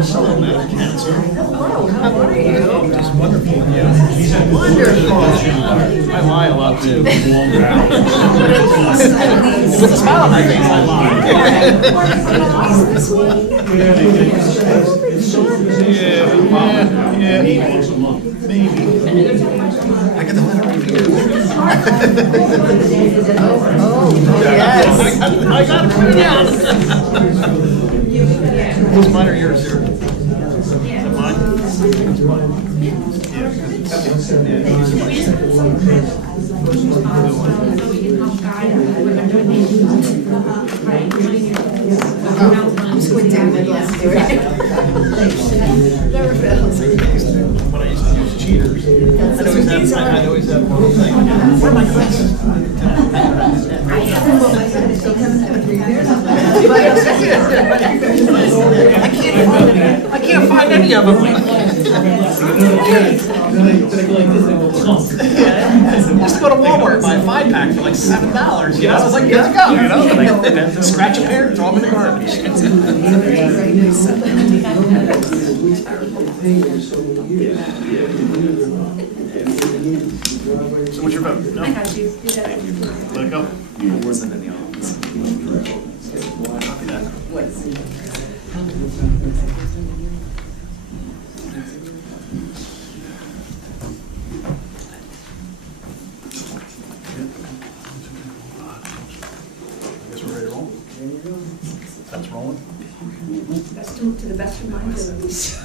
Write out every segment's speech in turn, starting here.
Hello, Madam Council. Hello, how are you? Just wonderful. Yeah. Wonderful. I lie a lot too. With a smile on my face, I lie. Yeah. Maybe. I got the letter review. Yes. I got it printed out. What's mine or yours here? Is it mine? It's mine. I'm just going down the list. Never fails. When I used to use cheaters, I'd always have one thing. Where are my glasses? I can't find any of them. Just to go to Walmart and buy a 5-pack for like $7. You know, I was like, good to go. You know, like, scratch a pair, throw them in the garbage. So what's your vote? No? I got you. Let it go. Wasn't in the office. Copy that. Guess we're ready to roll. That's rolling. To the best of my abilities.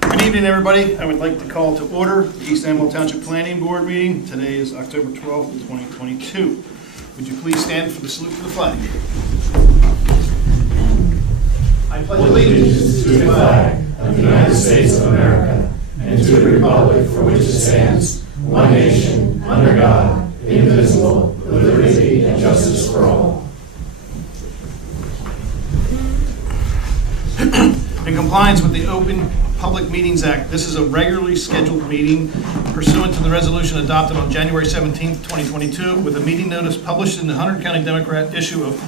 Good evening, everybody. I would like to call to order the Istanbul Township Planning Board meeting. Today is October 12th, 2022. Would you please stand for the salute to the flag? I pledge allegiance to the flag of the United States of America and to the republic for which it stands, one nation, under God, indivisible, with liberty and justice for all. In compliance with the Open Public Meetings Act, this is a regularly scheduled meeting pursuant to the resolution adopted on January 17th, 2022, with a meeting notice published in the Hunter County Democrat issue of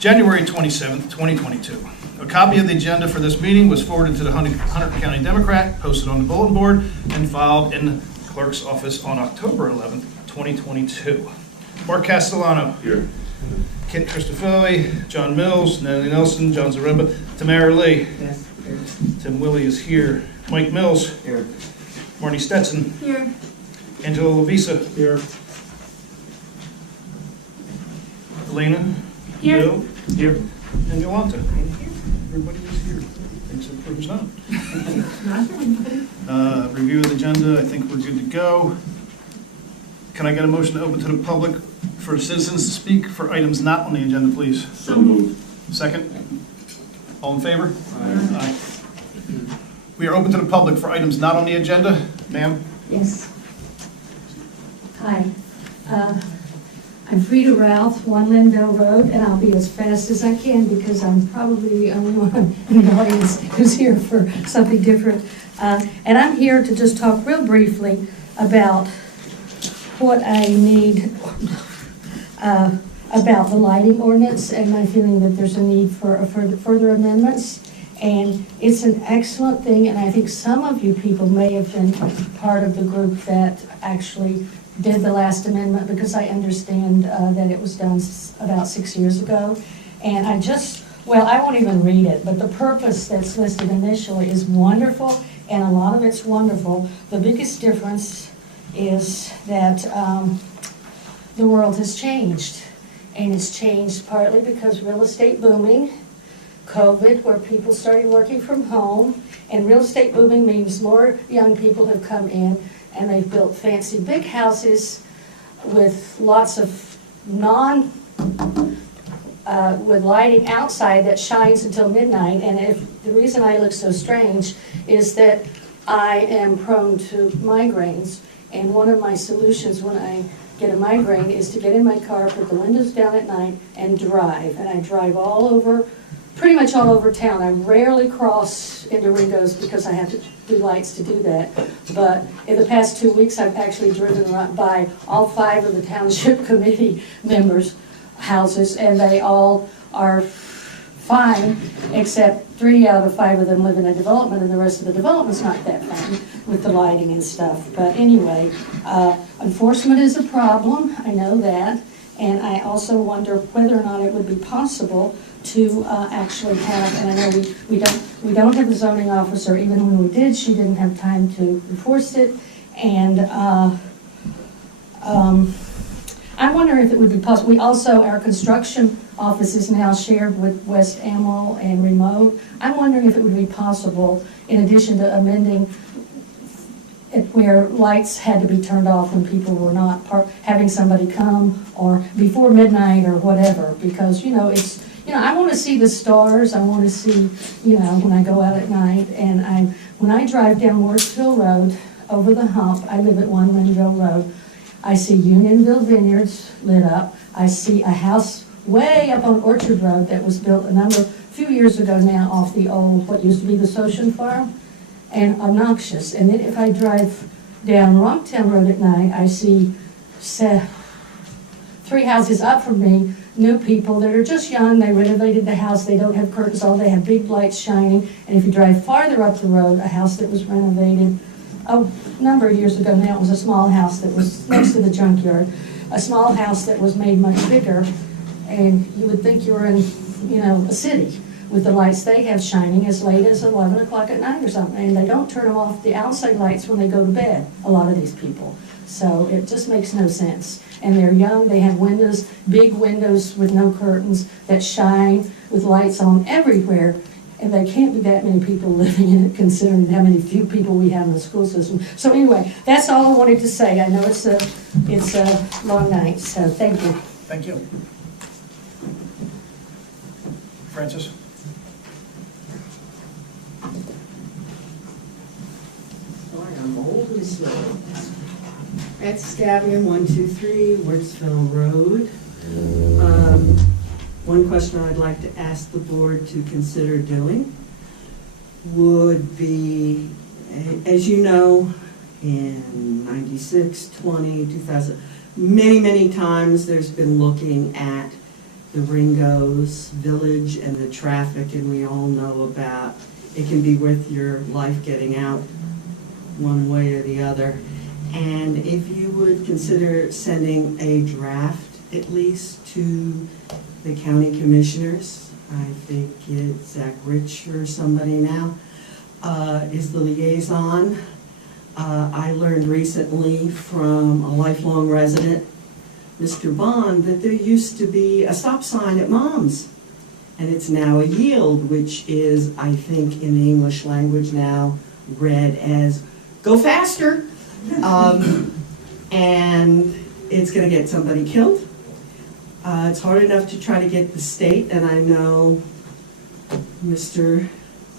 January 27th, 2022. A copy of the agenda for this meeting was forwarded to the Hunter County Democrat, posted on the bulletin board, and filed in the clerk's office on October 11th, 2022. Mark Castellano. Here. Kent Christofeli, John Mills, Natalie Nelson, John Zaremba, Tamara Lee. Yes. Tim Willie is here. Mike Mills. Here. Marnie Stetson. Here. Angela Lavisa. Here. Elena. Here. Bill. Here. And Yolanta. Everybody is here, except for who's not. Review of the agenda. I think we're good to go. Can I get a motion to open to the public for citizens to speak for items not on the agenda, please? So moved. Second? All in favor? Aye. We are open to the public for items not on the agenda. Ma'am? Yes. Hi. I'm Frida Ralph, 1 Linville Road, and I'll be as fast as I can because I'm probably the only one in the audience who's here for something different. And I'm here to just talk real briefly about what I need about the lighting ordinance and my feeling that there's a need for further amendments. And it's an excellent thing, and I think some of you people may have been part of the group that actually did the last amendment, because I understand that it was done about 6 years ago. And I won't even read it, but the purpose that's listed initially is wonderful, and a lot of it's wonderful. The biggest difference is that the world has changed, and it's changed partly because real estate booming, COVID, where people started working from home, and real estate booming means more young people have come in, and they've built fancy big houses with lots of with lighting outside that shines until midnight. And the reason I look so strange is that I am prone to migraines, and one of my solutions when I get a migraine is to get in my car, put the windows down at night, and drive. And I drive all over pretty much all over town. I rarely cross into Ringo's because I have to do lights to do that. But in the past 2 weeks, I've actually driven by all 5 of the Township Committee members' houses, and they all are fine, except 3 out of 5 of them live in a development, and the rest of the development's not that fine with the lighting and stuff. But anyway, enforcement is a problem, I know that, and I also wonder whether or not it would be possible to actually have, and I know we don't have a zoning officer. Even when we did, she didn't have time to enforce it, and I wonder if it would be possible. We also, our construction office is now shared with West Amwell and remote. I'm wondering if it would be possible, in addition to amending it where lights had to be turned off when people were not having somebody come, or before midnight or whatever, because, I want to see the stars. I want to see, when I go out at night, and when I drive down Worsville Road over the hump, I live at 1 Linville Road, I see Unionville Vineyards lit up. I see a house way up on Orchard Road that was built a few years ago now off the old, what used to be the Social Farm, and obnoxious. And then if I drive down Rocktown Road at night, I see 3 houses up from me, new people that are just young. They renovated the house. They don't have curtains on. They have big lights shining. And if you drive farther up the road, a house that was renovated a number of years ago now, it was a small house that was next to the junkyard, a small house that was made much bigger, and you would think you were in, a city with the lights they have shining as late as 11 o'clock at night or something, and they don't turn them off, the outside lights, when they go to bed, a lot of these people. So it just makes no sense. And they're young, they have windows, big windows with no curtains that shine with lights on everywhere. And there can't be that many people living in it, considering how many few people we have in the school system. So anyway, that's all I wanted to say. I know it's a long night, so thank you. Thank you. Francis? Sorry, I'm old and slow. Francis Gavion, 123 Wurtsville Road. One question I'd like to ask the board to consider doing would be, as you know, in 96, 20, 2000, many times there's been looking at the Ringo's village and the traffic, and we all know about it can be worth your life getting out one way or the other. And if you would consider sending a draft at least to the county commissioners, I think it's Zach Rich or somebody now, is the liaison. I learned recently from a lifelong resident, Mr. Bond, that there used to be a stop sign at Mom's, and it's now a yield, which is, I think, in the English language now read as "go faster," and it's going to get somebody killed. It's hard enough to try to get the state, and I know Mr.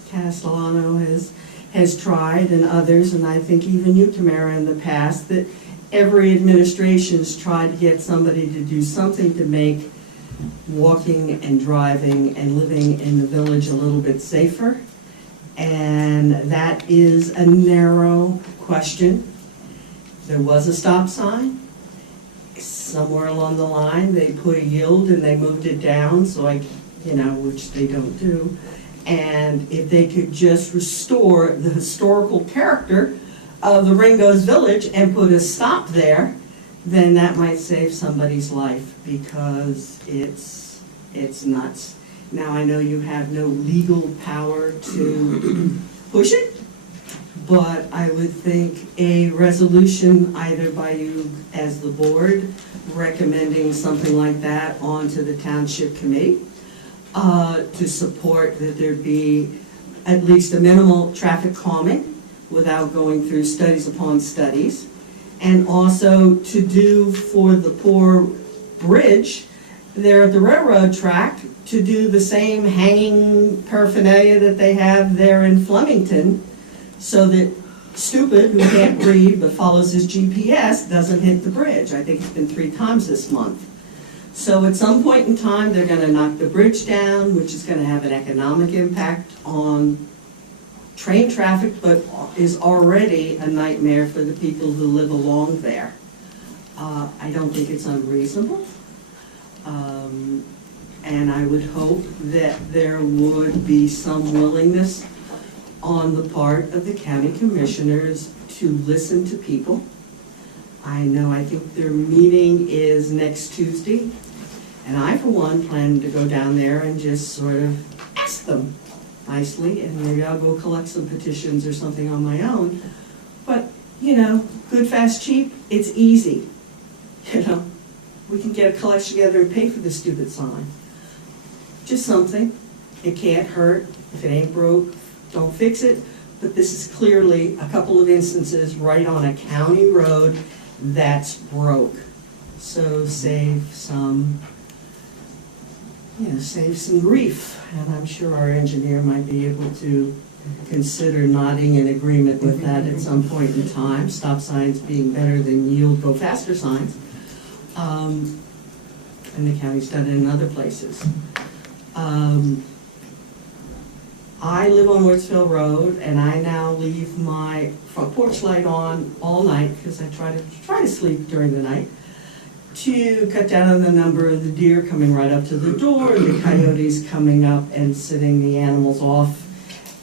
Castellano has tried, and others, and I think even you, Tamara, in the past, that every administration's tried to get somebody to do something to make walking and driving and living in the village a little bit safer. And that is a narrow question. There was a stop sign. Somewhere along the line, they put a yield and they moved it down, so which they don't do. And if they could just restore the historical character of the Ringo's village and put a stop there, then that might save somebody's life, because it's nuts. Now, I know you have no legal power to push it, but I would think a resolution either by you as the board recommending something like that onto the township committee to support that there be at least a minimal traffic calming without going through studies upon studies, and also to do for the poor bridge there at the railroad track, to do the same hanging paraphernalia that they have there in Flemington, so that stupid who can't read but follows his GPS doesn't hit the bridge. I think it's been 3 times this month. So at some point in time, they're gonna knock the bridge down, which is gonna have an economic impact on train traffic, but is already a nightmare for the people who live along there. I don't think it's unreasonable. And I would hope that there would be some willingness on the part of the county commissioners to listen to people. I think their meeting is next Tuesday, and I, for one, plan to go down there and just sort of ask them nicely, and maybe I'll go collect some petitions or something on my own. But, good, fast, cheap, it's easy. We can get a collection together and pay for the stupid sign. Just something. It can't hurt. If it ain't broke, don't fix it. But this is clearly a couple of instances right on a county road that's broke. So save some grief. And I'm sure our engineer might be able to consider nodding in agreement with that at some point in time. Stop signs being better than yield, go faster signs. And the county's done it in other places. I live on Woodsville Road, and I now leave my front porch light on all night because I try to sleep during the night to cut down on the number of the deer coming right up to the door, the coyotes coming up and sitting the animals off,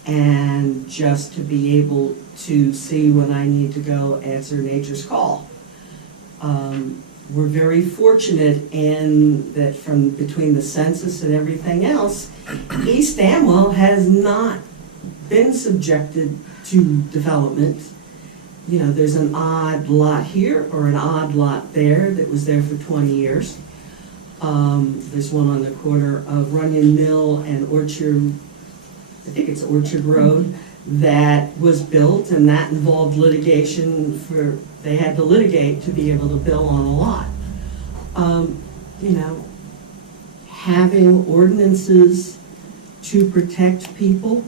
and just to be able to see when I need to go answer nature's call. We're very fortunate in that from between the census and everything else, East Amwell has not been subjected to development. There's an odd lot here or an odd lot there that was there for 20 years. There's one on the corner of Runyon Mill and Orchard, I think it's Orchard Road, that was built, and that involved litigation they had to litigate to be able to build on a lot. Having ordinances to protect people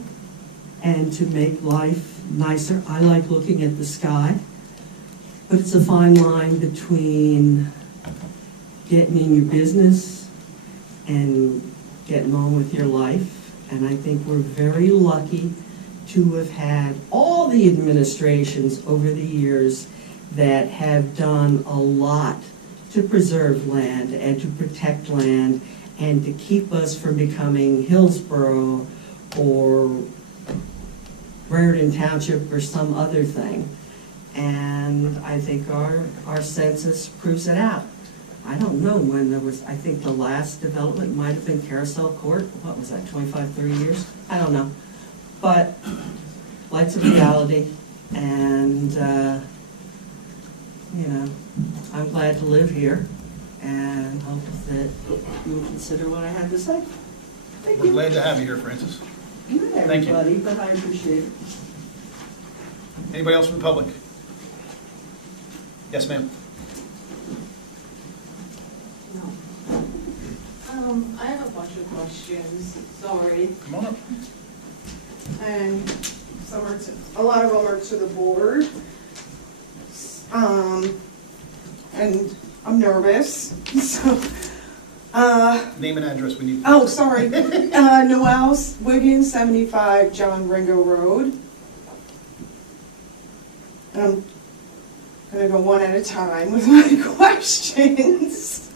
and to make life nicer. I like looking at the sky, but it's a fine line between getting in your business and getting on with your life. And I think we're very lucky to have had all the administrations over the years that have done a lot to preserve land and to protect land and to keep us from becoming Hillsborough or Raritan Township or some other thing. And I think our census proves it out. I don't know when there was, I think the last development might have been Carousel Court. What was that, 25, 30 years? I don't know. But life's a reality, and I'm glad to live here and hope that you will consider what I had to say. Thank We're you. glad to have you here, Francis. Not Thank you. everybody, but I appreciate it. Anybody else from the public? Yes, ma'am. I have a bunch of questions, sorry, Come on up. and a lot of them are to the board. And I'm nervous, so, Name and address we need. oh, sorry. Noel Wiggins, 75 John Ringo Road. And I'm gonna go one at a time with my questions.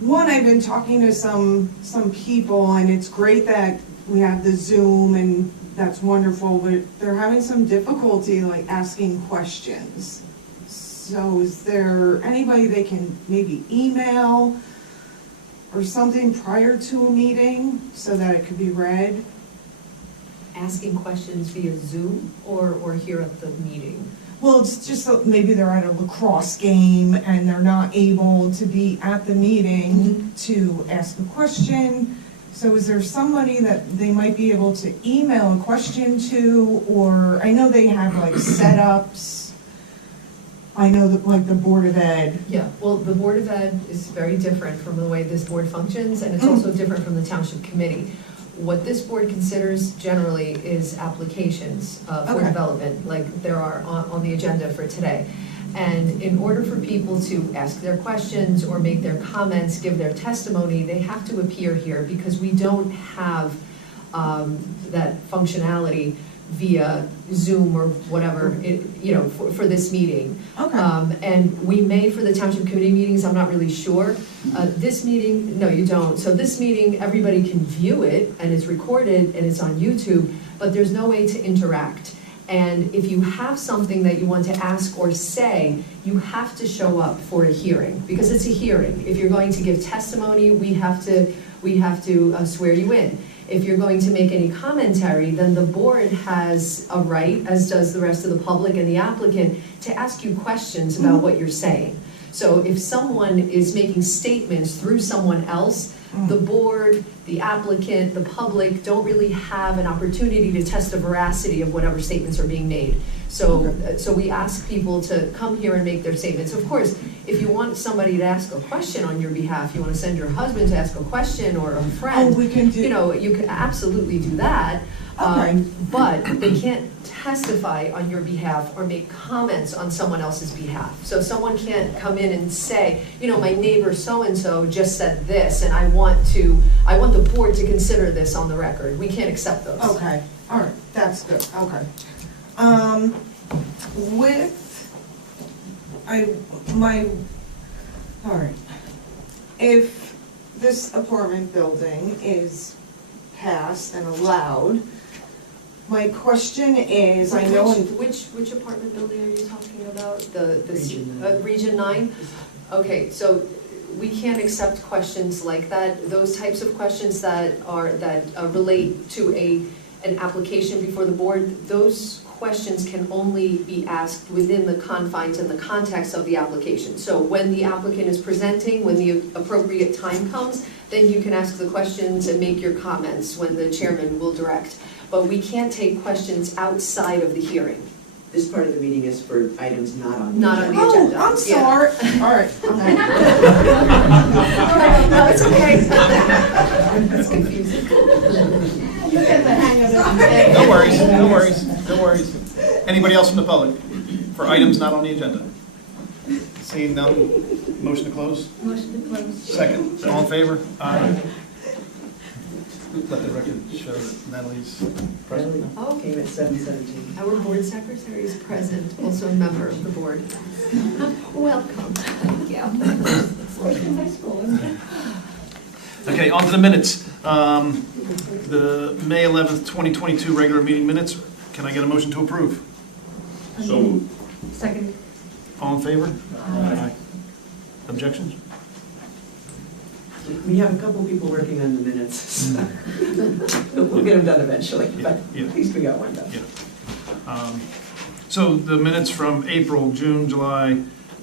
One, I've been talking to some people, and it's great that we have the Zoom, and that's wonderful, but they're having some difficulty like asking questions. So is there anybody they can maybe email or something prior to a meeting so that it could be read? Asking questions via Zoom or here at the meeting? Well, it's just that maybe they're at a lacrosse game and they're not able to be at the meeting to ask a question. So is there somebody that they might be able to email a question to, or I know they have like setups. I know that like the Board of Ed. Yeah, well, the Board of Ed is very different from the way this board functions, and it's also different from the Township Committee. What this board considers generally is applications for Okay. development, like there are on the agenda for today. And in order for people to ask their questions or make their comments, give their testimony, they have to appear here because we don't have that functionality via Zoom or whatever, for this meeting. Okay. And we may for the Township Committee meetings, I'm not really sure. This meeting, no, you don't. So this meeting, everybody can view it and it's recorded and it's on YouTube, but there's no way to interact. And if you have something that you want to ask or say, you have to show up for a hearing, because it's a hearing. If you're going to give testimony, we have to swear you in. If you're going to make any commentary, then the board has a right, as does the rest of the public and the applicant, to ask you questions about what you're saying. So if someone is making statements through someone else, the board, the applicant, the public don't really have an opportunity to test the veracity of whatever statements are being made. So we ask people to come here and make their statements. Of course, if you want somebody to ask a question on your behalf, you want to send your husband to ask a question or a friend, we can do. You can absolutely do that. Okay. But they can't testify on your behalf or make comments on someone else's behalf. So someone can't come in and say, my neighbor so-and-so just said this, and I want the board to consider this on the record. We can't accept those. Okay, all right, that's good, okay. All right. If this apartment building is passed and allowed, my question is, I know. Which apartment building are you talking about? The Region 9? Okay, so we can't accept questions like that. Those types of questions that relate to an application before the board, those questions can only be asked within the confines and the context of the application. So when the applicant is presenting, when the appropriate time comes, then you can ask the questions and make your comments when the chairman will direct. But we can't take questions outside of the hearing. This part of the meeting is for items not on the Not on agenda. the agenda. I'm sorry. All right. No, it's okay. It's confusing. You get the hang of it. No worries. Anybody else from the public for items not on the agenda? Seeing none, motion to close? Motion to close. Second, all in favor? Aye. Let the record show that Natalie's present. Oh, Came at 7:17. our board secretary is present, also a member of the board. Welcome. Thank you. High school, isn't it? Okay, on to the minutes. The May 11th, 2022 regular meeting minutes. Can I get a motion to approve? So moved. Second. All in favor? Aye. Objections? We have a couple people working on the minutes, so we'll get them done eventually, but Yeah. at least we got one done. Yeah. So the minutes from April, June, July,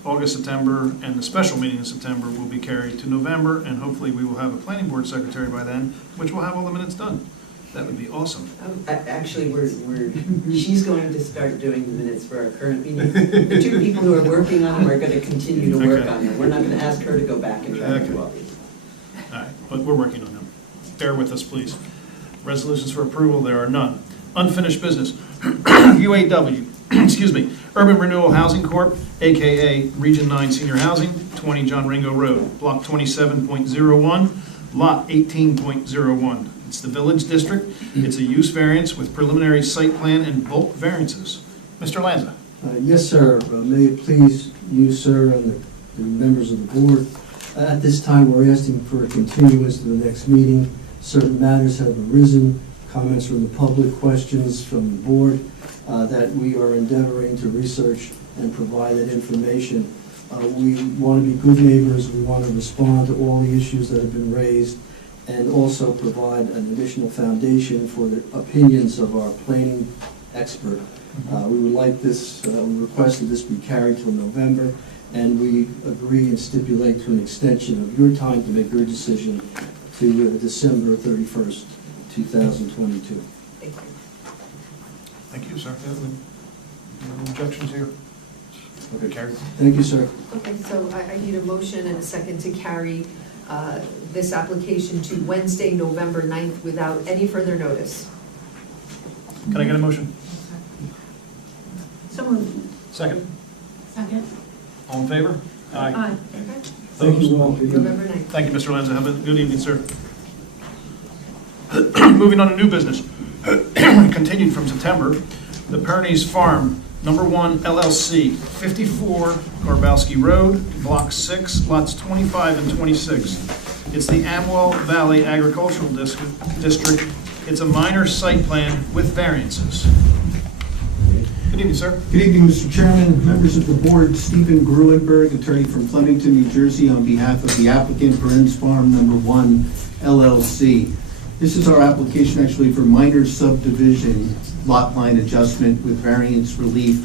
August, September, and the special meeting in September will be carried to November, and hopefully we will have a planning board secretary by then, which will have all the minutes done. That would be awesome. Actually, she's going to start doing the minutes for our current meeting. The two people who are working on them are going to continue to work Okay. on them. We're not going to ask her to go back and try to do all these. All right, but we're working on them. Bear with us, please. Resolutions for approval, there are none. Unfinished business. UAW, excuse me, Urban Renewal Housing Corp., AKA Region 9 Senior Housing, 20 John Ringo Road, Block 27.01, Lot 18.01. It's the Village District. It's a use variance with preliminary site plan and bulk variances. Mr. Lanza. Yes, sir. May it please you, sir, and the members of the board. At this time, we're asking for a continuance to the next meeting. Certain matters have arisen, comments from the public, questions from the board that we are endeavoring to research and provide that information. We want to be good neighbors. We want to respond to all the issues that have been raised and also provide an additional foundation for the opinions of our planning expert. We would like this, we request that this be carried till November, and we agree and stipulate to an extension of your time to make your decision to December 31st, 2022. Thank you. Thank you, sir. No objections here? Okay, carried. Thank you, sir. Okay, so I need a motion and a second to carry this application to Wednesday, November 9th without any further notice. Can I get a motion? So moved. Second? Second. All in favor? Aye. Aye. Thank you all. November 9th. Thank you, Mr. Lanza. Have a good evening, sir. Moving on to new business. Continued from September, the Pyrenees Farm, number 1 LLC, 54 Garbowski Road, Block 6, lots 25 and 26. It's the Amwell Valley Agricultural District. It's a minor site plan with variances. Good evening, sir. Good evening, Mr. Chairman, members of the board. Stephen Gruenberg, attorney from Flemington, New Jersey, on behalf of the applicant, Pyrenees Farm number 1 LLC. This is our application actually for minor subdivision lot line adjustment with variance relief.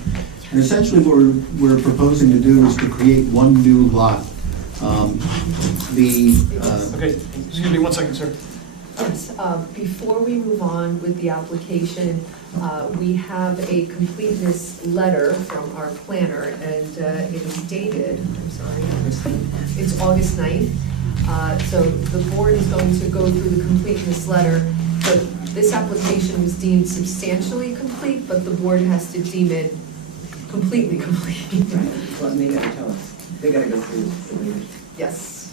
And essentially what we're proposing to do is to create one new lot. Okay, excuse me 1 second, sir. Yes, before we move on with the application, we have a completeness letter from our planner, and it is dated, I'm sorry, it's August 9th. So the board is going to go through the completeness letter, but this application was deemed substantially complete, but the board has to deem it completely complete. Right, well, and they gotta tell us, they gotta go through the waivers. Yes.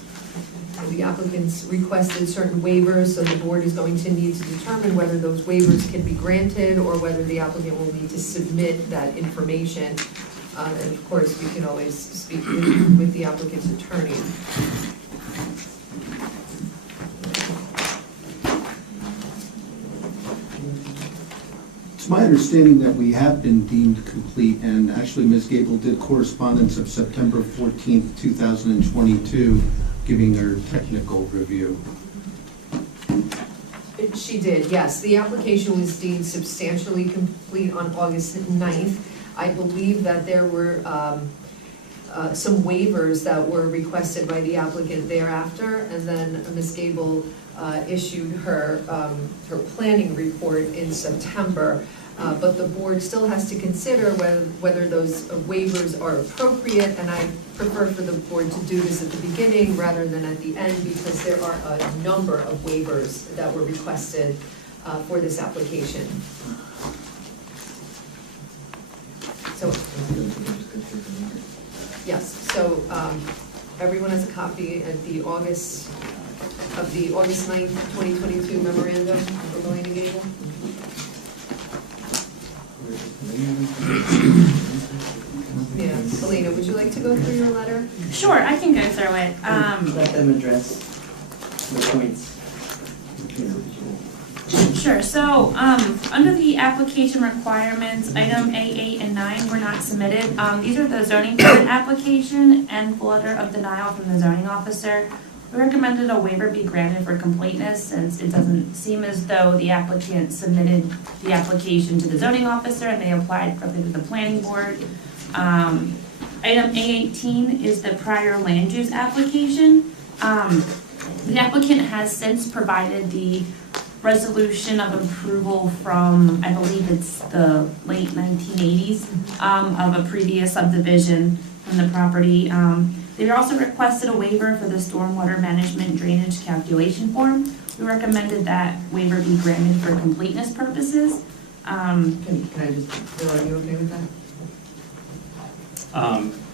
So the applicants requested certain waivers, so the board is going to need to determine whether those waivers can be granted or whether the applicant will need to submit that information. And of course, we can always speak with the applicant's attorney. It's my understanding that we have been deemed complete, and actually Ms. Gable did correspondence of September 14th, 2022, giving her technical review. She did, yes. The application was deemed substantially complete on August 9th. I believe that there were some waivers that were requested by the applicant thereafter, and then Ms. Gable issued her planning report in September. But the board still has to consider whether those waivers are appropriate, and I prefer for the board to do this at the beginning rather than at the end, because there are a number of waivers that were requested for this application. So, yes, so everyone has a copy of the August 9th, 2022 memorandum for Melanie Gable. Yeah, Selena, would you like to go through your letter? Sure, I can go through it. Let them address the points. Sure, so, under the application requirements, item A8 and 9 were not submitted. These are the zoning permit application and letter of denial from the zoning officer. We recommended a waiver be granted for completeness, since it doesn't seem as though the applicant submitted the application to the zoning officer and they applied directly to the planning board. Item A18 is the prior land use application. The applicant has since provided the resolution of approval from, I believe it's the late 1980s, of a previous subdivision from the property. They also requested a waiver for the stormwater management drainage calculation form. We recommended that waiver be granted for completeness purposes. Can I just, Bill, are you okay with that?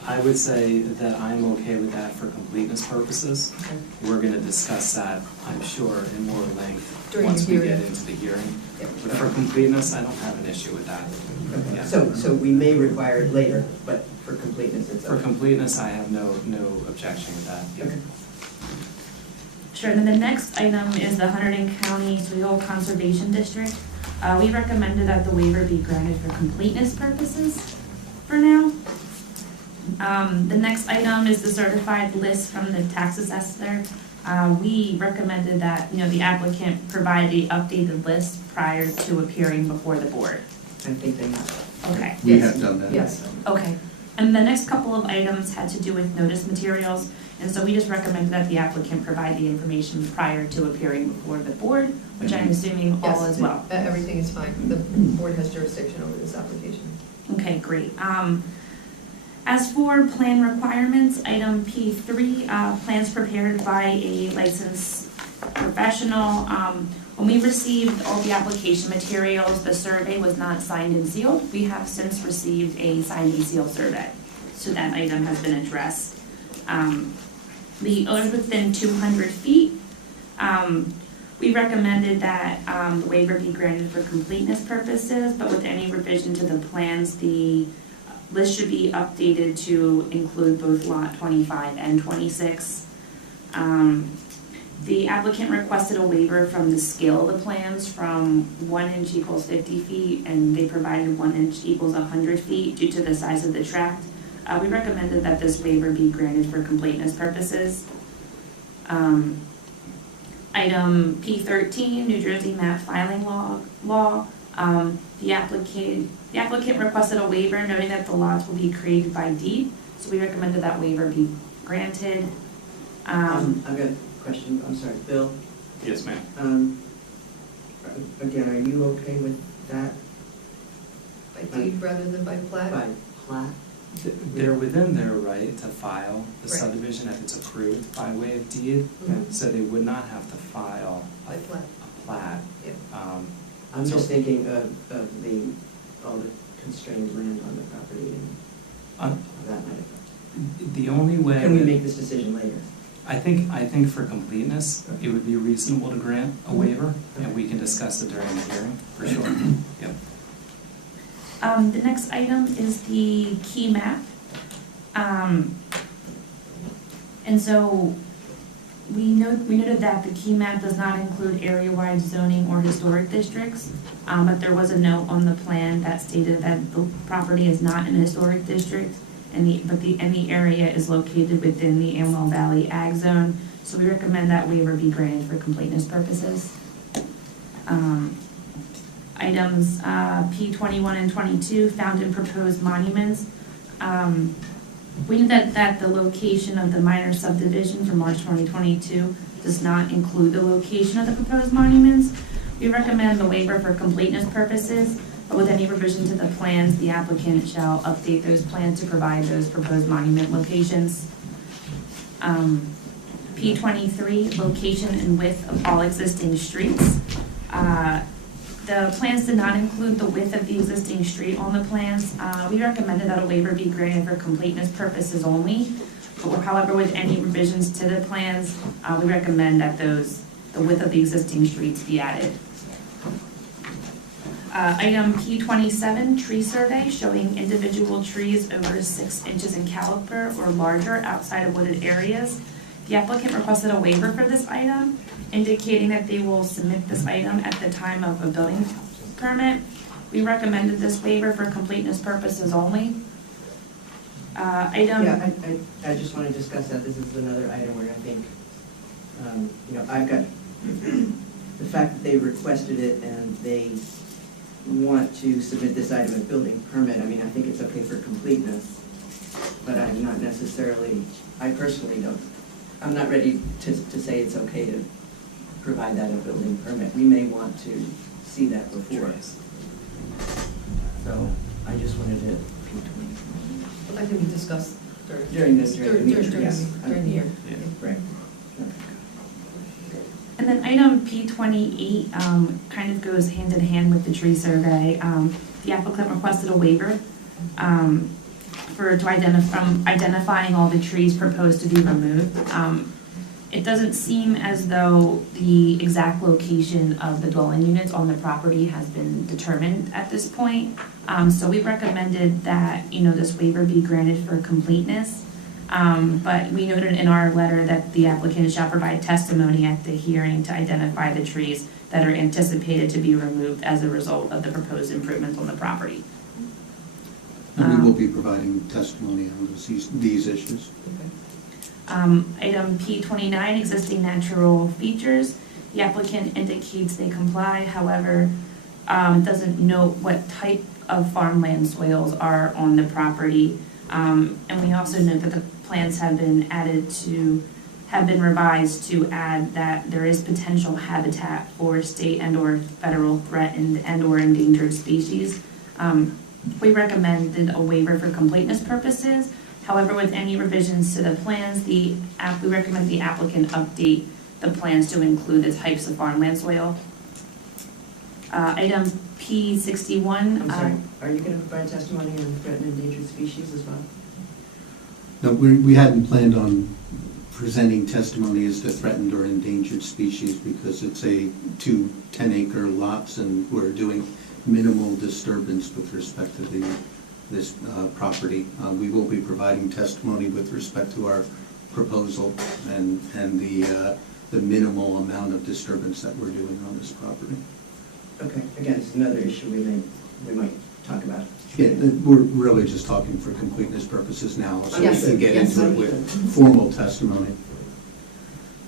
I would say that I'm okay with that for completeness purposes. Okay. We're going to discuss that, I'm sure, in more length During once the we hearing. get into the hearing. Yeah. But for completeness, I don't have an issue with that. Yeah. So we may require it later, but for completeness, it's For okay. completeness, I have no objection with that. Okay. Sure, and then the next item is the Hunterdon County Soil Conservation District. We recommended that the waiver be granted for completeness purposes for now. The next item is the certified list from the Tax Assessor. We recommended that, the applicant provide the updated list prior to appearing before the board. I think they have. Okay. We Yes. have done that. Yes. Okay. And the next couple of items had to do with notice materials, and so we just recommended that the applicant provide the information prior to appearing before the board, which I'm assuming all Yes, as well. Everything is fine. The board has jurisdiction over this application. Okay, great. As for plan requirements, item P3, plans prepared by a licensed professional. When we received all the application materials, the survey was not signed and sealed. We have since received a signed and sealed survey. so that item has been addressed. The owners within 200 feet, we recommended that the waiver be granted for completeness purposes, but with any revision to the plans, the list should be updated to include both lot 25 and 26. The applicant requested a waiver from the scale of the plans from 1 inch equals 50 feet, and they provided 1 inch equals 100 feet due to the size of the tract. We recommended that this waiver be granted for completeness purposes. Item P13, New Jersey map filing law. The applicant requested a waiver noting that the lots will be created by deed, so we recommended that waiver be granted. I've got a question, I'm sorry, Bill? Yes, ma'am. Again, are you okay with that By deed rather than by plat? by plat? They're within their right to file the Right. subdivision if it's approved by way of deed, Okay. so they would not have to file By plat. a plat. Yep. I'm So- just thinking of all the constrained land on the property and Uh, that might affect. The only way. Can we that- make this decision later? I think for completeness, it would be reasonable to grant a waiver, and we can discuss it during the hearing, for sure. Yep. The next item is the key map. And so we noted that the key map does not include area-wide zoning or historic districts, but there was a note on the plan that stated that the property is not in a historic district, and the area is located within the Amwell Valley Ag Zone. So we recommend that waiver be granted for completeness purposes. Items P21 and 22, found in proposed monuments. We knew that the location of the minor subdivision from March 2022 does not include the location of the proposed monuments. We recommend the waiver for completeness purposes, but with any revision to the plans, the applicant shall update those plans to provide those proposed monument locations. P23, location and width of all existing streets. The plans did not include the width of the existing street on the plans. We recommended that a waiver be granted for completeness purposes only. However, with any revisions to the plans, we recommend that the width of the existing streets be added. Item P27, tree survey showing individual trees over 6 inches in caliber or larger outside of wooded areas. The applicant requested a waiver for this item, indicating that they will submit this item at the time of a building permit. We recommended this waiver for completeness purposes only. Yeah, I just want to discuss that. This is another item where I think, I've got the fact that they requested it and they want to submit this item at building permit. I mean, I think it's okay for completeness, but I'm not necessarily, I personally don't, I'm not ready to say it's okay to provide that at building permit. We may want to see that before. So I just wanted to. That can be discussed During the meeting, yes. during the year. Yeah. Right. And then item P28 kind of goes hand in hand with the tree survey. The applicant requested a waiver from identifying all the trees proposed to be removed. It doesn't seem as though the exact location of the dwelling units on the property has been determined at this point. So we recommended that, this waiver be granted for completeness. But we noted in our letter that the applicant shall provide testimony at the hearing to identify the trees that are anticipated to be removed as a result of the proposed improvements on the property. And we will be providing testimony on these issues. Item P29, existing natural features. The applicant indicates they comply, however, doesn't note what type of farmland soils are on the property. And we also note that the plans have been revised to add that there is potential habitat for state and/or federal threatened and/or endangered species. We recommended a waiver for completeness purposes. However, with any revisions to the plans, we recommend the applicant update the plans to include the types of farmland soil. Item P61. I'm sorry, are you going to provide testimony on threatened endangered species as well? No, we hadn't planned on presenting testimony as to threatened or endangered species because it's two 10-acre lots and we're doing minimal disturbance with respect to this property. We will be providing testimony with respect to our proposal and the minimal amount of disturbance that we're doing on this property. Okay, again, it's another issue we might talk about. Yeah, we're really just talking for completeness purposes now, so we Yes, can get yes. into it with formal testimony.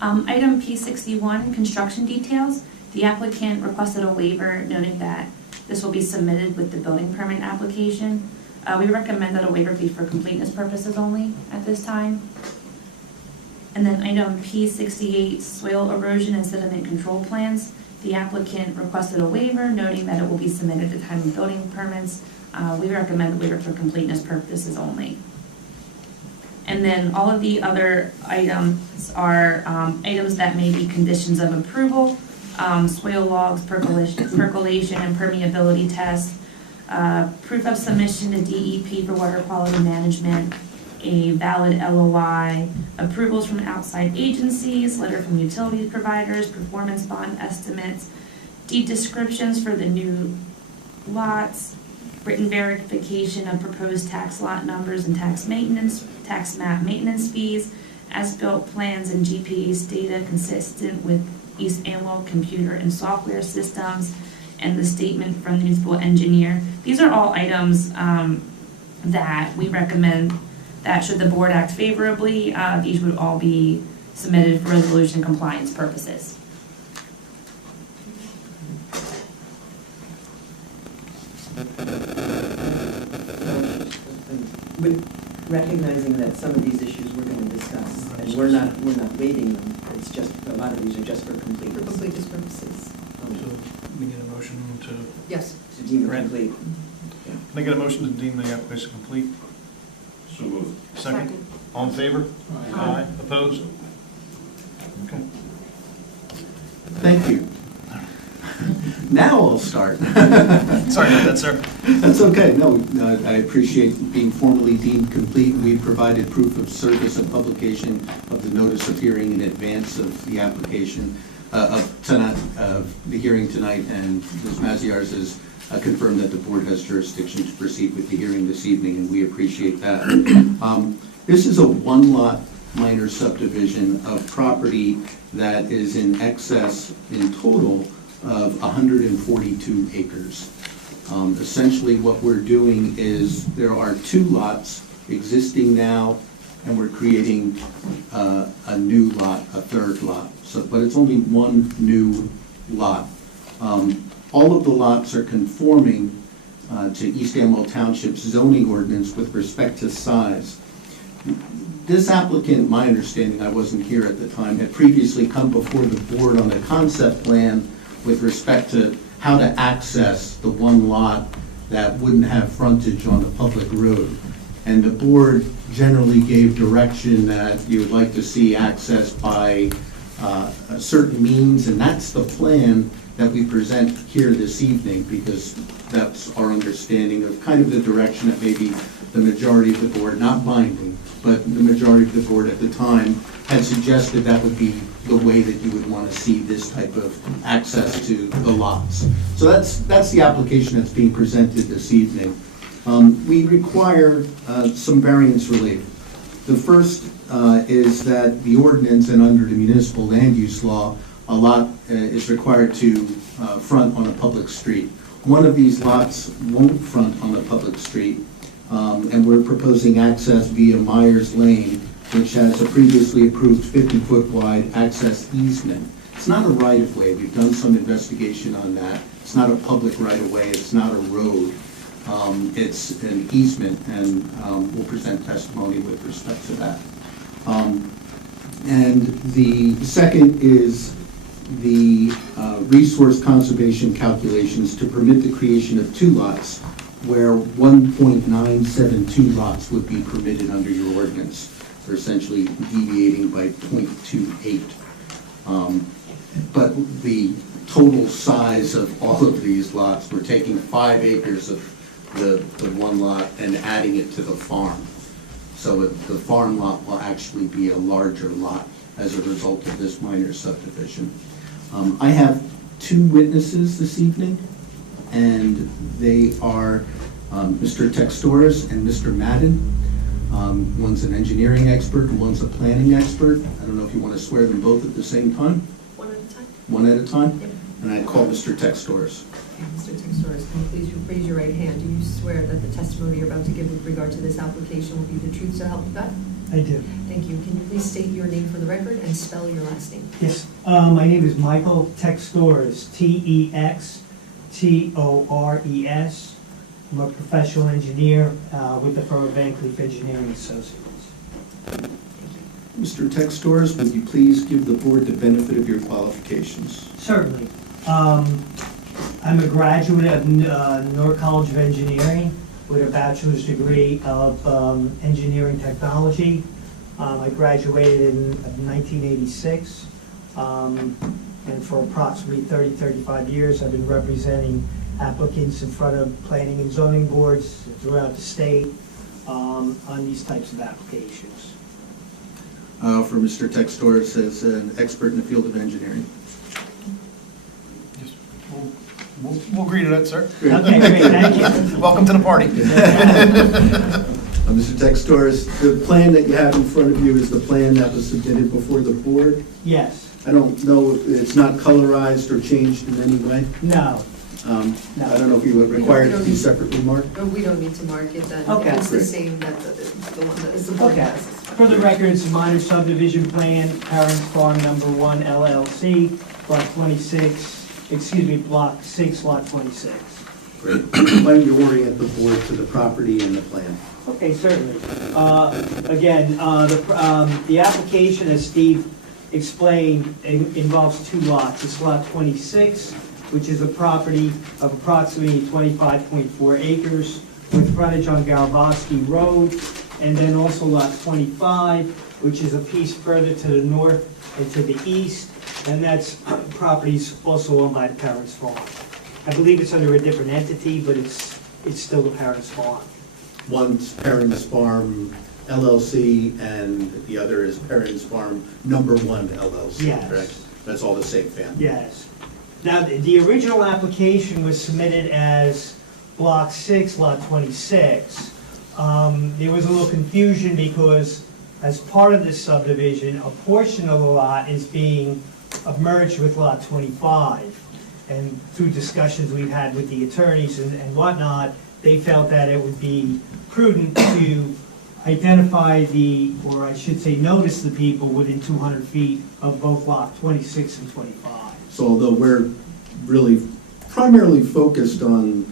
Item P61, construction details. The applicant requested a waiver noting that this will be submitted with the building permit application. We recommend that a waiver be for completeness purposes only at this time. And then item P68, soil erosion and sediment control plans. The applicant requested a waiver noting that it will be submitted at the time of building permits. We recommend a waiver for completeness purposes only. And then all of the other items are items that may be conditions of approval, soil logs, percolation and permeability tests, proof of submission to DEP for water quality management, a valid LOI, approvals from outside agencies, letter from utilities providers, performance bond estimates, deed descriptions for the new lots, written verification of proposed tax lot numbers and tax map maintenance fees, as-built plans and GPS data consistent with East Amwell computer and software systems, and the statement from the municipal engineer. These are all items that we recommend that should the board act favorably, these would all be submitted for resolution compliance purposes. With recognizing that some of these issues we're going to discuss, and we're not waiving them, it's just, a lot of these are just for For completeness. completeness purposes. So we get a motion to, Yes. To deem it Grant. complete. can I get a motion to deem the application complete? So moved. Second? All in favor? Aye. Opposed? Okay. Thank you. Now I'll start. Sorry about that, sir. That's okay. No, I appreciate being formally deemed complete. We provided proof of service and publication of the notice of hearing in advance of the application of the hearing tonight, and Ms. Maziarz has confirmed that the board has jurisdiction to proceed with the hearing this evening, and we appreciate that. This is a one-lot minor subdivision of property that is in excess in total of 142 acres. Essentially what we're doing is there are two lots existing now, and we're creating a new lot, a third lot. So, but it's only one new lot. All of the lots are conforming to East Amwell Township's zoning ordinance with respect to size. This applicant, my understanding, I wasn't here at the time, had previously come before the board on a concept plan with respect to how to access the one lot that wouldn't have frontage on a public road. And the board generally gave direction that you would like to see access by a certain means, and that's the plan that we present here this evening, because that's our understanding of kind of the direction that maybe the majority of the board, not binding, but the majority of the board at the time had suggested that would be the way that you would want to see this type of access to the lots. So that's the application that's being presented this evening. We require some variance relief. The first is that the ordinance and under the municipal land use law, a lot is required to front on a public street. One of these lots won't front on a public street, and we're proposing access via Myers Lane, which has a previously approved 50-foot wide access easement. It's not a right-of-way. We've done some investigation on that. It's not a public right-of-way. It's not a road. It's an easement, and we'll present testimony with respect to that. And the second is the resource conservation calculations to permit the creation of two lots where 1.972 lots would be permitted under your ordinance. They're essentially deviating by 0.28. But the total size of all of these lots, we're taking 5 acres of the one lot and adding it to the farm. So the farm lot will actually be a larger lot as a result of this minor subdivision. I have two witnesses this evening, and they are Mr. Textoris and Mr. Madden. One's an engineering expert and one's a planning expert. I don't know if you want to swear them both at the same time? One at a time. One at a time? Yeah. And I call Mr. Textoris. Mr. Textoris, can you please raise your right hand? Do you swear that the testimony you're about to give with regard to this application will be the truth, so help you God? I do. Thank you. Can you please state your name for the record and spell your last name? Yes. My name is Michael Textoris, Textores. I'm a professional engineer with the firm of Van Cleef Engineering Associates. Mr. Textoris, would you please give the board the benefit of your qualifications? Certainly. I'm a graduate of Newark College of Engineering with a bachelor's degree of engineering technology. I graduated in 1986, and for approximately 35 years I've been representing applicants in front of planning and zoning boards throughout the state on these types of applications. For Mr. Textoris as an expert in the field of engineering. We'll agree to that, sir. Okay, great, thank you. Welcome to the party. Mr. Textoris, the plan that you have in front of you is the plan that was submitted before the board. Yes. I don't know if it's not colorized or changed in any way. No. I don't know if you would require it to be separately marked. We don't need to mark it then. Okay. It's the Great. same, that the one that is the board Okay. passes. For the record, it's a minor subdivision plan, Parents Farm Number 1 LLC, Block 26, Block 6, Lot 26. Great. Why don't you orient the board to the property and the plan? Okay, certainly. Again, the application, as Steve explained, involves two lots. It's Lot 26, which is a property of approximately 25.4 acres with frontage on Garibaldi Road, and then also Lot 25, which is a piece further to the north and to the east, and that's properties also owned by the Parents Farm. I believe it's under a different entity, but it's still the Parents Farm. One's Parents Farm LLC and the other is Parents Farm Number 1 LLC, Yes. correct? That's all the same family? Yes. Now, the original application was submitted as Block 6, Lot 26. There was a little confusion because as part of this subdivision, a portion of the lot is being merged with Lot 25. And through discussions we've had with the attorneys and whatnot, they felt that it would be prudent to identify or I should say notice the people within 200 feet of both Lot 26 and 25. So although we're really primarily focused on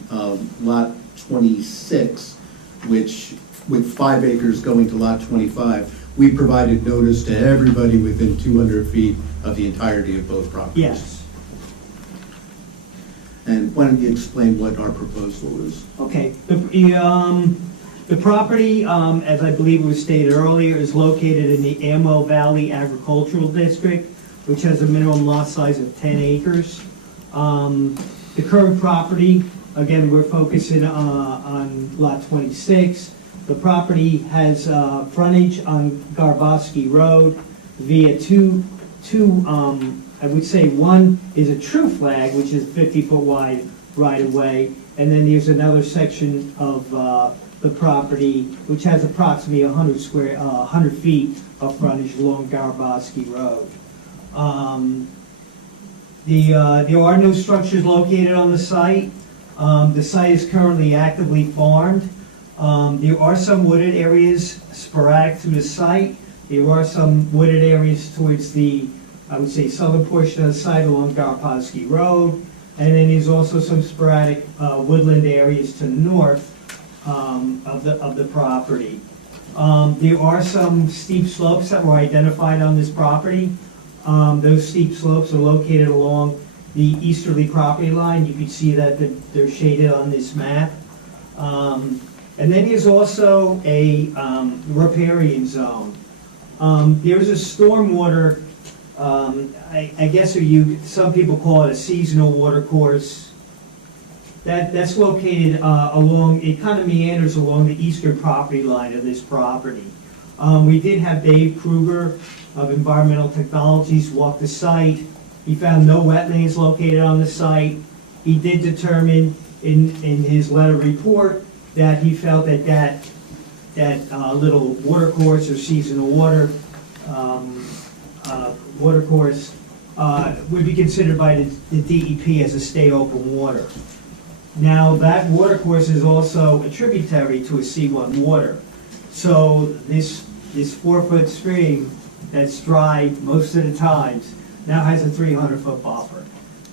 Lot 26, which with 5 acres going to Lot 25, we provided notice to everybody within 200 feet of the entirety of both properties. Yes. And why don't you explain what our proposal is? Okay. The property, as I believe was stated earlier, is located in the Amwell Valley Agricultural District, which has a minimum lot size of 10 acres. The current property, again, we're focusing on Lot 26. The property has frontage on Garibaldi Road via two, I would say one is a true flag, which is 50-foot wide right-of-way, and then there's another section of the property which has approximately 100 feet of frontage along Garibaldi Road. There are no structures located on the site. The site is currently actively farmed. There are some wooded areas sporadic to the site. There are some wooded areas towards the, I would say, southern portion of the site along Garibaldi Road. And then there's also some sporadic woodland areas to the north of the property. There are some steep slopes that were identified on this property. Those steep slopes are located along the easterly property line. You can see that they're shaded on this map. And then there's also a riparian zone. There's a stormwater, I guess some people call it a seasonal water course. That's located along, it kind of meanders along the eastern property line of this property. We did have Dave Kruger of Environmental Technologies walk the site. He found no wetlands located on the site. He did determine in his letter report that he felt that little water course or seasonal water course would be considered by the DEP as a state open water. Now, that water course is also a tributary to a C1 water. So this 4-foot stream that's dry most of the times now has a 300-foot buffer.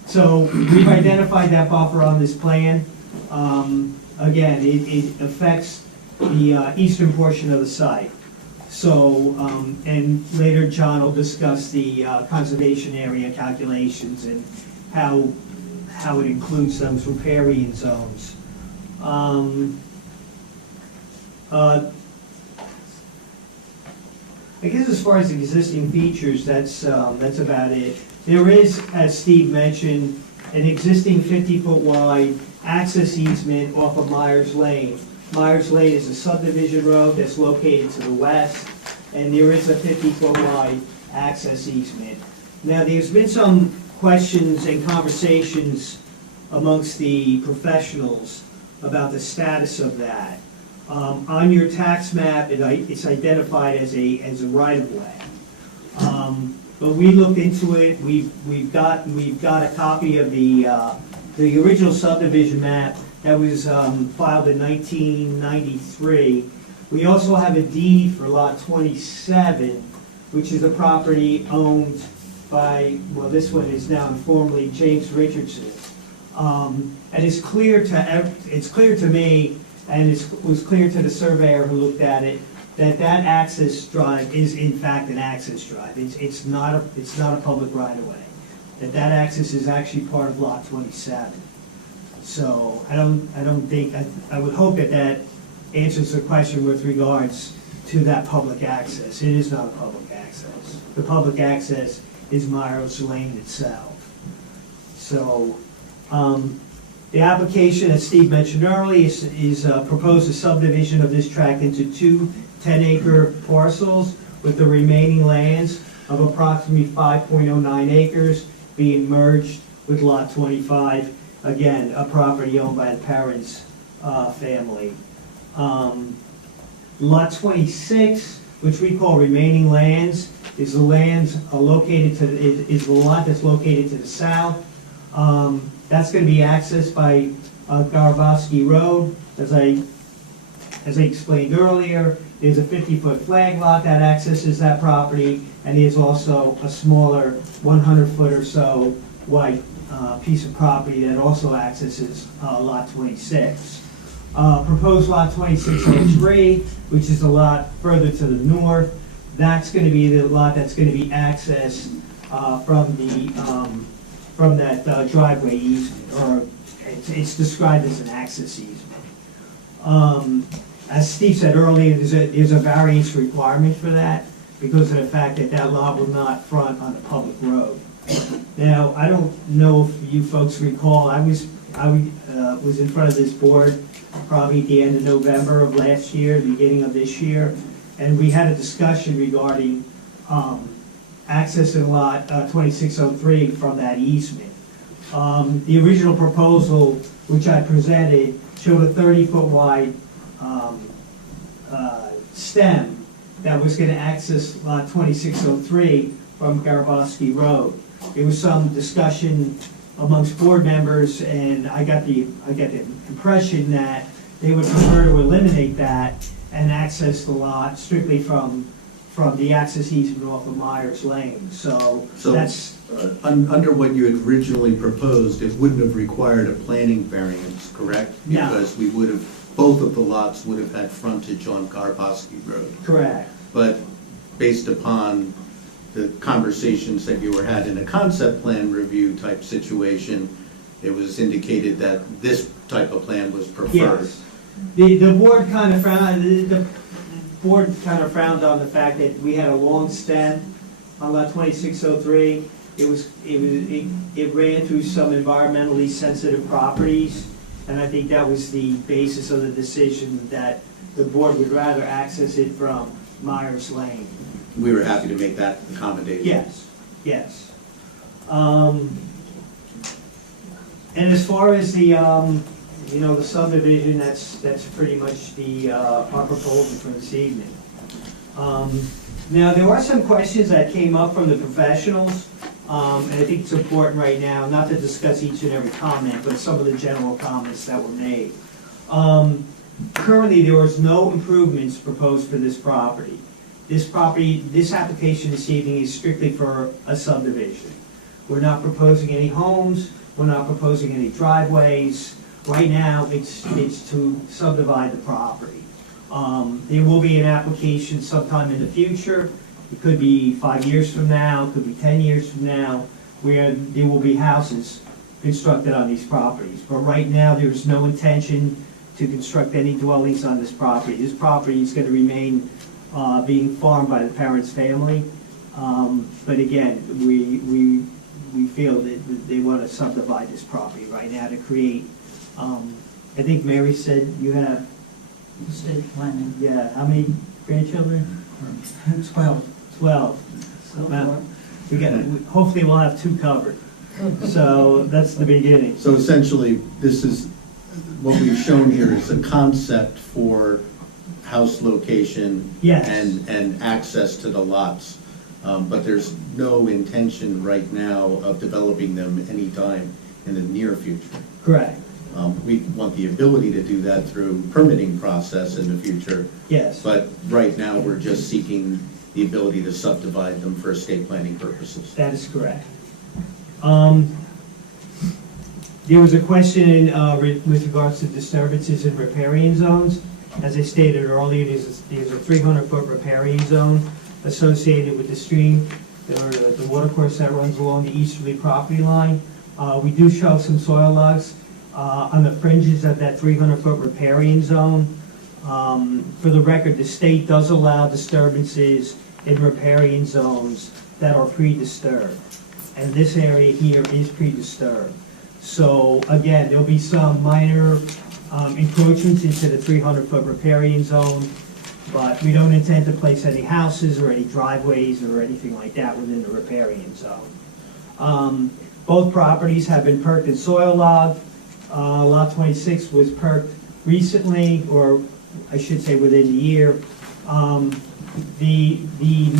So we've identified that buffer on this plan. Again, it affects the eastern portion of the site. So, and later John will discuss the conservation area calculations and how it includes those riparian zones. I guess as far as existing features, that's about it. There is, as Steve mentioned, an existing 50-foot wide access easement off of Myers Lane. Myers Lane is a subdivision road that's located to the west, and there is a 50-foot wide access easement. Now, there's been some questions and conversations amongst the professionals about the status of that. On your tax map, it's identified as a right-of-way. But we looked into it. We've got a copy of the original subdivision map that was filed in 1993. We also have a deed for lot 27, which is a property owned by, well, this one is now informally James Richardson. And it's clear to me, and it was clear to the surveyor who looked at it, that access drive is in fact an access drive. It's not a public right of way. That access is actually part of lot 27. So I would hope that answers the question with regards to that public access. It is not a public access. The public access is Myers Lane itself. So the application, as Steve mentioned earlier, is proposed a subdivision of this tract into 2 10-acre parcels with the remaining lands of approximately 5.09 acres being merged with lot 25, again, a property owned by the parents' family. Lot 26, which we call remaining lands, is the lands located to is the lot that's located to the south. That's going to be accessed by Garbowski Road. As I explained earlier, there's a 50-foot flag lot that accesses that property, and there's also a smaller 100-foot or so wide piece of property that also accesses lot 26. Proposed lot 2603, which is a lot further to the north, that's going to be the lot that's going to be accessed from that driveway easement, or it's described as an access easement. As Steve said earlier, there's a variance requirement for that because of the fact that lot will not front on a public road. Now, I don't know if you folks recall, I was in front of this board probably at the end of November of last year, beginning of this year, and we had a discussion regarding accessing lot 2603 from that easement. The original proposal, which I presented, showed a 30-foot wide stem that was going to access lot 2603 from Garbowski Road. There was some discussion amongst board members, and I got the impression that they would prefer to eliminate that and access the lot strictly from the access easement off of Myers Lane. So that's under what you had originally proposed, it wouldn't have required a planning variance, correct? No. Because we would have, both of the lots would have had frontage on Garbowski Road. correct. But based upon the conversations that you were had in a concept plan review type situation, it was indicated that this type of plan was preferred. Yes. The board kind of frowned on the fact that we had a long stem on lot 2603. It ran through some environmentally sensitive properties, and I think that was the basis of the decision that the board would rather access it from Myers Lane. We were happy to make that accommodation. Yes, yes. And as far as the, the subdivision, that's pretty much our proposal for this evening. Now, there are some questions that came up from the professionals, and I think it's important right now, not to discuss each and every comment, but some of the general comments that were made. Currently, there is no improvements proposed for this property. This application this evening is strictly for a subdivision. We're not proposing any homes, we're not proposing any driveways. Right now, it's to subdivide the property. There will be an application sometime in the future. It could be 5 years from now, it could be 10 years from now, where there will be houses constructed on these properties. But right now, there's no intention to construct any dwellings on this property. This property is going to remain being farmed by the parents' family. But again, we feel that they want to subdivide this property right now to create, I think Mary said you have, Estate planning. yeah, how many grandchildren? 12. 12. So Well, far. hopefully we'll have 2 covered. So that's the beginning. So essentially, this is, what we've shown here is a concept for house location Yes. and access to the lots. But there's no intention right now of developing them anytime in the near future. Correct. We want the ability to do that through permitting process in the future, Yes. but right now, we're just seeking the ability to subdivide them for estate planning purposes. That is correct. There was a question with regards to disturbances in riparian zones. As I stated earlier, there's a 300-foot riparian zone associated with the stream, the watercourse that runs along the easterly property line. We do show some soil logs on the fringes of that 300-foot riparian zone. For the record, the state does allow disturbances in riparian zones that are pre-disturbed. And this area here is pre-disturbed. So again, there'll be some minor encroachments into the 300-foot riparian zone, but we don't intend to place any houses or any driveways or anything like that within the riparian zone. Both properties have been perked and soil logged. Lot 26 was perked recently, or I should say within the year. The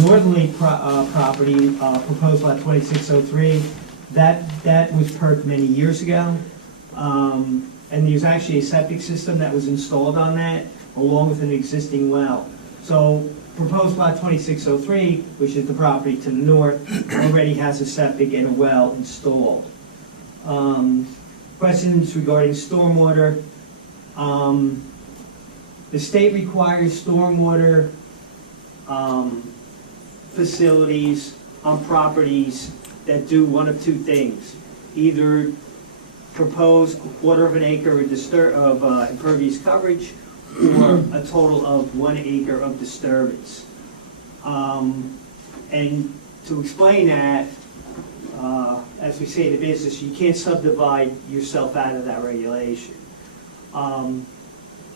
northerly property, proposed lot 2603, that was perked many years ago. And there's actually a septic system that was installed on that, along with an existing well. So proposed lot 2603, which is the property to the north, already has a septic and a well installed. Questions regarding stormwater. The state requires stormwater facilities on properties that do one of 2 things. Either propose a quarter of an acre of impervious coverage, or a total of 1 acre of disturbance. And to explain that, as we say in the business, you can't subdivide yourself out of that regulation.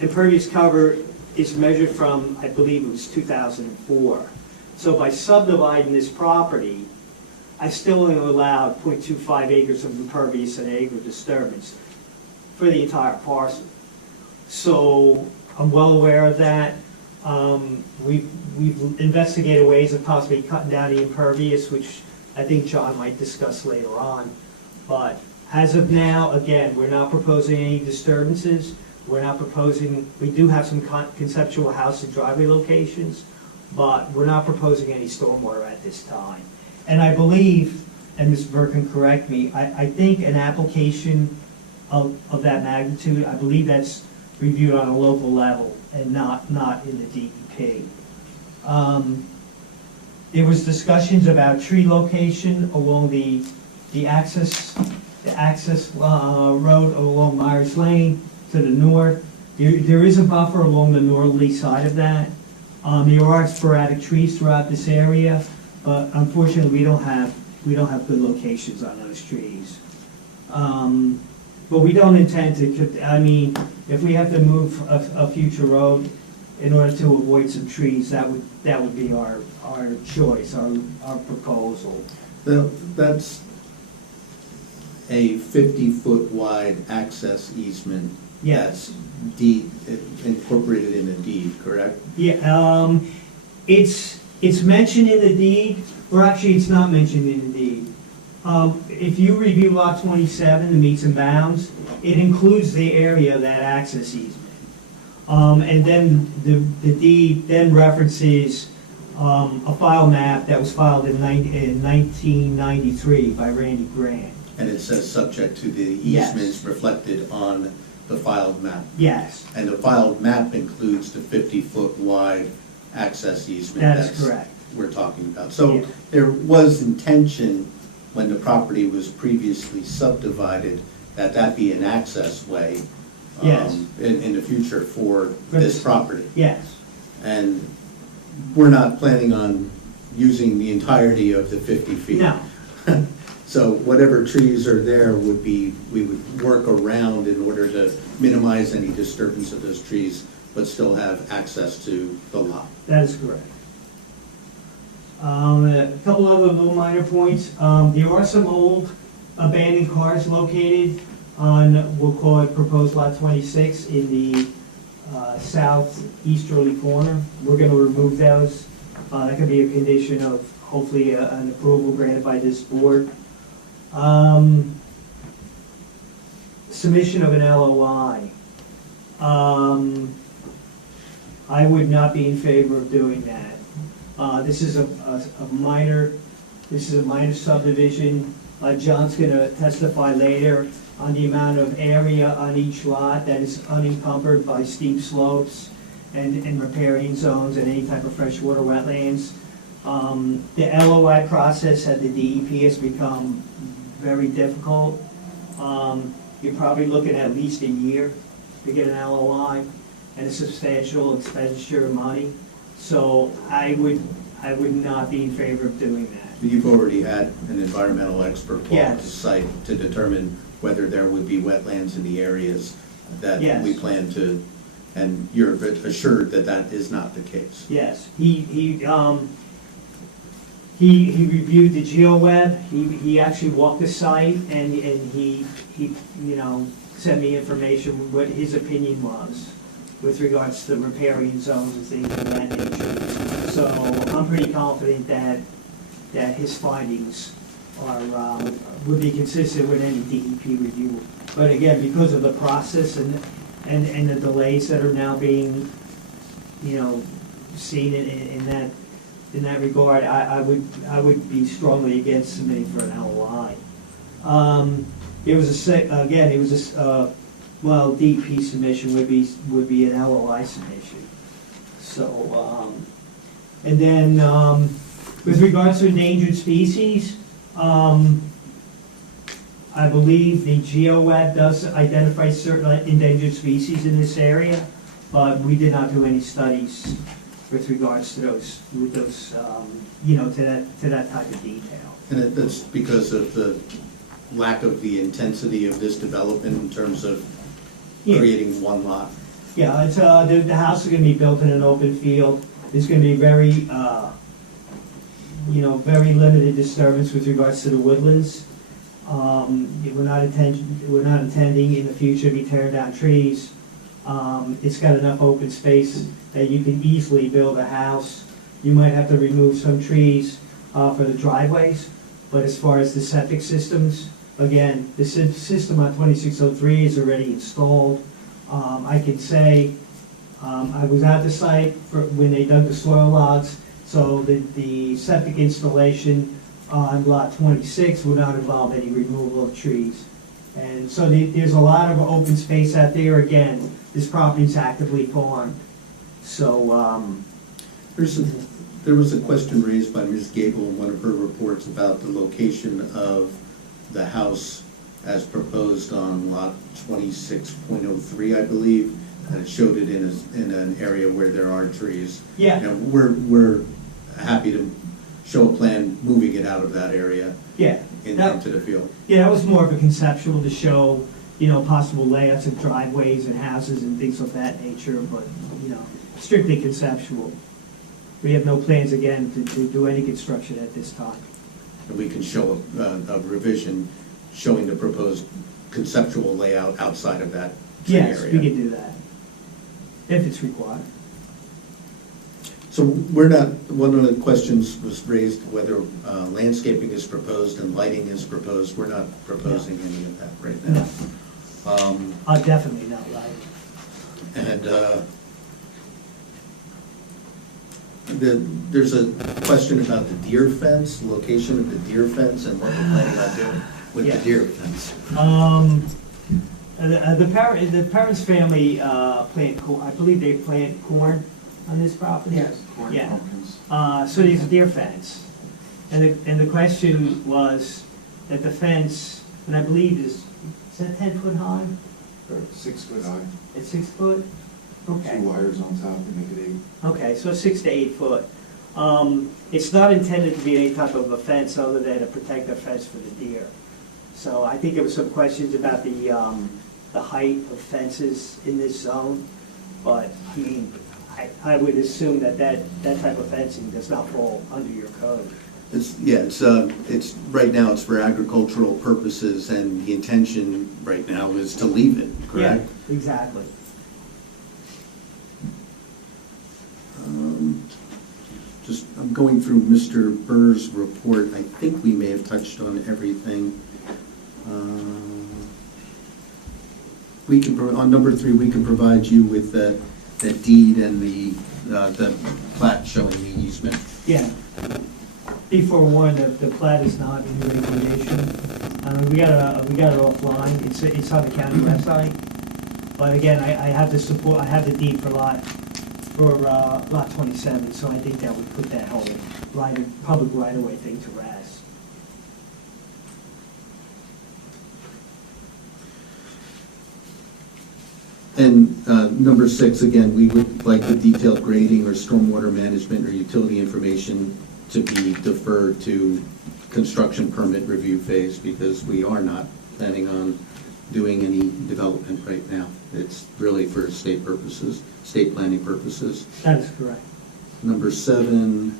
Impervious cover is measured from, I believe it was 2004. So by subdividing this property, I still only allowed 0.25 acres of impervious and an acre of disturbance for the entire parcel. So I'm well aware of that. We've investigated ways of possibly cutting down the impervious, which I think John might discuss later on. But as of now, again, we're not proposing any disturbances. We're not proposing, we do have some conceptual house and driveway locations, but we're not proposing any stormwater at this time. And I believe, and Ms. Burke can correct me, I think an application of that magnitude, I believe that's reviewed on a local level and not in the DEP. There was discussions about tree location along the access road along Myers Lane to the north. There is a buffer along the northerly side of that. There are sporadic trees throughout this area, but unfortunately we don't have good locations on those trees. But we don't intend to, I mean, if we have to move a future road, in order to avoid some trees, that would be our choice, our proposal. That's a 50-foot wide access easement. Yes. That's incorporated in a deed, correct? Yeah, it's mentioned in the deed, or actually, it's not mentioned in the deed. If you review lot 27, the meets and bounds, it includes the area of that access easement. And then the deed then references a file map that was filed in 1993 by Randy Grant. And it says subject to the Yes. easements reflected on the filed map. Yes, And the filed map includes the 50-foot wide access easement. that is correct. We're talking about. So Yeah. there was intention when the property was previously subdivided that be an access way Yes. in the future for this property. Yes, And we're not planning on using the entirety of the 50 feet. no, So whatever trees are there we would work around in order to minimize any disturbance of those trees, but still have access to the lot. that is correct. A couple other little minor points. There are some old abandoned cars located on, we'll call it proposed lot 26 in the southeasterly corner. We're going to remove those. That could be a condition of hopefully an approval granted by this board. Submission of an LOI. I would not be in favor of doing that. This is a minor subdivision. John's gonna testify later on the amount of area on each lot that is unencumbered by steep slopes and riparian zones and any type of freshwater wetlands. The LOI process at the DEP has become very difficult. You're probably looking at least a year to get an LOI and a substantial expenditure of money. So I would not be in favor of doing that. You've already had an environmental expert walk the Yes. site to determine whether there would be wetlands in the areas that Yes. we plan to, and you're assured that that is not the case. Yes, he reviewed the GeoWeb, he actually walked the site, and he sent me information what his opinion was with regards to riparian zones and things of that nature. So I'm pretty confident that his findings would be consistent with any DEP review. But again, because of the process and the delays that are now being, seen in that regard, I would be strongly against submitting for an LOI. DEP submission would be an LOI submission. So, and then, with regards to endangered species, I believe the GeoWeb does identify certain endangered species in this area, but we did not do any studies with regards to those, to that type of detail. And that's because of the lack of the intensity of this development in terms of creating one lot. Yeah, it's, the house is gonna be built in an open field. There's gonna be very, very limited disturbance with regards to the woodlands. We're not intending in the future to be tearing down trees. It's got enough open space that you can easily build a house. You might have to remove some trees for the driveways, but as far as the septic systems, again, the system on 2603 is already installed. I can say, I was at the site when they dug the soil logs, so the septic installation on lot 26 would not involve any removal of trees. And so there's a lot of open space out there. Again, this property is actively farmed. So, There was a question raised by Ms. Gable in one of her reports about the location of the house as proposed on lot 26.03, I believe, and it showed it in an area where there are trees. yeah, And we're happy to show a plan moving it out of that area yeah. into the field. Yeah, that was more of a conceptual to show, possible layouts of driveways and houses and things of that nature, but, strictly conceptual. We have no plans, again, to do any construction at this time. And we can show a revision showing the proposed conceptual layout outside of that tree area. Yes, we can do that, if it's required. So we're not, one of the questions was raised whether landscaping is proposed and lighting is proposed. We're not proposing any of that right now. Definitely not lighting. And there's a question about the deer fence, location of the deer fence, and what we're planning on doing with the deer fence. The parents' family plant corn. I believe they plant corn on this property. Yes. Corn, Yeah. pumpkins. So there's a deer fence, and the question was that the fence, and I believe is that 10 foot high? Or 6 foot high, It's 6 foot. Okay. 2 wires on top to make it 8. Okay, so 6 to 8 foot. It's not intended to be any type of a fence other than a protective fence for the deer. So I think there were some questions about the height of fences in this zone, but I mean, I would assume that type of fencing does not fall under your code. It's right now it's for agricultural purposes, and the intention right now is to leave it, correct? Yeah, exactly. I'm going through Mr. Burr's report. I think we may have touched on everything. On number 3, we can provide you with that deed and the plat showing the easement. Yeah. Be forewarned, the plat is not in recreation. We got it offline. It's on the county website. But again, I have the deed for lot 27, so I think that would put that whole public right-of-way thing to rest. And number 6, again, we would like the detailed grading or stormwater management or utility information to be deferred to construction permit review phase, because we are not planning on doing any development right now. It's really for state purposes, state planning purposes. That is correct. Number 7,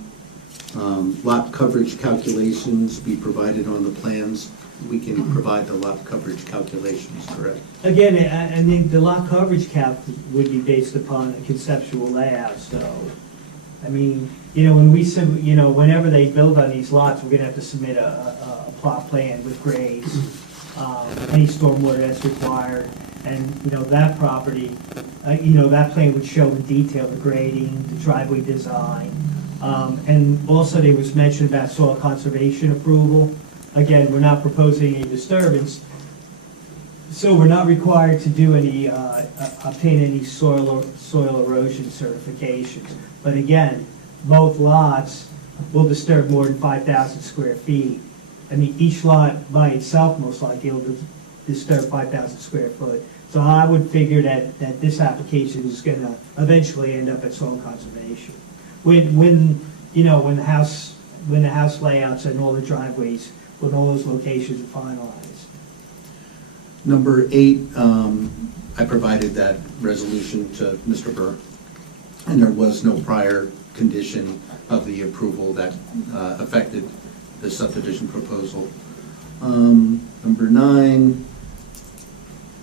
lot coverage calculations be provided on the plans. We can provide the lot coverage calculations, correct? Again, I mean, the lot coverage cap would be based upon a conceptual layout, so, I mean, when whenever they build on these lots, we're gonna have to submit a plot plan with grades, any stormwater that's required, and, that property, that plan would show in detail the grading, the driveway design, and also there was mention about soil conservation approval. Again, we're not proposing any disturbance, so we're not required to do obtain any soil erosion certifications. But again, both lots will disturb more than 5,000 square feet. I mean, each lot by itself most likely will disturb 5,000 square foot. So I would figure that this application is gonna eventually end up at soil conservation. When the house layouts and all the driveways, when all those locations are finalized. Number 8, I provided that resolution to Mr. Burr, and there was no prior condition of the approval that affected the subdivision proposal. Number 9,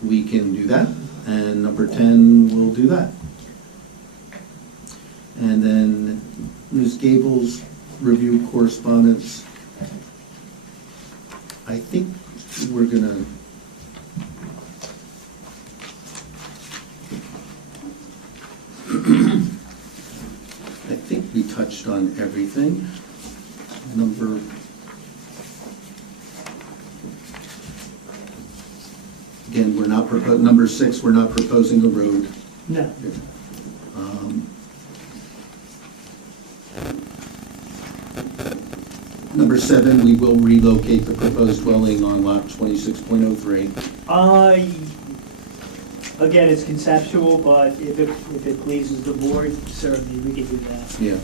we can do that, and number 10, we'll do that. And then Ms. Gable's review correspondence. I think we're gonna I think we touched on everything. Again, we're not number 6, we're not proposing a road. No. Number 7, we will relocate the proposed dwelling on lot 26.03. Again, it's conceptual, but if it pleases the board, certainly we can do that. Yeah.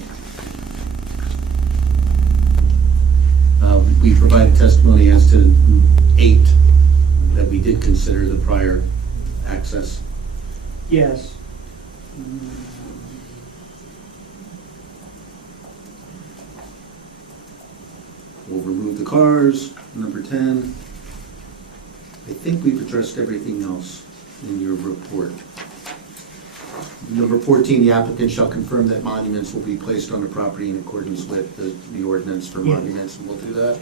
We provided testimony as to 8 that we did consider the prior access. Yes. We'll remove the cars, number 10. I think we've addressed everything else in your report. Number 14, the applicant shall confirm that monuments will be placed on the property in accordance with the ordinance for Yeah. monuments, and we'll do that.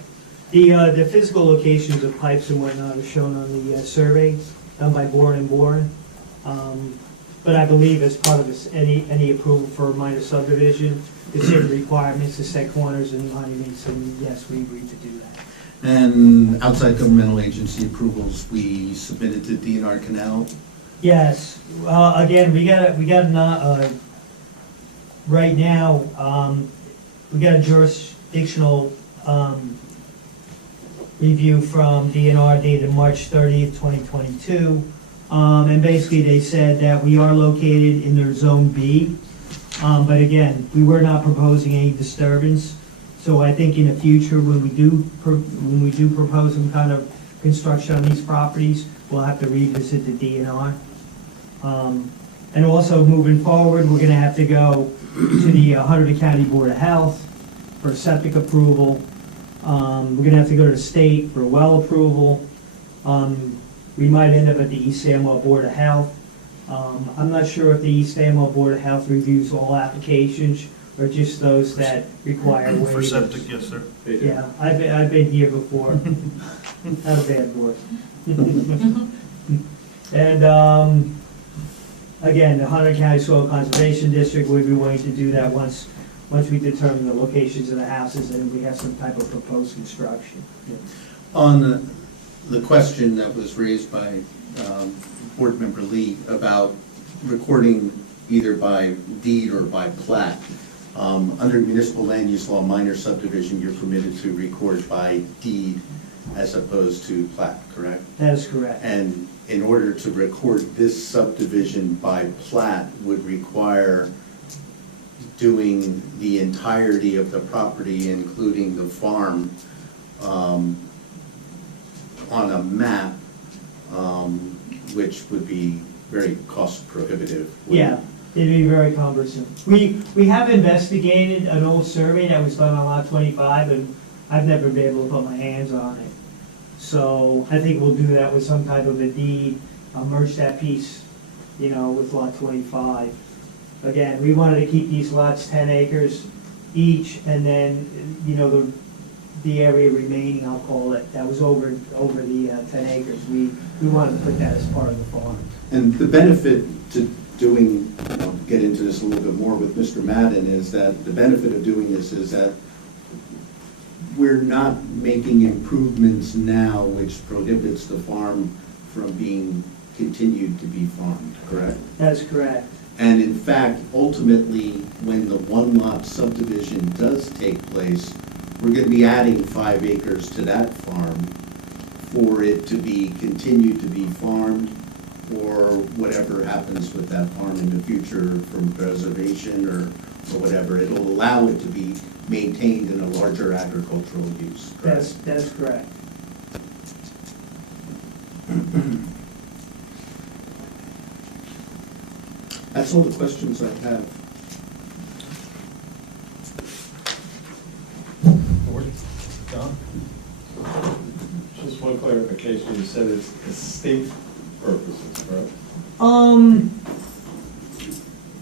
The physical locations of pipes and whatnot are shown on the survey done by Boren and Boren. But I believe as part of this, any approval for a minor subdivision, there's certain requirements to set corners and monuments, and yes, we agreed to do that. And outside governmental agency approvals, we submitted to DNR Canal. Yes, again, we got not, right now, we got a jurisdictional, review from DNR dated March 30th, 2022. And basically they said that we are located in their Zone B. But again, we were not proposing any disturbance. So I think in the future, when we do propose some kind of construction on these properties, we'll have to revisit the DNR. And also moving forward, we're gonna have to go to the Hunterdon County Board of Health for septic approval. We're gonna have to go to the state for well approval. We might end up at the East Amwell Board of Health. I'm not sure if the East Amwell Board of Health reviews all applications or just those that require waivers. For septic, yes, sir. Yeah, I've been here before. Not a bad word. And, again, the Hunterdon County Soil Conservation District, we'd be willing to do that once we determine the locations of the houses and we have some type of proposed construction. On the question that was raised by Board Member Lee about recording either by deed or by plat, under municipal land use law, minor subdivision, you're permitted to record by deed as opposed to plat, correct? That is correct. And in order to record this subdivision by plat would require doing the entirety of the property, including the farm, on a map, which would be very cost prohibitive. Yeah, it'd be very cumbersome. We have investigated an old survey that was done on Lot 25, and I've never been able to put my hands on it. So I think we'll do that with some type of a deed. I'll merge that piece, with Lot 25. Again, we wanted to keep these lots 10 acres each, and then, the area remaining, I'll call it, that was over the 10 acres. We wanted to put that as part of the farm. And the benefit to doing, I'll get into this a little bit more with Mr. Madden, is that the benefit of doing this is that we're not making improvements now which prohibits the farm from being continued to be farmed, correct? That's correct. And in fact, ultimately, when the one lot subdivision does take place, we're going to be adding 5 acres to that farm for it to be continued to be farmed, or whatever happens with that farm in the future from preservation or whatever. It'll allow it to be maintained in a larger agricultural use. Correct? That's correct. That's all the questions I have. John? Just one clarification, you said it's state purposes, correct?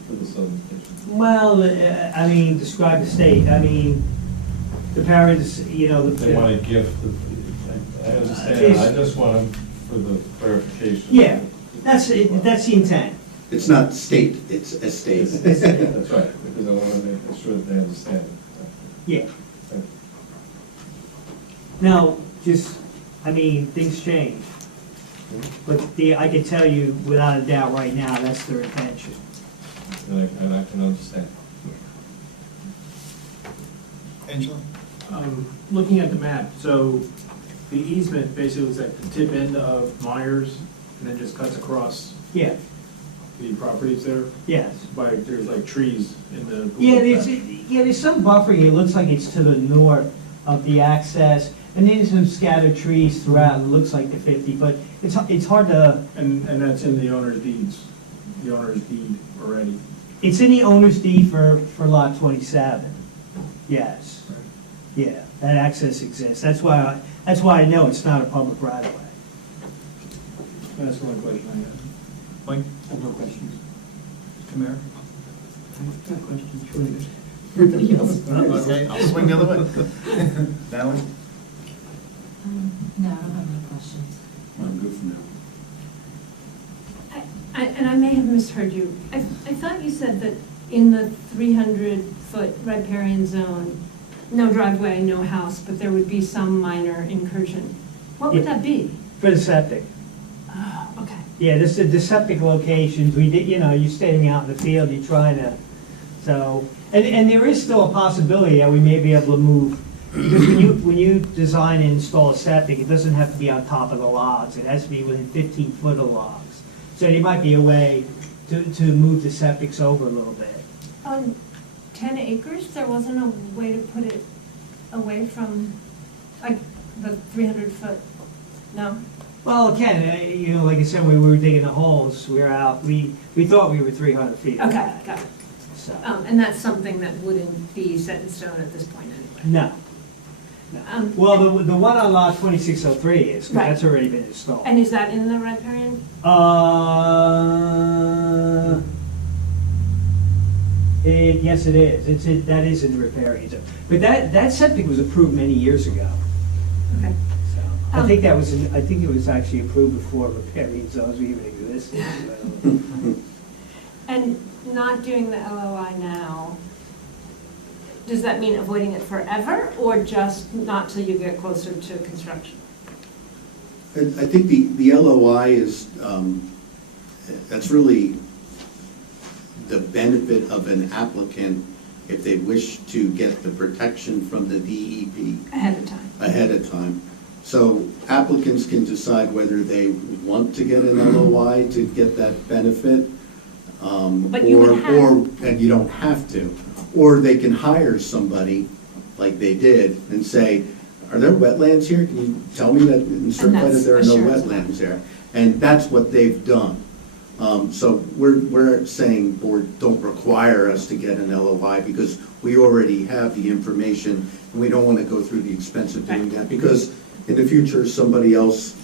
For the subdivision? Well, describe the state. The parents, They want a gift, I understand, I just want for the clarification. Yeah, that's the intent. It's not state, it's estate. That's right, because I want to make sure that they understand it. Yeah. Now, things change. But I can tell you without a doubt right now, that's their intention. And I can understand. Angela? Looking at the map, so the easement basically looks like the tip end of Myers and then just cuts across Yeah, the properties there. yes. There's like trees in the. There's some buffering. It looks like it's to the north of the access. And then some scattered trees throughout, it looks like the 50, but it's hard to, And that's in the owner's deeds, the owner's deed already. it's in the owner's deed for lot 27. Yes. Yeah, that access exists. That's why I know it's not a public right of way. That's the only question I have. Mike? No questions. Mr. Mayor? No questions. Everybody else? Okay, I'll swing the other way. Natalie? No, I don't have any questions. I'm good for now. And I may have misheard you. I thought you said that in the 300-foot riparian zone, no driveway, no house, but there would be some minor incursion. What would that be? For the septic. Oh, okay. Yeah, this is the septic locations, we did, you're standing out in the field, you're trying to, so, and there is still a possibility that we may be able to move, because when you design and install a septic, it doesn't have to be on top of the logs, it has to be within 15 foot of logs. So there might be a way to move the septics over a little bit. On 10 acres, there wasn't a way to put it away from, like, the 300-foot, no? Well, again, like I said, when we were digging the holes, we were out, we thought we were 300 feet. Okay, got it. So, And that's something that wouldn't be set in stone at this point anyway? no. Well, the one on lot 2603 is, 'cause Right. that's already been installed. And is that in the riparian? Yes, it is. That is in the riparian zone. But that septic was approved many years ago. Okay. So I think I think it was actually approved before riparian zones even existed. And not doing the LOI now, does that mean avoiding it forever, or just not till you get closer to construction? I think the LOI is, that's really the benefit of an applicant if they wish to get the protection from the DEP Ahead of time? ahead of time. So applicants can decide whether they want to get an LOI to get that benefit. But you would have- And you don't have to. Or they can hire somebody, like they did, and say, are there wetlands here? Can you tell me that, and certify that that's there are no assurance. wetlands there? And that's what they've done. So we're saying, board, don't require us to get an LOI because we already have the information, and we don't want to go through the expense of doing that, because in the future, somebody else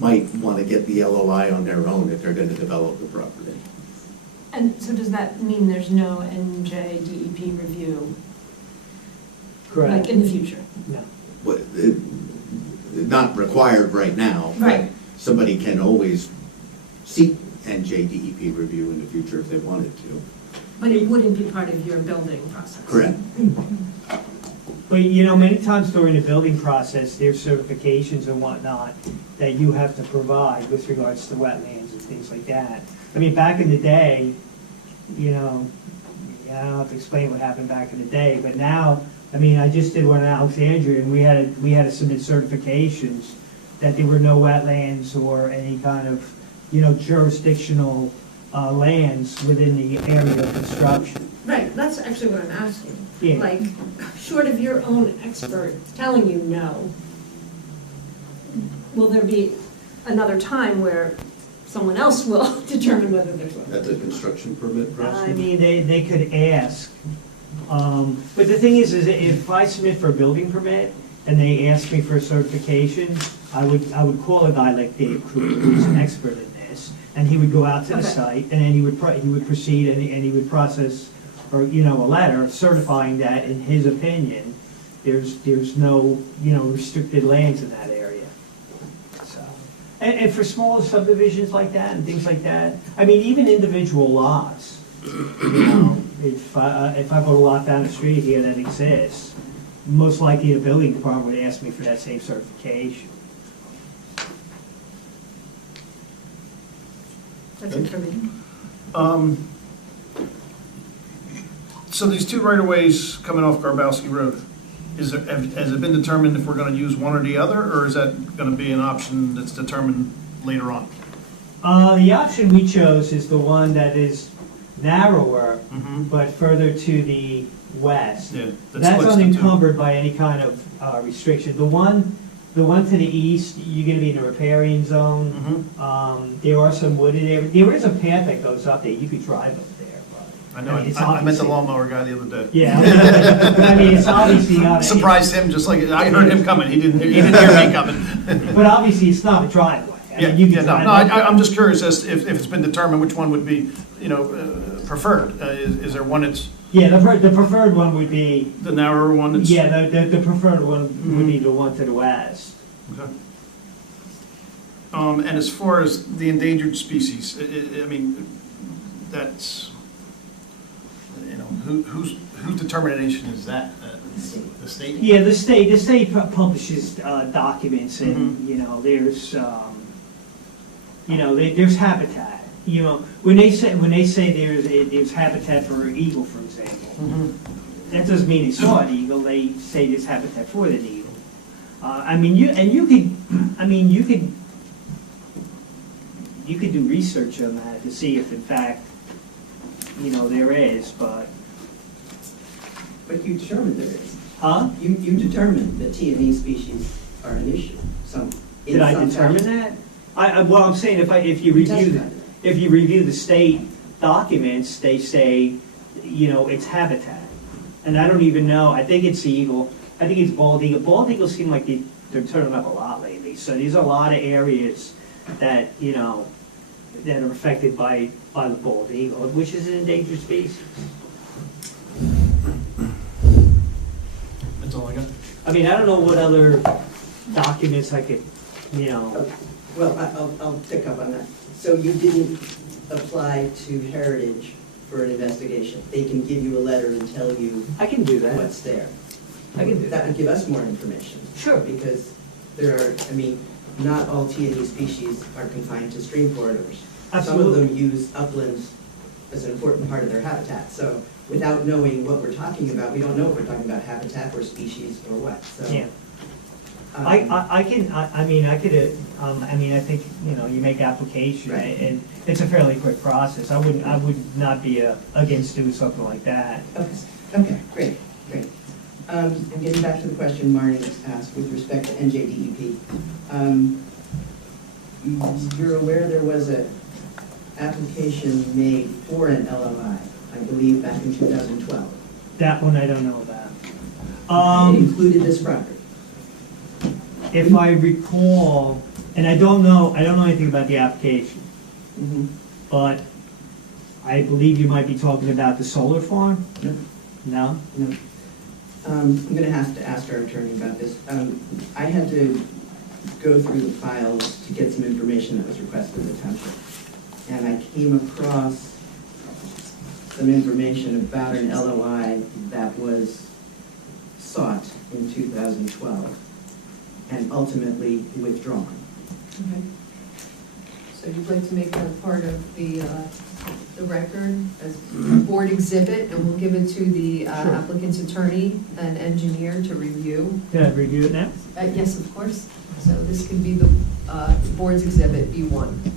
might want to get the LOI on their own if they're going to develop the property. And so does that mean there's no NJDEP review, Correct. like in the future? No. But not required right now. but Right. Somebody can always seek NJDEP review in the future if they wanted to. But it wouldn't be part of your building process? Correct. But, many times during the building process, there's certifications and whatnot that you have to provide with regards to wetlands and things like that. I mean, back in the day, I don't have to explain what happened back in the day, but now, I just did one in Alexandria, and we had to submit certifications that there were no wetlands or any kind of, jurisdictional lands within the area of construction. Right, that's actually what I'm asking. Yeah. Like, short of your own expert telling you no, will there be another time where someone else will determine whether there's one? At the construction permit process? They could ask. But the thing is if I submit for a building permit and they ask me for a certification, I would call a guy like Dave Kruger, who's an expert in this, and he would go out to the Okay. site, and then he would proceed and he would process, or, a letter certifying that, in his opinion, there's no, restricted lands in that area. So, and for smaller subdivisions like that and things like that, even individual lots, if I put a lot down the street here that exists, most likely the building department would ask me for that same certification. That's it for me. So these two right-of-ways coming off Garbowski Road, has it been determined if we're going to use one or the other, or is that going to be an option that's determined later on? The option we chose is the one that is narrower, Mhm. but further to the west. Yeah. that That's splits the two. unencumbered by any kind of restriction. The one to the east, you're gonna be in a riparian zone. There are some wooded areas. There is a path that goes up there. You could drive up there, but. I know, it's I met the obviously- lawnmower guy the other day. Yeah, but I mean, it's obviously not. Surprised him, just like, I heard him coming, he didn't hear me coming. But obviously, it's not a driveway. I Yeah, mean, you yeah, can no, drive no, up. I'm just curious as if it's been determined which one would be, preferred. Is there one that's Yeah, the preferred one would be, the narrower one that's? yeah, the preferred one would be the one to the west. Okay. And as far as the endangered species, I mean, that's, whose determination is that? The state? Yeah, the state publishes documents and, there's, there's habitat. When they say there's habitat for an eagle, for example, that doesn't mean they saw an eagle, they say there's habitat for an eagle. You could do research on that to see if in fact, there is, but. But you determined there is. Huh? You determined that T&E species are an issue, Did I determine that? Well, I'm saying if you review the state documents, they say, it's habitat. And I don't even know, I think it's eagle, I think it's bald eagle. Bald eagles seem like they're turning up a lot lately. So there's a lot of areas that, that are affected by the bald eagle, which is an endangered species. That's all I got. I mean, I don't know what other documents I could, Well, I'll pick up on that. So you didn't apply to Heritage for an investigation? They can give you a letter and tell you I can do that. what's there? I can do That would give us more information. Sure. Because there are, not all T&E species are confined to stream corridors. Absolutely. Some of them use uplands as an important part of their habitat. So without knowing what we're talking about, we don't know if we're talking about habitat or species or what, so. Yeah. I think, you make application, Right. and it's a fairly quick process. I would not be against doing something like that. Okay, great. And getting back to the question Marnie asked with respect to NJDEP. You're aware there was an application made for an LOI, I believe back in 2012. That one I don't know about. It included this property. If I recall, and I don't know anything about the application, but I believe you might be talking about the solar farm? No. No? No. I'm going to have to ask our attorney about this. I had to go through the files to get some information that was requested of the township. And I came across some information about an LOI that was sought in 2012 and ultimately withdrawn. Okay. So you'd like to make that part of the record as board exhibit, and we'll give it to the applicant's attorney and engineer to review? Can I review it now? Yes, of course. So this can be the board's exhibit, B1.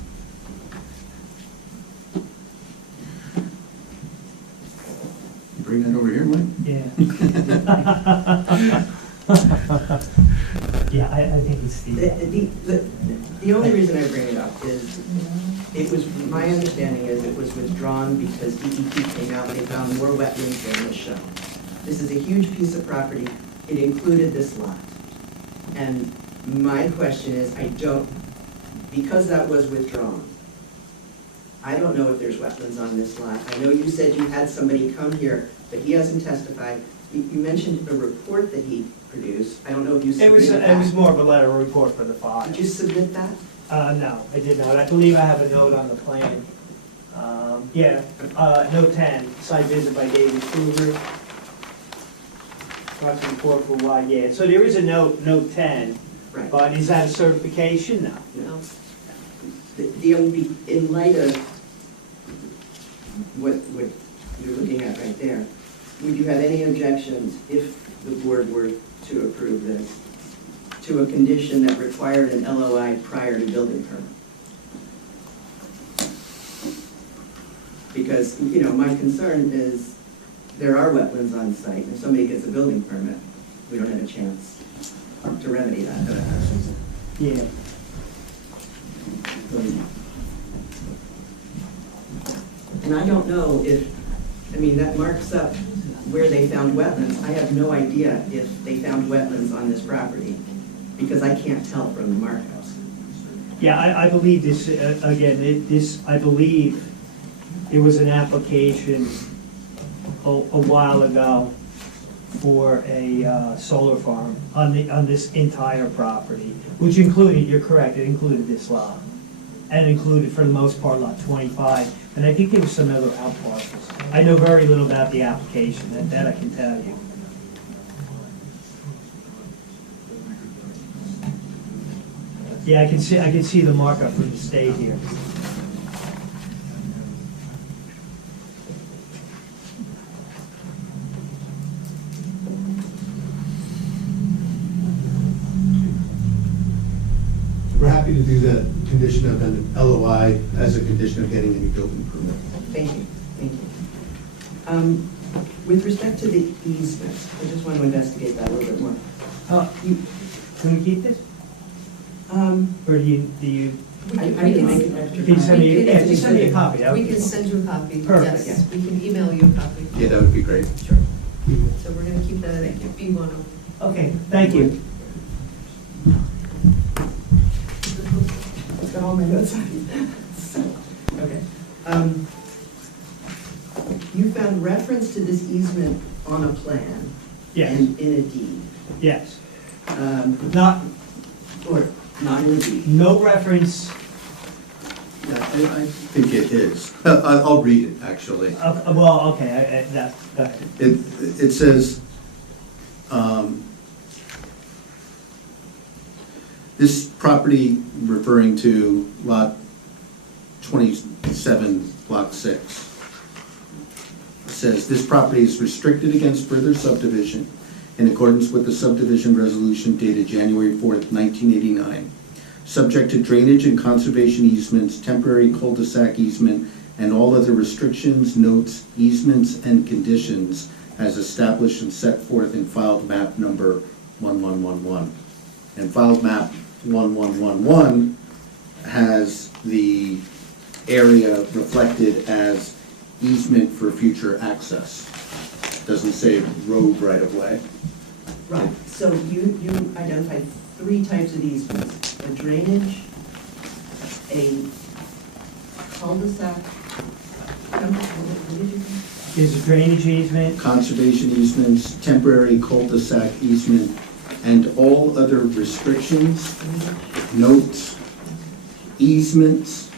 You bring that over here, Mike? Yeah. Yeah, I think it's The only reason I bring it up is, my understanding is it was withdrawn because DEP came out and they found more wetlands than was shown. This is a huge piece of property. It included this lot. And my question is, because that was withdrawn, I don't know if there's wetlands on this lot. I know you said you had somebody come here, but he hasn't testified. You mentioned a report that he produced. I don't know if you submitted that. It was more of a letter report for the file. Did you submit that? No, I did not. I believe I have a note on the plan. Note 10, site visit by David Kruger. Approximate 4 foot wide, yeah. So there is a note 10. Right. But is that a certification? No. No. In light of what you're looking at right there, would you have any objections if the board were to approve this to a condition that required an LOI prior to building permit? Because, my concern is there are wetlands on site, and if somebody gets a building permit, we don't have a chance to remedy that. Yeah. And I don't know if, I mean, that marks up where they found wetlands. I have no idea if they found wetlands on this property, because I can't tell from the markups. Yeah, I believe this, I believe there was an application a while ago for a solar farm on this entire property, which included, you're correct, it included this lot. And included, for the most part, lot 25, and I think there was some other out parcels. I know very little about the application, that I can tell you. Yeah, I can see the markup from the state here. We're happy to do the condition of an LOI as a condition of getting any building permit. Thank you, thank you. With respect to the easement, I just want to investigate that a little bit more. Can we keep this? Or do you? I can make an extra. Can you send me, copy. yeah, just send me a copy. that would We be can cool. send you a copy. Perfect. Yes, we can email you a copy. Yeah, that would be great. Sure. So we're gonna keep that at B10. Okay, thank you. I've got all my notes on it. Okay. You found reference to this easement on a plan? Yes. And in a deed? Yes. Not, or not in a deed? No reference, Yeah, I think it is. I'll read it, actually. well, okay, go ahead. It says, this property referring to lot 27, block 6, says this property is restricted against further subdivision in accordance with the subdivision resolution dated January 4th, 1989, subject to drainage and conservation easements, temporary cul-de-sac easement, and all other restrictions, notes, easements, and conditions as established and set forth in filed map number 1111. And filed map 1111 has the area reflected as easement for future access. Doesn't say road right of way. Right, so you identified 3 types of easements: a drainage, a cul-de-sac, what did you say? There's a drainage easement, Conservation easements, temporary cul-de-sac easement, and all other restrictions, notes, easements,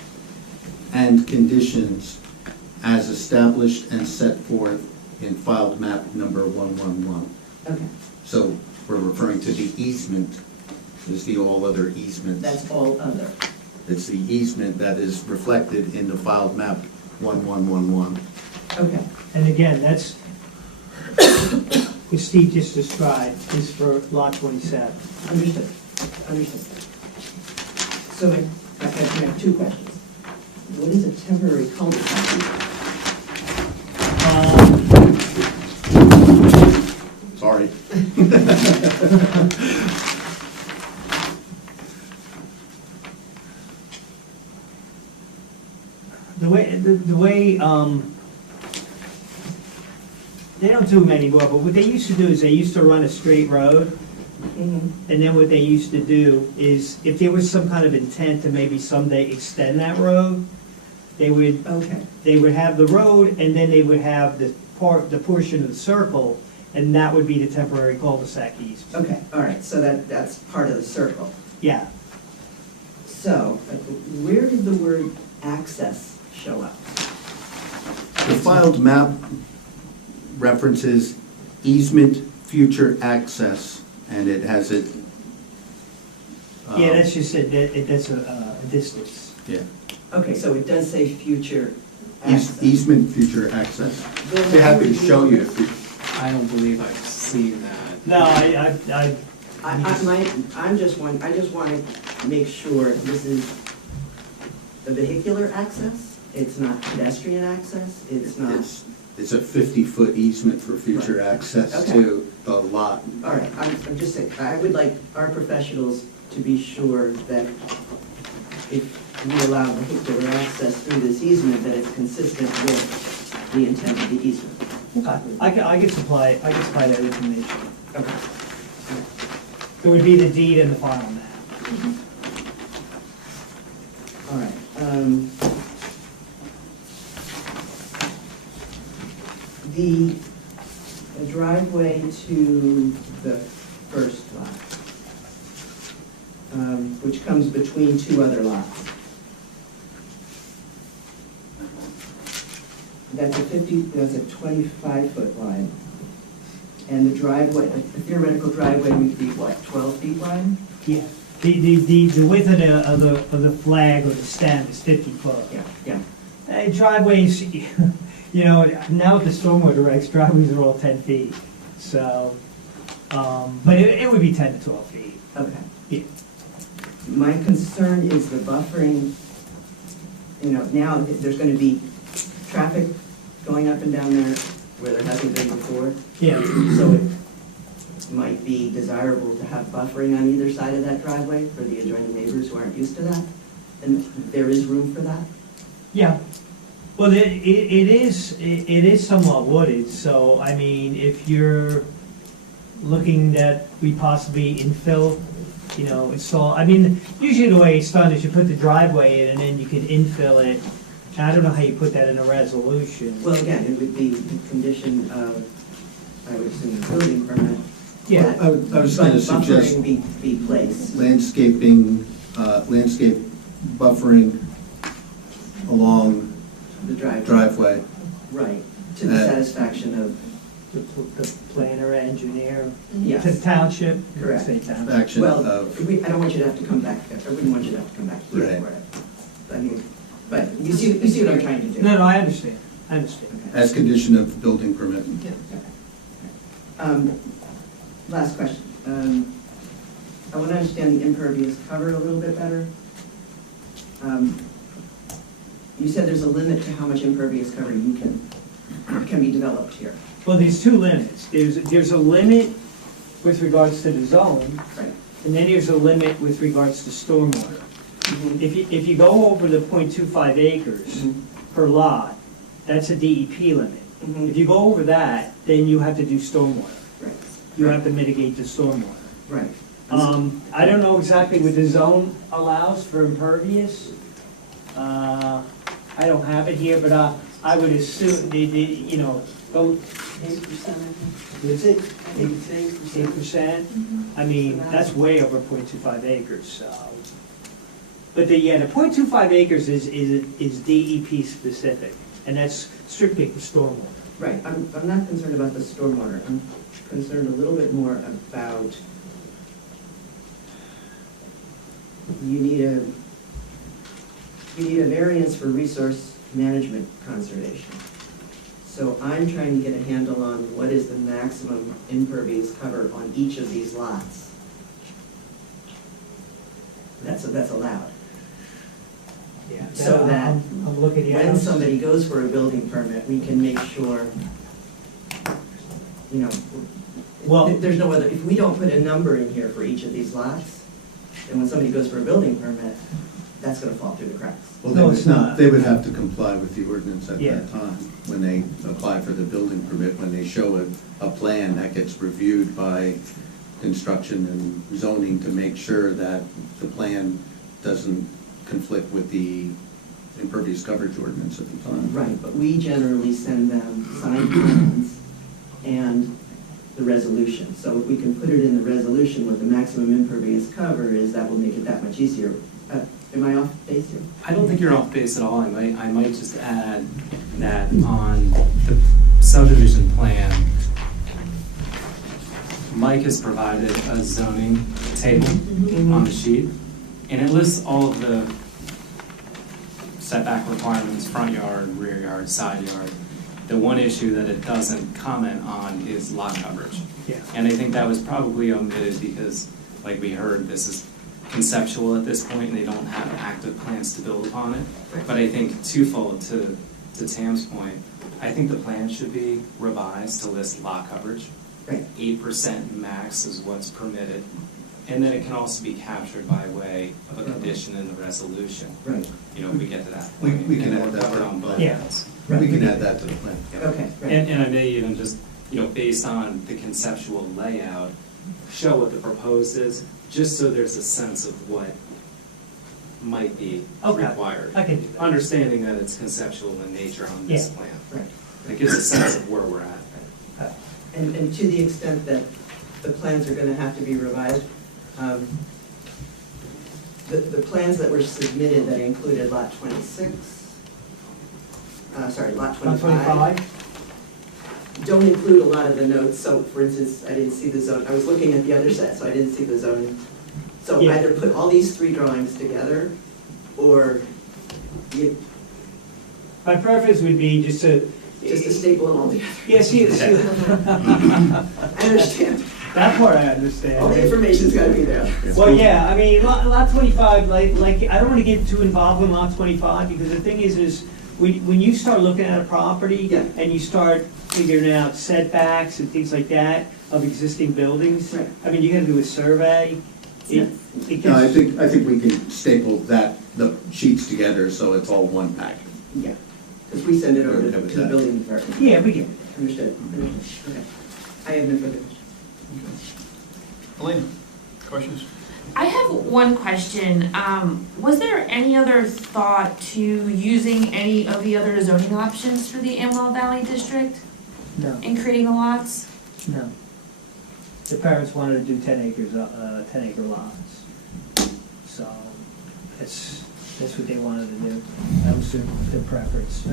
and conditions as established and set forth in filed map number 111. Okay, So we're referring to the easement, is the all other easements. that's all other. It's the easement that is reflected in the filed map 1111. Okay, and again, that's what Steve just described, is for lot 27. understood, understood. So I have 2 questions. What is a temporary cul-de-sac? Sorry. The way, they don't do them anymore, but what they used to do is they used to run a straight road, and then what they used to do is, if there was some kind of intent to maybe someday extend that road, they would have the road, and then they would have the portion of the circle, and that would be the temporary cul-de-sac easement. Okay, all right, so that's part of the circle. Yeah. So, where did the word access show up? The filed map references easement future access, and it has it. Yeah, that's just that's a distance. Yeah. Okay, so it does say future access. Easement future access. Be happy to show you if you. I don't believe I've seen that. No, I just want to make sure this is the vehicular access, it's not pedestrian access, it's not. It's a 50-foot easement for future access Okay. to the lot. All right, I'm just saying, I would like our professionals to be sure that if we allow vehicular access through this easement, that it's consistent with the intent of the easement. I can supply that information. Okay. It would be the deed and the final map. All right. The driveway to the first lot, which comes between two other lots. That's a 25-foot wide. And the driveway, a theoretical driveway would be what, 12 feet wide? Yeah. The width of the flag or the stem is 50 foot. Yeah. Driveways, you know, now with the stormwater regs, driveways are all 10 feet. So, but it would be 10 to 12 feet. Okay. Yeah. My concern is the buffering. You know, now there's going to be traffic going up and down there where there hasn't been before. Yeah. So it might be desirable to have buffering on either side of that driveway for the adjoining neighbors who aren't used to that. And there is room for that? Yeah. Well, it is somewhat wooded, so, I mean, if you're looking that we possibly infill, you know, install, I mean, usually the way it's done is you put the driveway in and then you can infill it. I don't know how you put that in a resolution. Well, again, it would be a condition of, I would assume, a building permit. Yeah. I was going to suggest Buffering be placed. landscaping, landscape buffering along The driveway. Right, to the satisfaction of, The planner, engineer, yes. to the township. Correct. Say township. Action Well, of, I don't want you to have to come back, I wouldn't want you to have to come back here Right. for it. I mean, but you see what I'm trying to do. No, I understand. I understand. Okay. as condition of building permit. Last question. I want to understand the impervious cover a little bit better. You said there's a limit to how much impervious cover can be developed here. Well, there's two limits. There's a limit with regards to the zone, Right. and then there's a limit with regards to stormwater. If you go over the 0.25 acres per lot, that's a DEP limit. If you go over that, then you have to do stormwater. Right. You have to mitigate the stormwater. Right. I don't know exactly what the zone allows for impervious. I don't have it here, but I would assume, you know, go. 8%. Is it? 8%. 8%? I mean, that's way over 0.25 acres, so. But the 0.25 acres is DEP specific, and that's strictly for stormwater. Right, I'm not concerned about the stormwater, I'm concerned a little bit more about, you need a variance for resource management conservation. So I'm trying to get a handle on what is the maximum impervious cover on each of these lots. That's allowed. Yeah. So that I'm looking at when somebody goes for a building permit, we can make sure, you know, Well- there's no other, if we don't put a number in here for each of these lots, then when somebody goes for a building permit, that's gonna fall through the cracks. Well, No, it's not. They would have to comply with the ordinance at Yeah. that time, when they apply for the building permit, when they show a plan that gets reviewed by construction and zoning to make sure that the plan doesn't conflict with the impervious coverage ordinance at the time. Right, but we generally send them signed plans and the resolution. So if we can put it in the resolution what the maximum impervious cover is, that will make it that much easier. Am I off base here? I don't think you're off base at all. I might just add that on the subdivision plan, Mike has provided a zoning table on the sheet, and it lists all of the setback requirements, front yard, rear yard, side yard. The one issue that it doesn't comment on is lot coverage. Yeah. And I think that was probably omitted because, like we heard, this is conceptual at this point and they don't have active plans to build upon it. But I think twofold to to Tam's point, I think the plan should be revised to list lot coverage. Right. 8% max is what's permitted. And then it can also be captured by way of a condition in the resolution. Right. You know, if we get to that We point. can and add then that. cover it on both Yeah. ends. We can add that to the plan. Yeah. Okay, right. And I may even just, you know, based on the conceptual layout, show what the proposed is, just so there's a sense of what might be Okay. required. I can do that. Understanding that it's conceptual in nature on this Yeah. plan. Right. It gives a sense of where we're at. And to the extent that the plans are gonna have to be revised, the plans that were submitted that included lot 26, lot 25, don't include a lot of the notes. So for instance, I didn't see the zone, I was looking at the other set, so I didn't see the zoning. So Yeah. either put all these three drawings together, or you, My preference would be just to. just to staple them all together. Yes, yes. I understand. That part I understand. All the information's gotta be there. Well, yeah, I mean, lot 25, like, I don't want to get too involved in lot 25, because the thing is when you start looking at a property, Yeah. and you start figuring out setbacks and things like that of existing buildings, Right. I mean, you gotta do a survey. It No, I gets, think we can staple the sheets together so it's all one packet. Yeah, because we send it over to Okay with the that. building department. yeah, we can. Understood. Okay. I have no further questions. Elaine, questions? I have one question. Was there any other thought to using any of the other zoning options for the Amwell Valley District No, in creating the lots? no. The parents wanted to do 10 acre lots. So, that's what they wanted to do. That was their preference.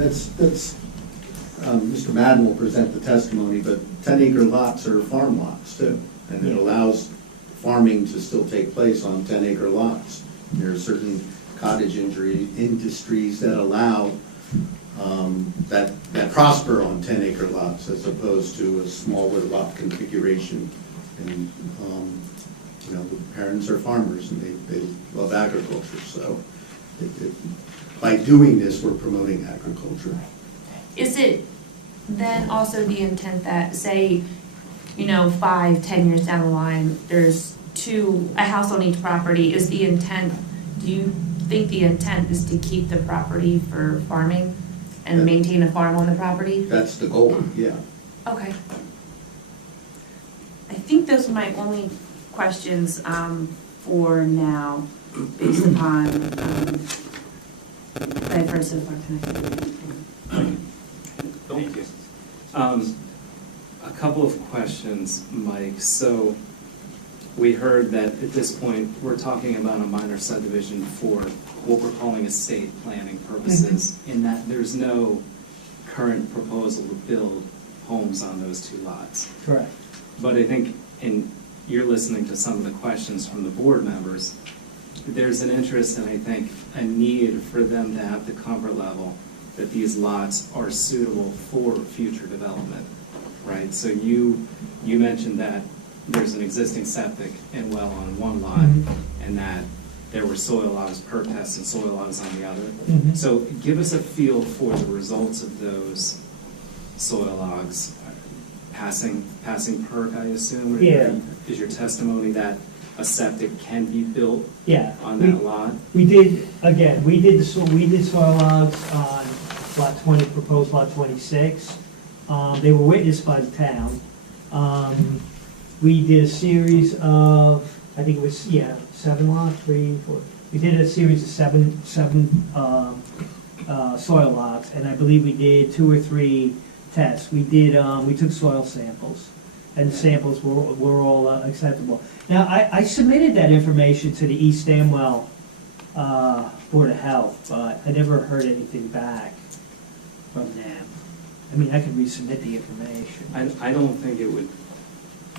Mr. Madden will present the testimony, but 10-acre lots are farm lots too. And it Yeah. allows farming to still take place on 10-acre lots. There are certain cottage industries that allow, that prosper on 10-acre lots as opposed to a smaller lot configuration. And, you know, the parents are farmers and they love agriculture, so by doing this, we're promoting agriculture. Is it then also the intent that, say, 5-10 years down the line, there's a house on each property, is the intent, do you think the intent is to keep the property for farming and maintain a farm on the property? That's the goal, yeah. Okay. I think those are my only questions for now, based upon what I've heard so far tonight. Thank you. A couple of questions, Mike. So we heard that at this point, we're talking about a minor subdivision for what we're calling estate planning purposes, in that there's no current proposal to build homes on those two lots. Correct. But I think, and you're listening to some of the questions from the board members, there's an interest and I think a need for them to have the comfort level that these lots are suitable for future development, right? So you mentioned that there's an existing septic and well on one lot, and that there were soil logs, perk tests and soil logs on the other. So give us a feel for the results of those soil logs. Passing perk, I assume? Or Yeah. Is your testimony that a septic can be built Yeah. on that lot? We did soil logs on lot 20, proposed lot 26. They were witnessed by the town. We did a series of, I think it was, 7 lots, 3, 4. We did a series of seven soil logs, and I believe we did 2 or 3 tests. We took soil samples, and the samples were all acceptable. Now, I submitted that information to the East Amwell Board of Health, but I never heard anything back from them. I mean, I could resubmit the information. I don't think it would,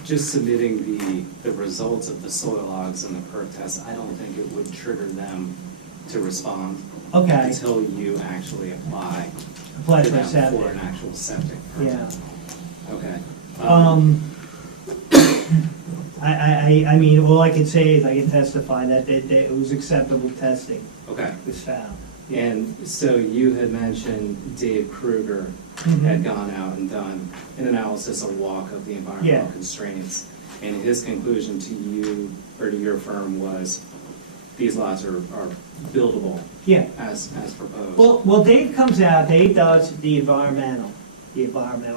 just submitting the results of the soil logs and the perk test, I don't think it would trigger them to respond. Okay. Until you actually apply Apply to for them septic. for an actual septic permit. Yeah. Okay. I mean, all I can say is I can testify that it was acceptable testing Okay. was found. And so you had mentioned Dave Kruger Mm-hmm. had gone out and done an analysis, a walk of the environmental Yeah. constraints. And his conclusion to you, or to your firm, was these lots are buildable Yeah. as proposed. Well, Dave comes out, Dave does the environmental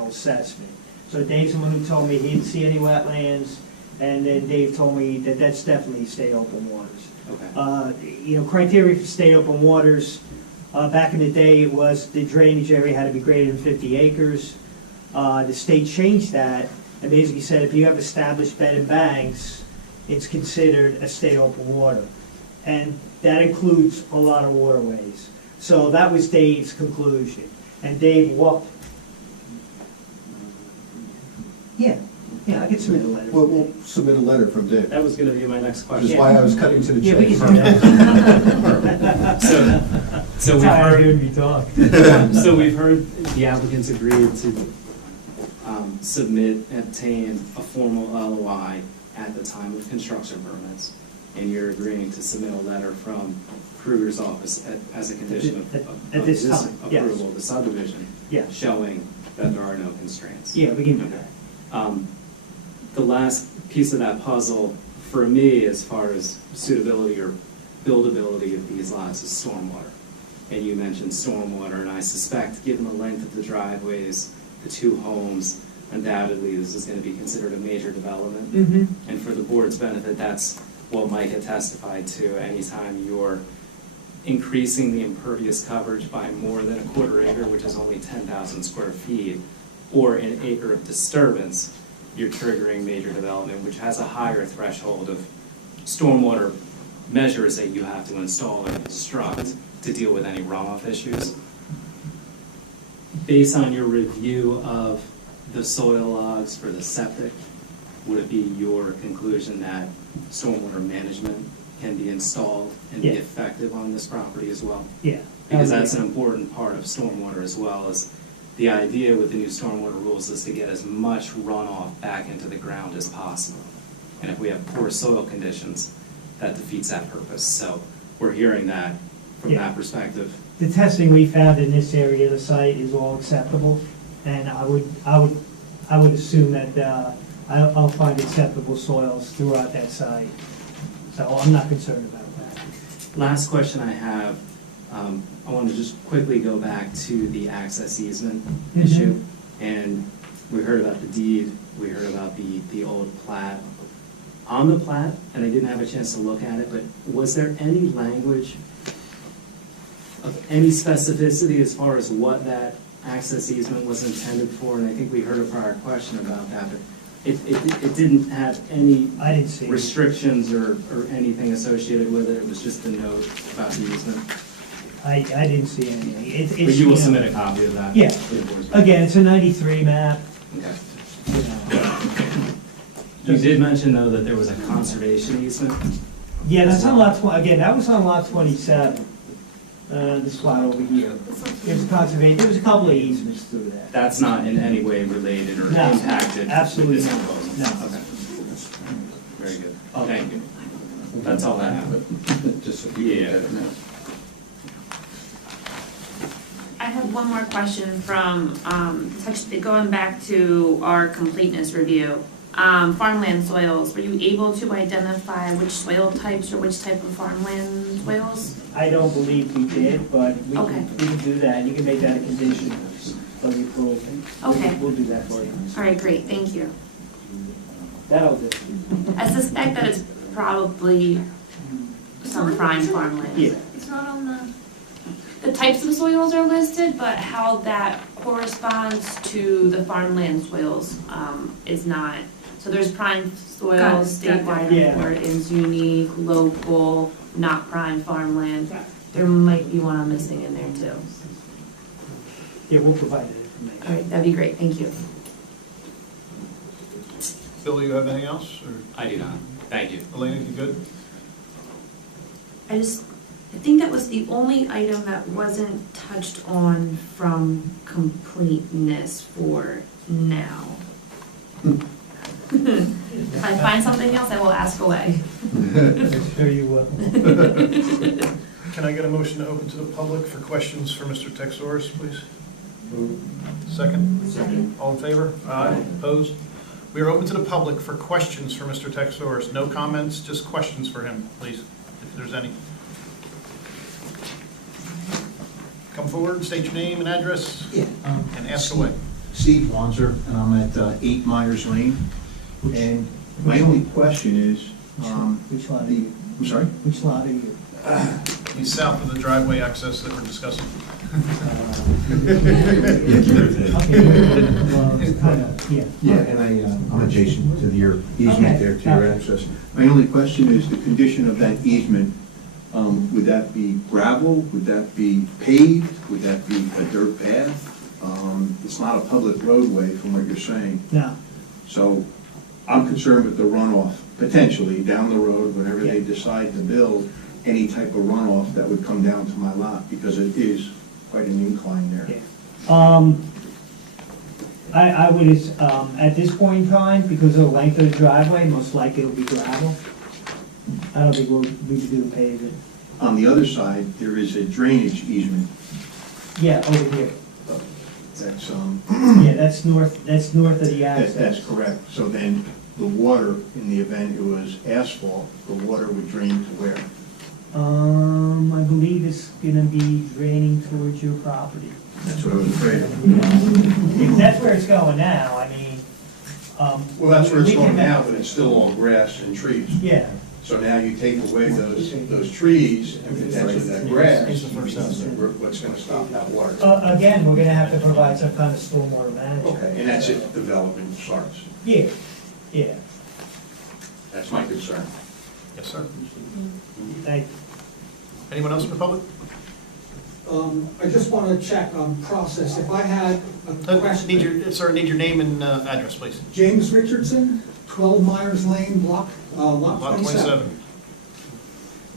assessment. So Dave's the one who told me he didn't see any wetlands, and then Dave told me that that's definitely state open waters. Okay. Criteria for state open waters, back in the day, it was the drainage area had to be greater than 50 acres. The state changed that and basically said if you have established bed and banks, it's considered a state open water. And that includes a lot of waterways. So that was Dave's conclusion. And Dave walked. Yeah, I could submit a letter. We'll submit a letter from Dave. That was going to be my next Which is question. why I was cutting to the Yeah, we chase. can do that. So we've Tired of heard, hearing me talk. so we've heard the applicants agreed to submit and obtain a formal LOI at the time of construction permits, and you're agreeing to submit a letter from Kruger's office as a condition of At this time, yes. approval of the subdivision, Yeah. showing that there are no constraints. Yeah, we can do that. The last piece of that puzzle for me, as far as suitability or buildability of these lots, is stormwater. And you mentioned stormwater, and I suspect, given the length of the driveways, the two homes, undoubtedly this is going to be considered a major development. Mm-hmm. And for the board's benefit, that's what Mike had testified to. Anytime you're increasing the impervious coverage by more than a quarter acre, which is only 10,000 square feet, or an acre of disturbance, you're triggering major development, which has a higher threshold of stormwater measures that you have to install or construct to deal with any runoff issues. Based on your review of the soil logs for the septic, would it be your conclusion that stormwater management can be installed and be Yeah. effective on this property as well? Yeah. Because that's an important part of stormwater as well. Is the idea with the new stormwater rules is to get as much runoff back into the ground as possible. And if we have poor soil conditions, that defeats that purpose. So we're hearing that from Yeah. that perspective. The testing we found in this area of the site is all acceptable, and I would assume that I'll find acceptable soils throughout that site. So I'm not concerned about that. Last question I have, I want to just quickly go back to the access easement Mhm. issue. And we heard about the deed, we heard about the old plat. On the plat, and I didn't have a chance to look at it, but was there any language of any specificity as far as what that access easement was intended for? And I think we heard a prior question about that, but it didn't have any I didn't see it. restrictions or anything associated with it. It was just a note about the easement. I didn't see anything. It's, But you will know, submit a copy of that? Yeah. to the board's- Again, it's a 93 map. Okay. You know. You did mention, though, that there was a conservation easement. Yeah, that's on lot, again, that was on lot 27. This lot over here. There's conservation, there was a couple of easements through that. That's not in any way related or No, impacted absolutely with this not. proposal? No. Okay. Very good. Thank you. That's all I have. Just so people Yeah. get it now. I have one more question from, going back to our completeness review. Farmland soils, were you able to identify which soil types or which type of farmland soils? I don't believe we did, but we Okay. can do that. You can make that a condition of the approval. Okay. We'll do that for you. All right, great, thank you. That'll do. I suspect that it's probably some prime farmland. Yeah. It's not on the. The types of soils are listed, but how that corresponds to the farmland soils is not. So there's prime soils, Got it. statewide Yeah. report is unique, local, not prime farmland. Got it. There might be one I'm missing in there too. Yeah, we'll provide that All information. right, that'd be great, thank you. Bill, you have anything else? Or I do not. Thank you. Elena, you good? I think that was the only item that wasn't touched on from completeness for now. If I find something else, I will ask away. Sure you will. Can I get a motion to open to the public for questions for Mr. Texoris, please? Second? Second. All in favor? Aye. Opposed? We are open to the public for questions for Mr. Texoris. No comments, just questions for him, please, if there's any. Come forward, state your name and address, and ask away. Steve Wanzer, and I'm at 8 Myers Lane. And my only question is, Which lot are you? I'm sorry? Which lot are you? He's south of the driveway access that we're discussing. Well, it's kind of, yeah. Yeah, and I'm adjacent to your easement there, to your access. My only question is the condition of that easement. Would that be gravel? Would that be paved? Would that be a dirt path? It's not a public roadway from what you're saying. No. So I'm concerned with the runoff, potentially down the road, whenever they decide to build, any type of runoff that would come down to my lot, because it is quite an incline there. I would, at this point in time, because of the length of the driveway, most likely it'll be gravel. I don't think we could do the paving. On the other side, there is a drainage easement. Yeah, over here. That's, Yeah, that's north of the access. that's correct. So then the water, in the event it was asphalt, the water would drain to where? I believe it's gonna be draining towards your property. That's what I was afraid of. If that's where it's going now, I mean, Well, that's where it's we can going now, ma- but it's still all grass and trees. Yeah, So now you take away those trees and potentially that grass, what's gonna stop that water? again, we're gonna have to provide some kind of stormwater management. Okay, and that's it, development starts. Yeah, yeah, That's my concern. Yes, sir. thank you. Anyone else in the public? I just want to check on process. If I had a question. Need your name and address, please. James Richardson, 12 Myers Lane, lot Lot 27.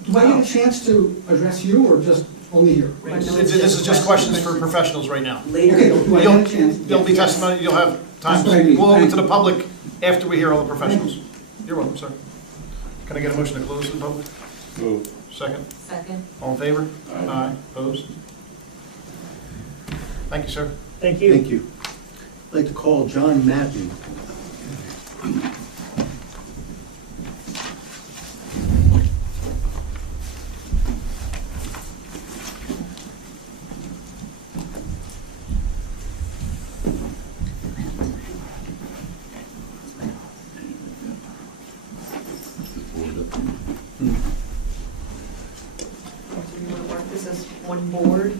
Do I get a chance to address you or just only you? This is just questions for professionals right now. Okay, do I get a chance? You'll be testimony, you'll have time. That's what I need. We'll open Thank to the you. public after we hear all the professionals. You're welcome, sir. Can I get a motion to close the public? Move. Second? Second. All in favor? Aye. Opposed? Thank you, sir. Thank you. Thank you. I'd like to call John Madden. Do you want to mark this as one board?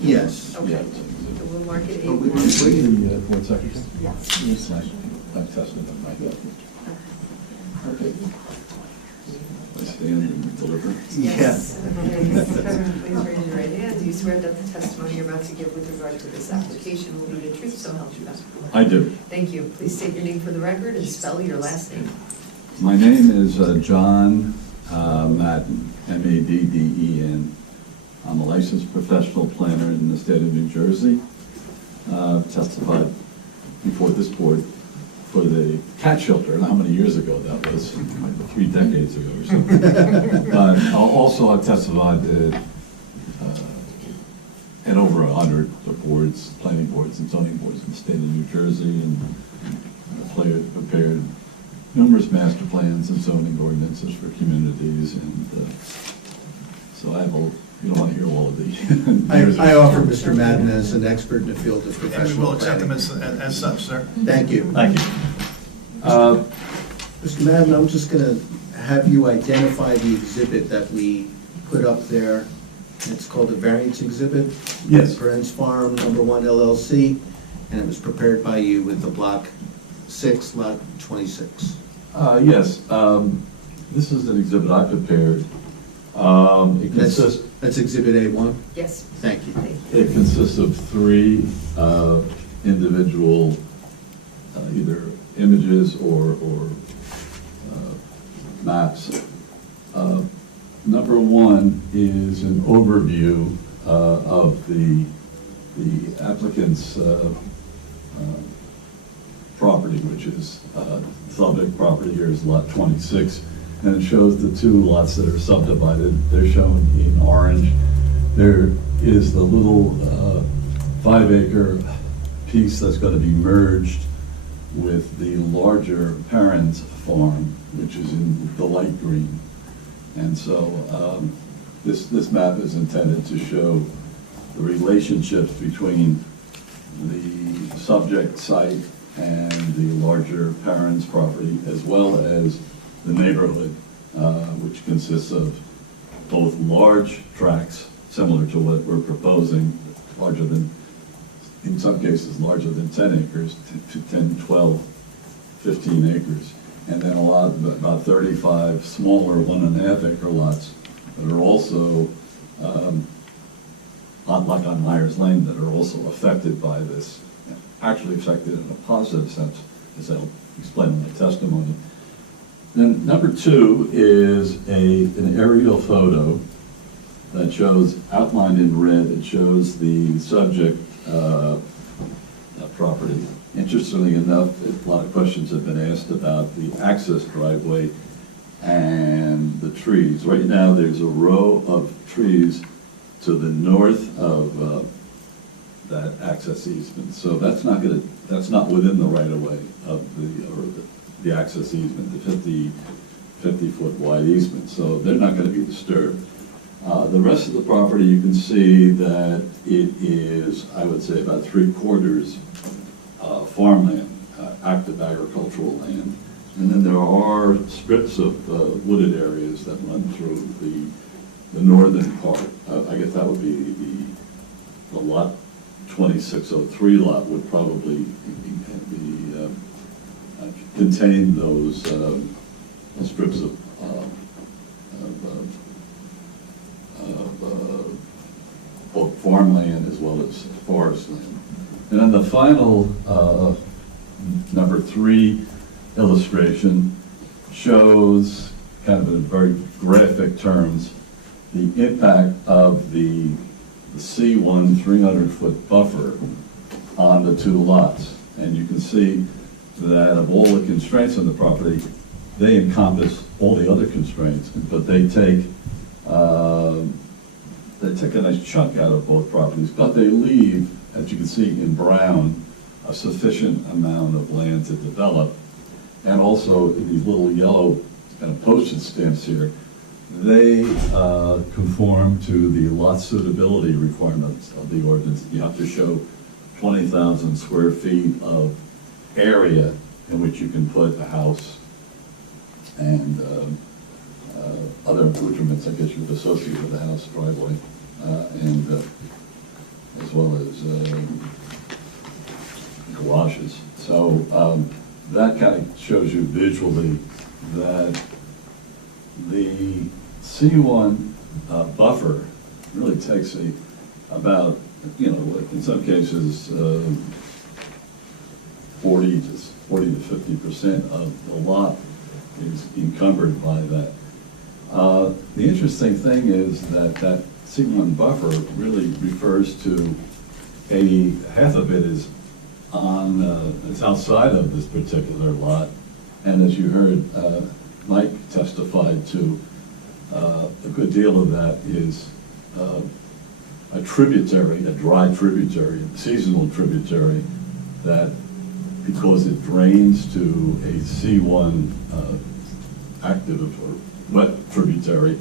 Yes. Okay. So we'll mark it Oh, wait, A1. wait. Board secretary? Yes. Yes, I'm testing them, right? Okay. I stand and deliver. Yes. Please raise your right hand. Do you swear that the testimony you're about to give with regard to this application will be the truth, so help you God? I do. Thank you. Please state your name for the record and spell your last name. My name is John Madden, M-A-D-D-E-N. I'm a licensed professional planner in the state of New Jersey. Testified before this board for the cat shelter, and how many years ago that was, 3 decades ago or something. But also I've testified at over 100 boards, planning boards and zoning boards in the state of New Jersey, and prepared numerous master plans and zoning ordinances for communities, and so I have you don't want to hear all of these. I offer Mr. Madden as an expert in the field of And we professional will accept them planning. as such, sir. Thank you. Thank you. Mr. Madden, I'm just going to have you identify the exhibit that we put up there. It's called the Variance Exhibit. Yes. Burns Farm, number 1 LLC, and it was prepared by you with the block 6, lot 26. Yes, this is an exhibit I prepared. It consists. That's Exhibit A1? Yes. Thank you. It consists of 3 individual either images or maps. Number 1 is an overview of the applicant's property, which is subject property here is lot 26. and it shows the two lots that are subdivided. They're shown in orange. There is the little 5-acre piece that's going to be merged with the larger parent farm, which is in the light green. And so this map is intended to show the relationships between the subject site and the larger parent's property, as well as the neighborhood, which consists of both large tracts, similar to what we're proposing, larger than, in some cases, larger than 10 acres, to 10, 12, 15 acres. And then about 35 smaller 1.5-acre lots that are also, like on Myers Lane, that are also affected by this, actually affected in a positive sense, as I'll explain in my testimony. Then number 2 is an aerial photo that shows, outlined in red, it shows the subject property. Interestingly enough, a lot of questions have been asked about the access driveway and the trees. Right now, there's a row of trees to the north of that access easement. So that's not within the right-of-way of the access easement, the 50-foot wide easement. So they're not going to be disturbed. The rest of the property, you can see that it is, I would say, about 3/4 farmland, active agricultural land. And then there are strips of wooded areas that run through the northern part. I guess that would be the lot 2603 lot would probably contain those strips of both farmland as well as forest land. And then the final number 3 illustration shows, kind of in very graphic terms, the impact of the C1 300-foot buffer on the 2 lots. And you can see that of all the constraints on the property, they encompass all the other constraints, but they take a nice chunk out of both properties, but they leave, as you can see in brown, a sufficient amount of land to develop. And also, in these little yellow kind of postage stamps here, they conform to the lot suitability requirements of the ordinance. You have to show 20,000 square feet of area in which you can put a house and other accoutrements, I guess you would associate with the house, driveway, and as well as garages. So that kind of shows you visually that the C1 buffer really takes about, in some cases, 40 to 50% of the lot is encumbered by that. The interesting thing is that C1 buffer really refers to half of it is it's outside of this particular lot, and as you heard Mike testified to, a good deal of that is a tributary, a dry tributary, a seasonal tributary, that because it drains to a C1 active or wet tributary,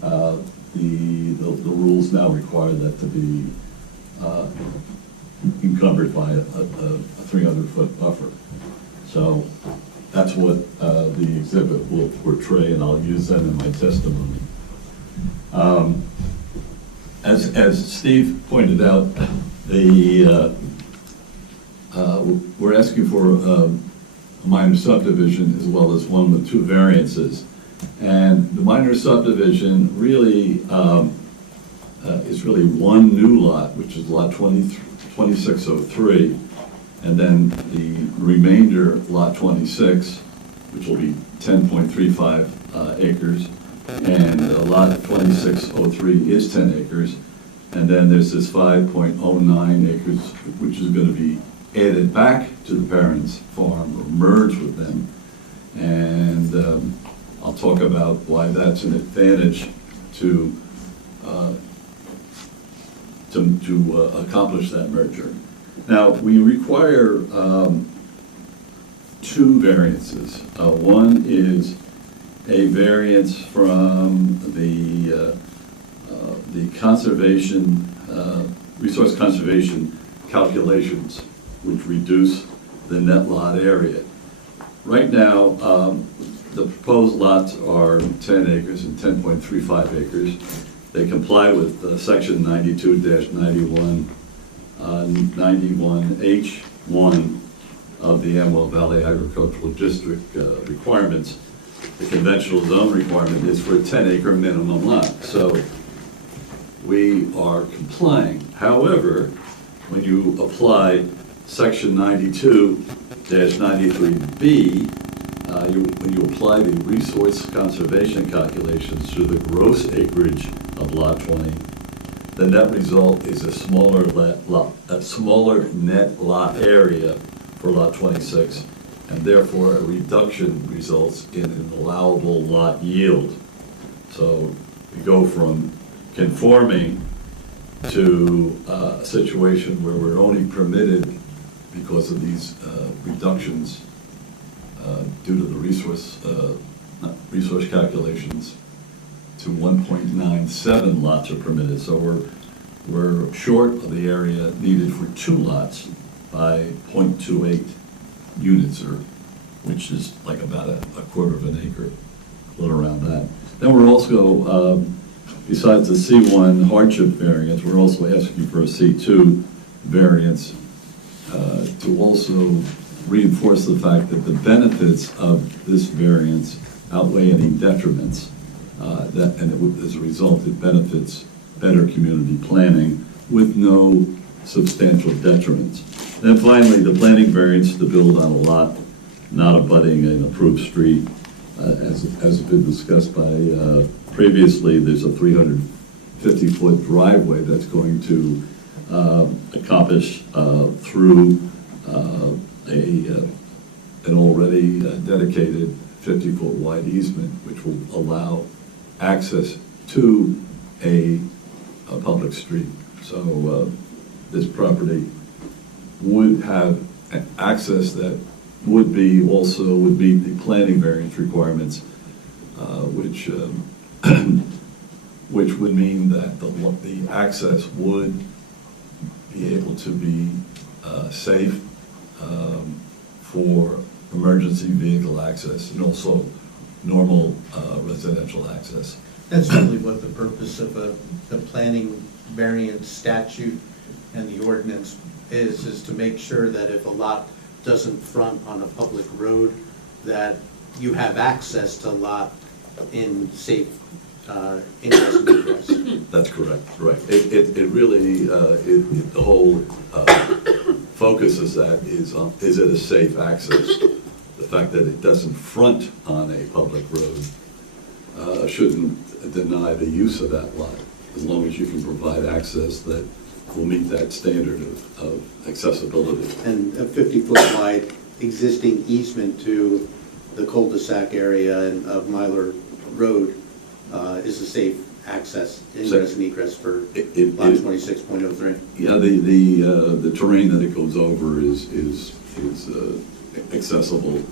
the rules now require that to be encumbered by a 300-foot buffer. So that's what the exhibit will portray, and I'll use that in my testimony. As Steve pointed out, we're asking for a minor subdivision as well as one with 2 variances. And the minor subdivision really is really one new lot, which is lot 2603, and then the remainder, lot 26, which will be 10.35 acres, and lot 2603 is 10 acres, and then there's this 5.09 acres, which is going to be added back to the parents' farm or merge with them. And I'll talk about why that's an advantage to accomplish that merger. Now, we require two variances. One is a variance from the conservation, resource conservation calculations, which reduce the net lot area. Right now, the proposed lots are 10 acres and 10.35 acres. They comply with section 92-91, 91H1 of the Amwell Valley Agricultural District requirements. The conventional zone requirement is for a 10-acre minimum lot. So we are complying. However, when you apply section 92-93B, when you apply the resource conservation calculations to the gross acreage of lot 20, the net result is a smaller net lot area for lot 26, and therefore a reduction results in an allowable lot yield. So we go from conforming to a situation where we're only permitted because of these reductions due to the resource calculations to 1.97 lots are permitted. So we're short of the area needed for 2 lots by 0.28 units, or which is like about a quarter of an acre, a little around that. Then we're also, besides the C1 hardship variance, we're also asking for a C2 variance to also reinforce the fact that the benefits of this variance outweigh any detriments, as a result, it benefits better community planning with no substantial detriments. And finally, the planning variance to build on a lot not abutting an approved street, as has been discussed by previously. There's a 350-foot driveway that's going to accomplish through an already dedicated 50-foot wide easement, which will allow access to a public street. So this property would have access that would meet the planning variance requirements, which would mean that the access would be able to be safe for emergency vehicle access and also normal residential access. That's really what the purpose of the planning variance statute and the ordinance is to make sure that if a lot doesn't front on a public road, that you have access to a lot in safe ingress and egress. That's correct, right. It really, the whole focus is it a safe access? The fact that it doesn't front on a public road shouldn't deny the use of that lot, as long as you can provide access that will meet that standard of accessibility. And a 50-foot wide existing easement to the cul-de-sac area of Myler Road is a safe access, ingress and egress for lot 26.03. Yeah, the terrain that it goes over is accessible.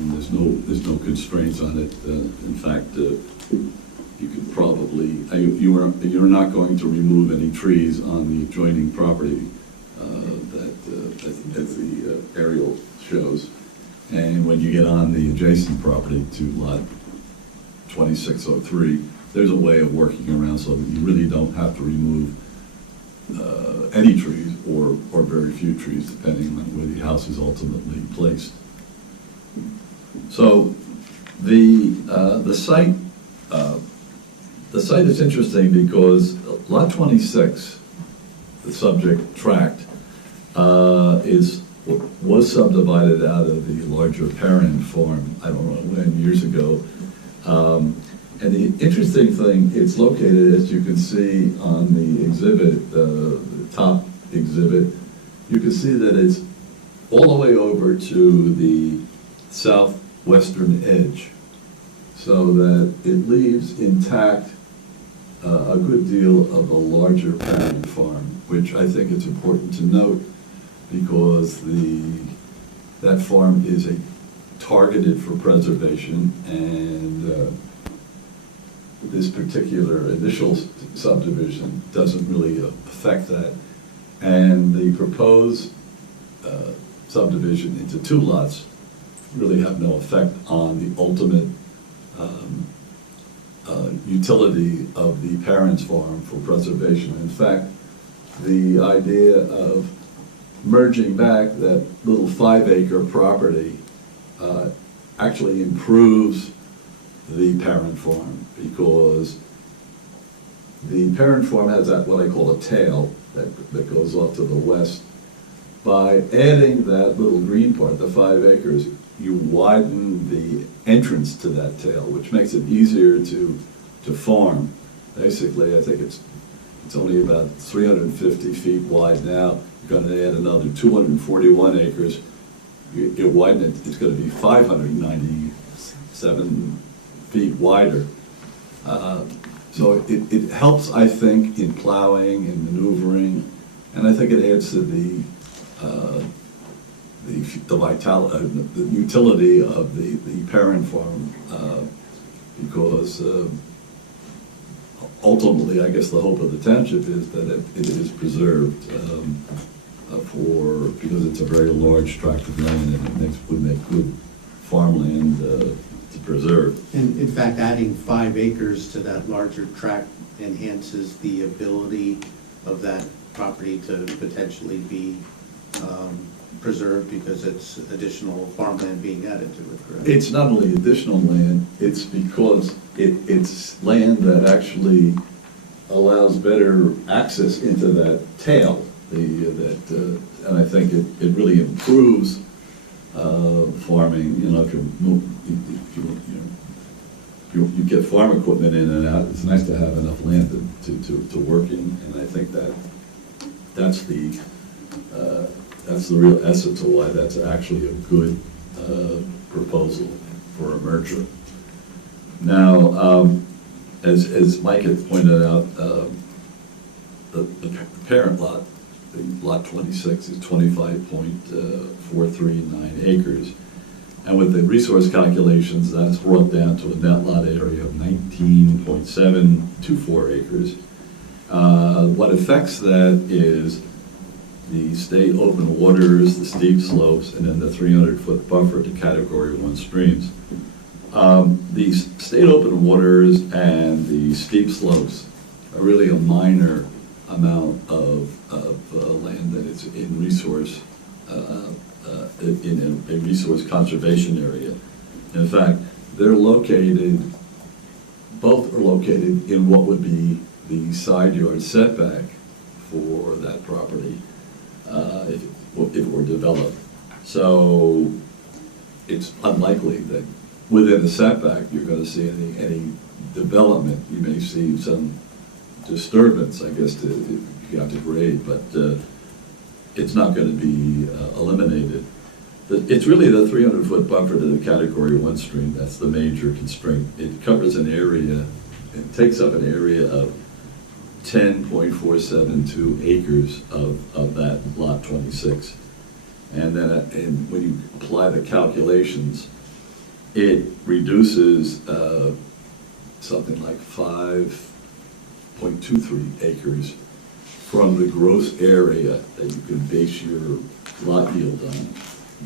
There's no constraints on it. In fact, you could probably, you're not going to remove any trees on the adjoining property as the aerial shows. And when you get on the adjacent property to lot 2603, there's a way of working around so that you really don't have to remove any trees or very few trees, depending on where the house is ultimately placed. So the site is interesting because lot 26, the subject tract, was subdivided out of the larger parent farm, I don't know when, years ago. And the interesting thing, it's located, as you can see on the exhibit, the top exhibit, you can see that it's all the way over to the southwestern edge so that it leaves intact a good deal of the larger parent farm, which I think it's important to note because that farm is targeted for preservation, and this particular initial subdivision doesn't really affect that. And the proposed subdivision into 2 lots really have no effect on the ultimate utility of the parent's farm for preservation. In fact, the idea of merging back that little 5-acre property actually improves the parent farm, because the parent farm has that, what I call a tail, that goes off to the west. By adding that little green part, the 5 acres, you widen the entrance to that tail, which makes it easier to farm. Basically, I think it's only about 350 feet wide now. You're going to add another 241 acres. You widen it, it's going to be 597 feet wider. So it helps, I think, in plowing and maneuvering, and I think it adds to the utility of the parent farm, because ultimately, I guess the hope of the township is that it is preserved because it's a very large tract of land, and it would make good farmland to preserve. And in fact, adding 5 acres to that larger tract enhances the ability of that property to potentially be preserved because it's additional farmland being added to it, correct? It's not only additional land, it's because it's land that actually allows better access into that tail. And I think it really improves farming. You know, if you get farm equipment in and out, it's nice to have enough land to work in, and I think that's the real essence of why that's actually a good proposal for a merger. Now, as Mike had pointed out, the parent lot, lot 26, is 25.439 acres. And with the resource calculations, that's brought down to a net lot area of 19.724 acres. What affects that is the state open waters, the steep slopes, and then the 300-foot buffer to Category 1 streams. The state open waters and the steep slopes are really a minor amount of land that is in resource, in a resource conservation area. In fact, both are located in what would be the side yard setback for that property if it were developed. So it's unlikely that within the setback you're going to see any development. You may see some disturbance, I guess, if you have to grade, but it's not going to be eliminated. It's really the 300-foot buffer to the Category 1 stream that's the major constraint. It covers an area, it takes up an area of 10.472 acres of that lot 26. And then and when you apply the calculations, it reduces something like 5.23 acres from the gross area that you can base your lot yield on.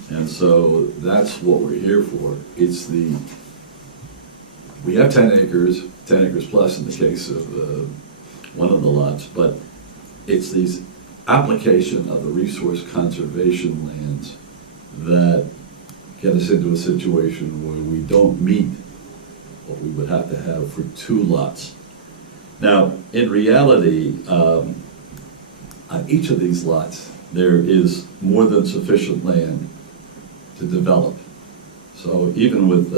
And so that's what we're here for. We have 10 acres plus in the case of one of the lots, but it's these application of the resource conservation lands that get us into a situation where we don't meet what we would have to have for 2 lots. Now, in reality, on each of these lots, there is more than sufficient land to develop. So even with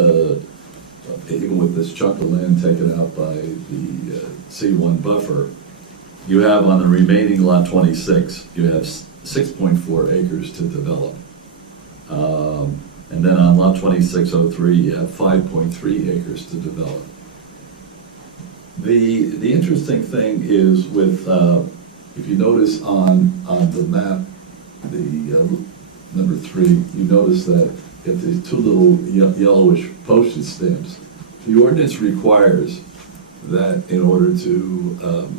this chunk of land taken out by the C1 buffer, you have on the remaining lot 26, you have 6.4 acres to develop. And then on lot 2603, you have 5.3 acres to develop. The interesting thing is with, if you notice on the map, the number 3, you notice that you have these two little yellowish postage stamps. The ordinance requires that in order to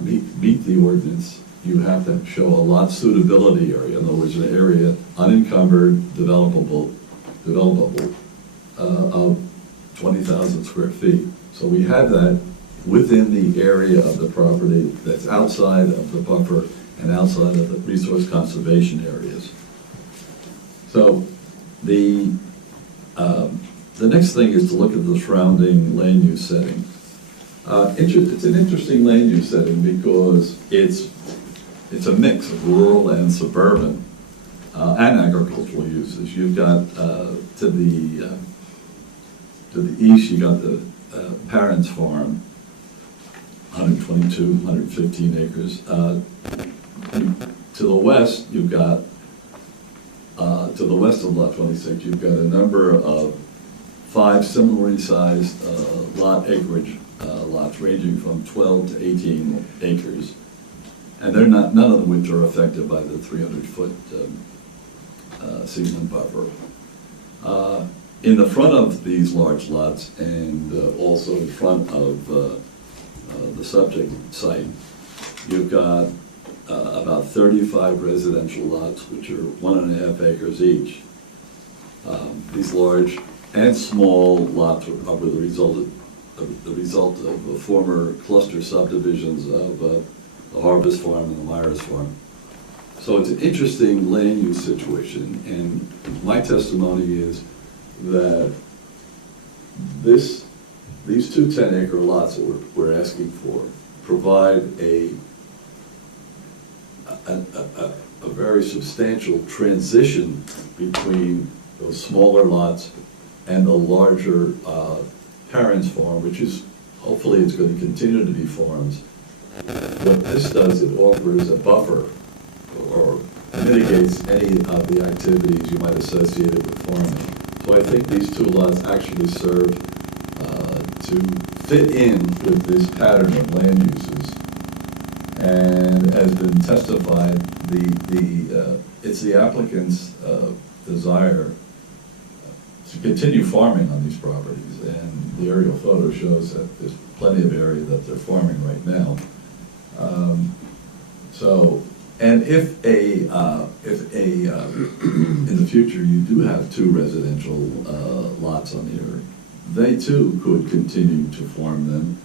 meet the ordinance, you have to show a lot suitability area. In other words, an area unencumbered, developable of 20,000 square feet. So we have that within the area of the property that's outside of the buffer and outside of the resource conservation areas. So the next thing is to look at the surrounding land use setting. It's an interesting land use setting because it's a mix of rural and suburban and agricultural uses. You've got to the east, you got the Parents Farm, 122, 115 acres. To the west, you've got to the west of lot 26, you've got a number of 5 similarly sized lot acreage lots ranging from 12 to 18 acres. And they're none of which are affected by the 300-foot season buffer. In the front of these large lots and also in front of the subject site, you've got about 35 residential lots, which are 1.5 acres each. These large and small lots are the result of former cluster subdivisions of the Harvest Farm and the Myers Farm. So it's an interesting land use situation, and my testimony is that these two 10-acre lots that we're asking for provide a very substantial transition between those smaller lots and the larger Parents Farm, which is, hopefully it's going to continue to be farms. What this does, it offers a buffer or mitigates any of the activities you might associate it with farming. So I think these two lots actually serve to fit in with this pattern of land uses. And as been testified, it's the applicant's desire to continue farming on these properties. And the aerial photo shows that there's plenty of area that they're farming right now. And if in the future you do have 2 residential lots on here, they too could continue to farm them.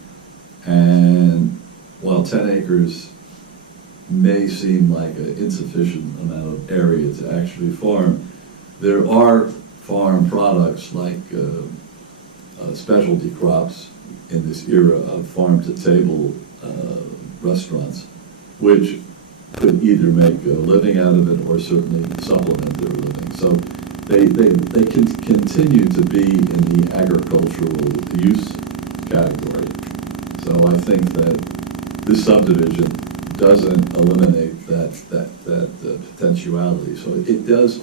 And while 10 acres may seem like an insufficient amount of area to actually farm, there are farm products like specialty crops in this era of farm-to-table restaurants, which could either make a living out of it or certainly supplement their living. So they can continue to be in the agricultural use category. So I think that this subdivision doesn't eliminate that potentiality. So it does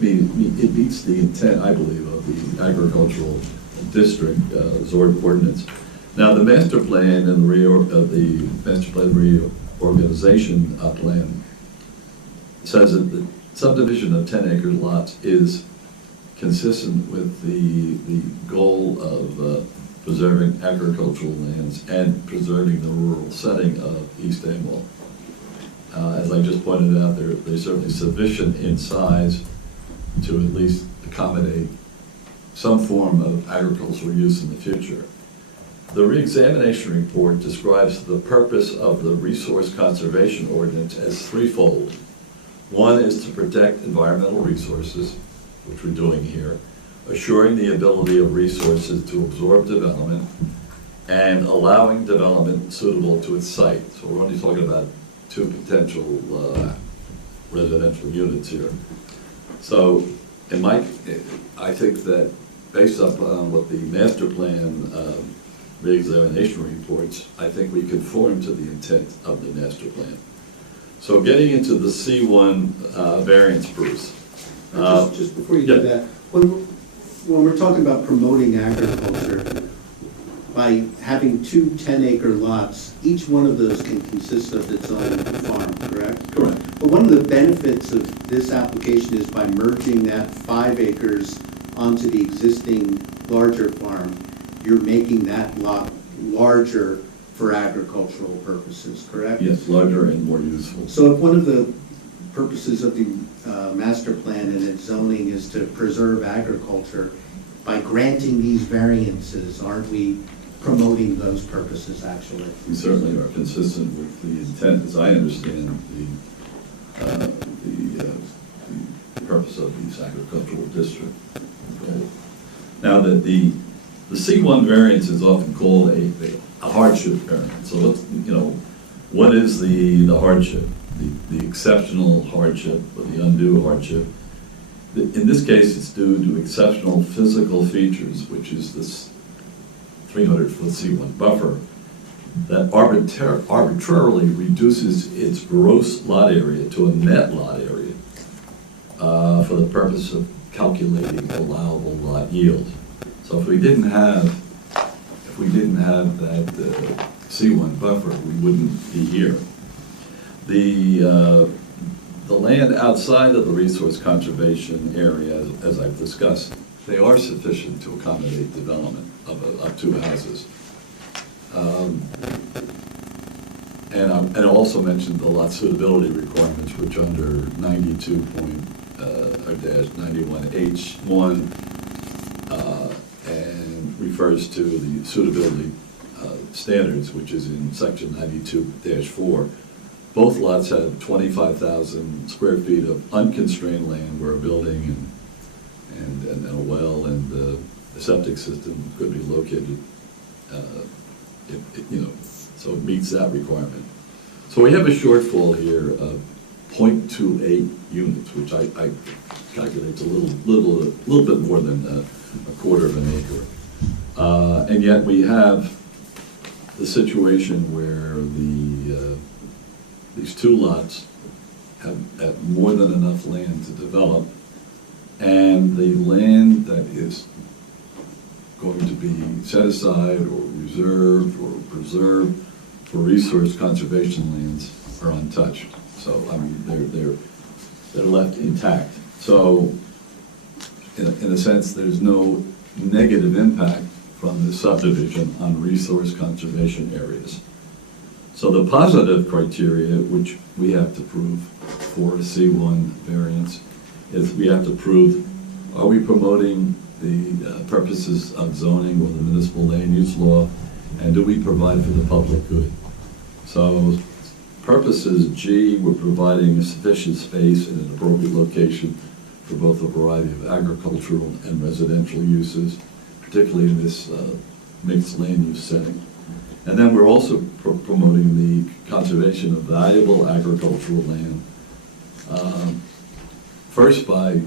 mean it meets the intent, I believe, of the agricultural district ordinance. Now, the master plan and the master plan reorganization plan says that the subdivision of 10-acre lots is consistent with the goal of preserving agricultural lands and preserving the rural setting of Istanbul. As I just pointed out, they're certainly sufficient in size to at least accommodate some form of agricultural use in the future. The reexamination report describes the purpose of the Resource Conservation Ordinance as threefold. One is to protect environmental resources, which we're doing here, assuring the ability of resources to absorb development, and allowing development suitable to its site. So we're only talking about 2 potential residential units here. So I think that based upon what the master plan reexamination reports, I think we conform to the intent of the master plan. So getting into the C1 variance proofs. Just before you do that, when we're talking about promoting agriculture, by having two 10-acre lots, each one of those can consist of its own farm, correct? Correct. But one of the benefits of this application is by merging that 5 acres onto the existing larger farm, you're making that lot larger for agricultural purposes, correct? Yes, larger and more useful. So if one of the purposes of the master plan and its zoning is to preserve agriculture, by granting these variances, aren't we promoting those purposes actually? We certainly are consistent with the intent, as I understand, the purpose of these agricultural districts. Now that the C1 variance is often called a hardship variance. So let's, what is the hardship? The exceptional hardship or the undue hardship. In this case, it's due to exceptional physical features, which is this 300-foot C1 buffer that arbitrarily reduces its gross lot area to a net lot area for the purpose of calculating allowable lot yield. So if we didn't have that C1 buffer, we wouldn't be here. The land outside of the resource conservation area, as I've discussed, they are sufficient to accommodate development of 2 houses. And I also mentioned the lot suitability requirements, which under 92.91H1 and refers to the suitability standards, which is in section 92-4. Both lots have 25,000 square feet of unconstrained land where a building and a well and the septic system could be located, so it meets that requirement. So we have a shortfall here of 0.28 units, which I calculate a little bit more than a quarter of an acre. And yet we have the situation where these 2 lots have more than enough land to develop, and the land that is going to be set aside or reserved or preserved for resource conservation lands are untouched. So I mean, they're left intact. So in a sense, there's no negative impact from the subdivision on resource conservation areas. So the positive criteria, which we have to prove for a C1 variance, is we have to prove, are we promoting the purposes of zoning or the municipal land use law, and do we provide for the public good? So purposes G, we're providing sufficient space in an appropriate location for both a variety of agricultural and residential uses, particularly in this mixed land use setting. And then we're also promoting the conservation of valuable agricultural land, first by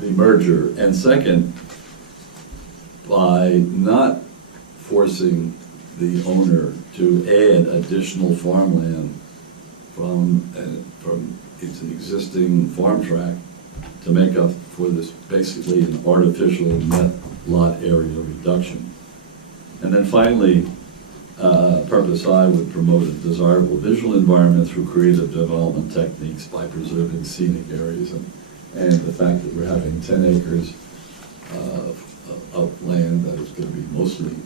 the merger, and second by not forcing the owner to add additional farmland from its existing farm tract to make up for this basically an artificial net lot area reduction. And then finally, purpose I would promote a desirable visual environment through creative development techniques by preserving scenic areas, and the fact that we're having 10 acres of land that is going to be mostly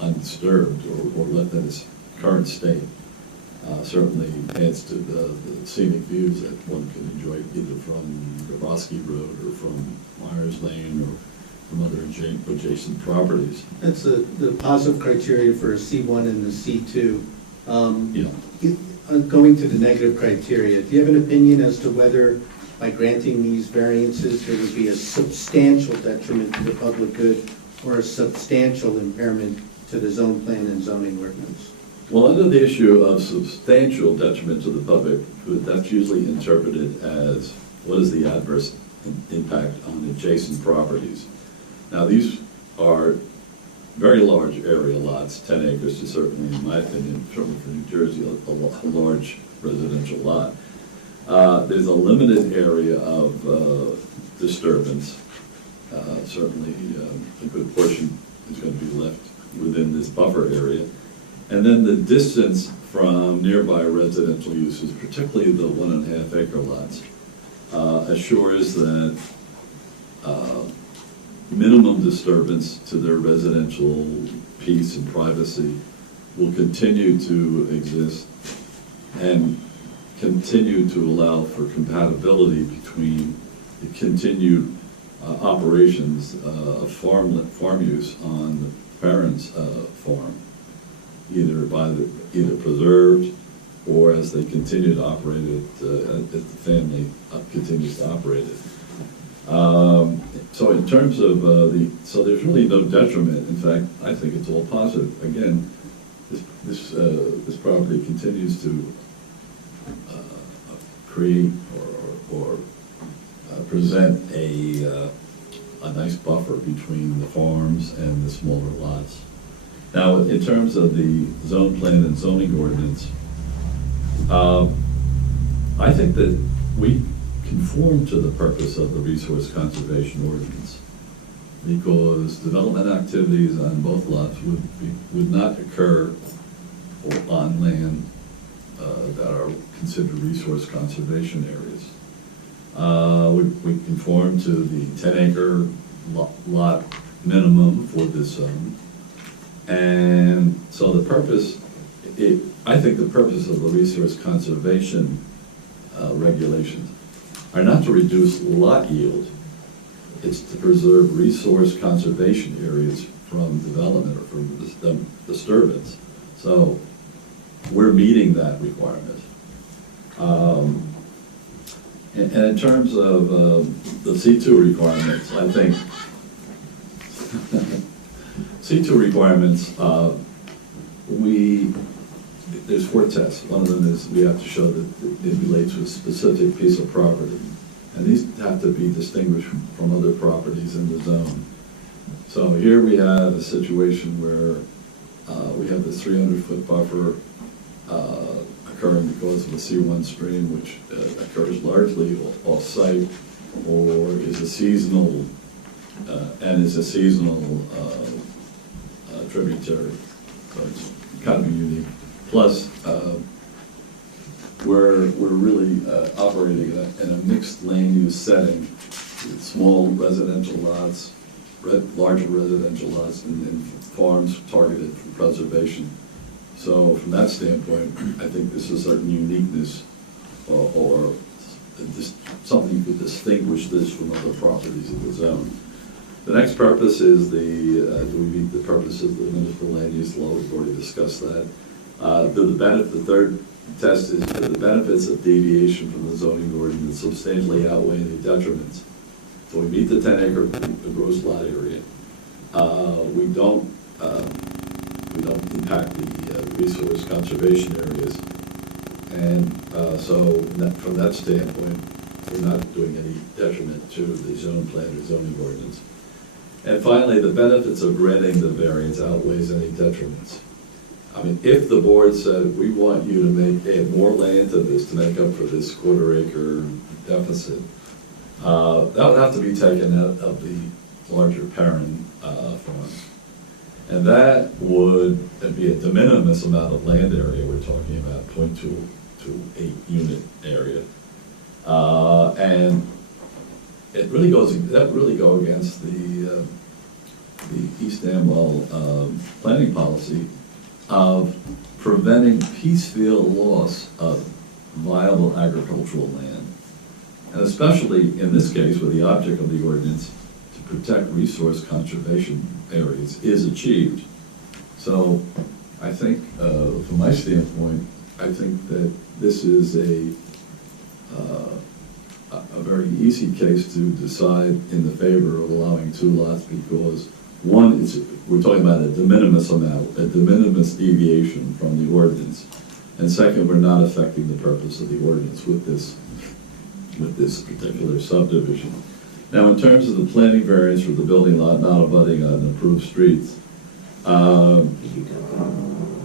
undisturbed or left in its current state certainly adds to the scenic views that one can enjoy either from Grabowski Road or from Myers Lane or from other adjacent properties. That's the positive criteria for a C1 and the C2. Going to the negative criteria, do you have an opinion as to whether by granting these variances there would be a substantial detriment to the public good or a substantial impairment to the zone plan and zoning ordinance? Well, under the issue of substantial detriment to the public good, that's usually interpreted as what is the adverse impact on adjacent properties. Now, these are very large area lots. 10 acres is certainly, in my opinion, certainly for New Jersey, a large residential lot. There's a limited area of disturbance. Certainly, a good portion is going to be left within this buffer area. And then the distance from nearby residential uses, particularly the 1.5 acre lots, assures that minimum disturbance to their residential peace and privacy will continue to exist and continue to allow for compatibility between the continued operations of farm use on the parents' farm, either preserved or as they continue to operate it, as the family continues to operate it. So in terms of so there's really no detriment. In fact, I think it's all positive. Again, this property continues to create or present a nice buffer between the farms and the smaller lots. Now, in terms of the zone plan and zoning ordinance, I think that we conform to the purpose of the resource conservation ordinance, because development activities on both lots would not occur on land that are considered resource conservation areas. We conform to the 10-acre lot minimum for this zone. And so the purpose, I think the purpose of the resource conservation regulations are not to reduce lot yield. It's to preserve resource conservation areas from development or from disturbance. So we're meeting that requirement. And in terms of the C2 requirements, I think C2 requirements, there's 4 tests. One of them is we have to show that it relates to a specific piece of property. And these have to be distinguished from other properties in the zone. So here we have a situation where we have this 300-foot buffer occurring because of a C1 stream, which occurs largely off-site or is a seasonal tributary. So it's kind of unique. Plus, we're really operating in a mixed land use setting with small residential lots, larger residential lots, and farms targeted for preservation. So from that standpoint, I think there's a certain uniqueness or just something you could distinguish this from other properties in the zone. The next purpose is do we meet the purposes of the municipal land use law? We've already discussed that. The third test is do the benefits of deviation from the zoning ordinance substantially outweigh any detriments. So we meet the 10-acre gross lot area. We don't impact the resource conservation areas, and so from that standpoint, we're not doing any detriment to the zone plan or zoning ordinance. And finally, the benefits of granting the variance outweighs any detriments. I mean, if the board said, we want you to add more land to this to make up for this quarter-acre deficit, that would have to be taken out of the larger parent farm. And that would be a de minimis amount of land area. We're talking about 0.2 to 8 unit area. And that really go against the East Amwell planning policy of preventing piecemeal loss of viable agricultural land. And especially in this case, where the object of the ordinance to protect resource conservation areas is achieved. So I think, from my standpoint, I think that this is a very easy case to decide in the favor of allowing 2 lots, because one is, we're talking about a de minimis amount, a de minimis deviation from the ordinance. And second, we're not affecting the purpose of the ordinance with this particular subdivision. Now, in terms of the planning variance for the building lot not abutting on approved streets,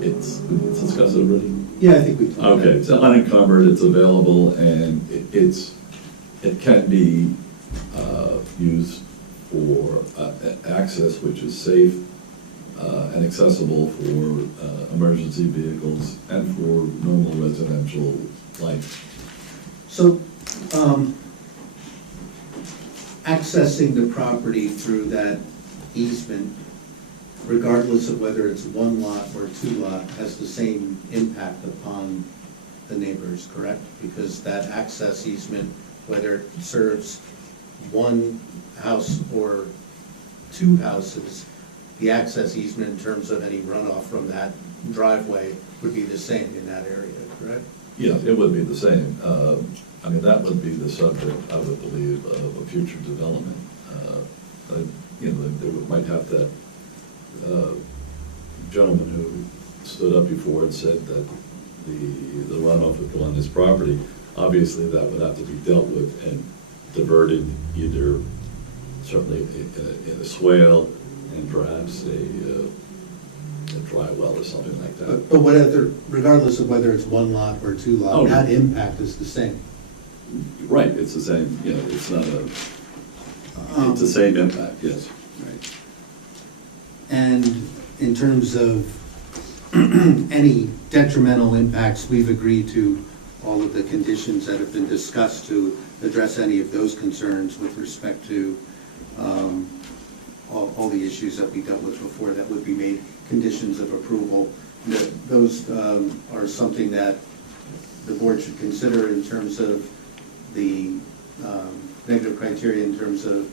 it's discussed already. Yeah, I think we. Okay, it's unencumbered, it's available, and it can be used for access, which is safe and accessible for emergency vehicles and for normal residential life. So, accessing the property through that easement, regardless of whether it's one lot or two lot, has the same impact upon the neighbors, correct? Because that access easement, whether it serves one house or two houses, the access easement in terms of any runoff from that driveway would be the same in that area, correct? Yes, it would be the same. I mean, that would be the subject, I would believe, of a future development. You know, they might have that gentleman who stood up before and said that the runoff would go on his property. Obviously, that would have to be dealt with and diverted either certainly in a swale and perhaps a dry well or something like that. But whatever, regardless of whether it's one lot or two lot, Oh, that impact is the same. Right, it's the same, you know, it's not it's the same impact, yes. Right. And in terms of any detrimental impacts, we've agreed to all of the conditions that have been discussed to address any of those concerns with respect to all the issues that we dealt with before that would be made conditions of approval. Those are something that the board should consider in terms of the negative criteria, in terms of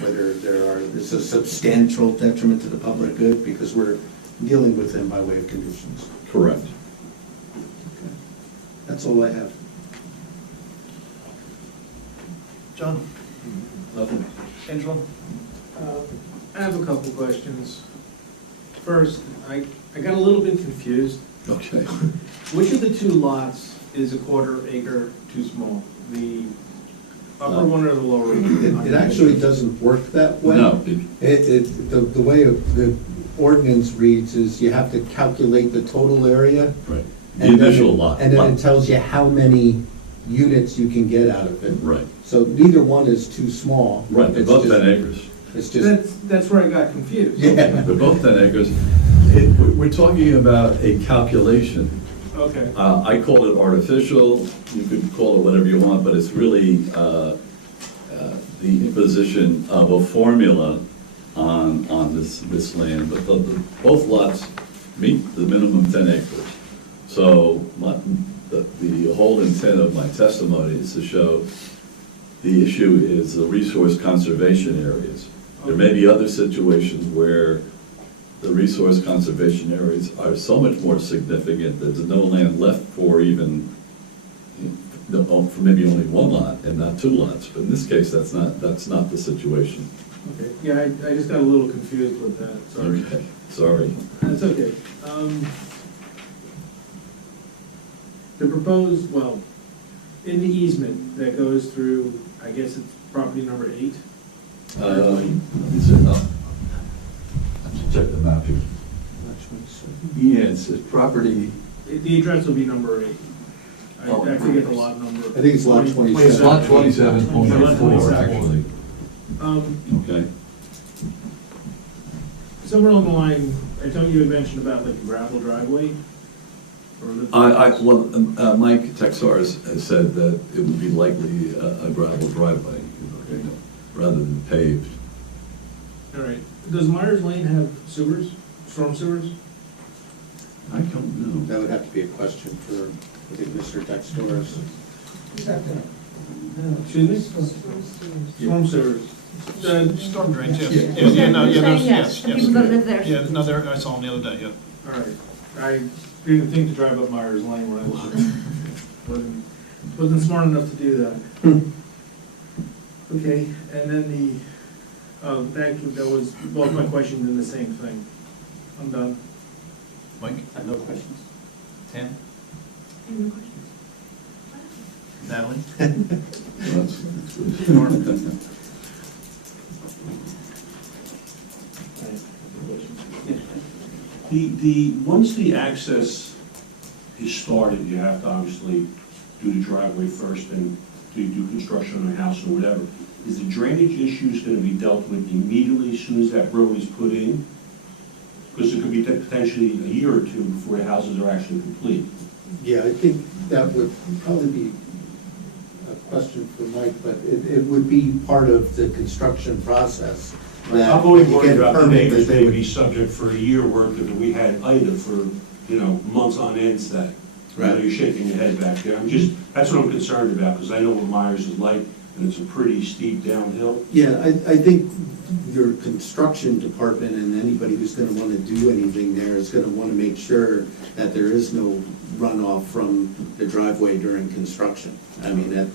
whether there's a substantial detriment to the public good, because we're dealing with them by way of conditions. Correct. Okay. That's all I have. John? Nothing. Angela? I have a couple questions. First, I got a little bit confused. Okay. Which of the two lots is a quarter acre too small? The upper one or the lower one? It actually doesn't work that way. No. The way the ordinance reads is you have to calculate the total area. Right. The and then initial lot. And then it tells you how many units you can get out of it. Right. So neither one is too small. Right, they're It's both just- 10 acres. It's just, That's where I got confused. yeah. They're both 10 acres. We're talking about a calculation. Okay. I call it artificial, you could call it whatever you want, but it's really the imposition of a formula on this land. But both lots meet the minimum 10 acres. So the whole intent of my testimony is to show the issue is the resource conservation areas. There may be other situations where the resource conservation areas are so much more significant that there's no land left for even, for maybe only one lot and not two lots. But in this case, that's not the situation. Okay. Yeah, I just got a little confused with that, sorry. Okay, sorry. That's okay. The proposed, well, in the easement that goes through, I guess it's property number 8. Let me see, I have to check the map here. Yeah, it's property. The address will be number 8. Oh. I forget the lot number. I think it's lot 27. Lot 27.4, actually. Okay. Somewhere along the line, I thought you had mentioned about like a gravel driveway. Well, Mike Texars has said that it would be likely a gravel driveway, rather than paved. All right. Does Myers Lane have sewers, storm sewers? I don't know. That would have to be a question for, I think, Mr. Textoris. Excuse me? Storm sewers. Storm drains, yes. Yeah. There's, Yes, the people that live there. Yeah, no, I saw them the other day, yeah. All right. I didn't think to drive up Myers Lane when I looked. Wasn't smart enough to do that. Okay, and then that was both my questions in the same thing. I'm done. Mike? I have no questions. Tam? Any more questions? Natalie? That's good. Once the access is started, you have to obviously do the driveway first and do construction on a house or whatever. Is the drainage issues gonna be dealt with immediately as soon as that road is put in? Because it could be potentially a year or two before the houses are actually complete. Yeah, I think that would probably be a question for Mike, but it would be part of the construction process. that I'm only when you worried get a about the permit, neighbors, that they would be subject for a year work that we had Ida for, months on end that. Right. You're shaking your head back there. That's what I'm concerned about, because I know what Myers is like, and it's a pretty steep downhill. Yeah, I think your construction department and anybody who's gonna wanna do anything there is gonna wanna make sure that there is no runoff from the driveway during construction. I mean, that,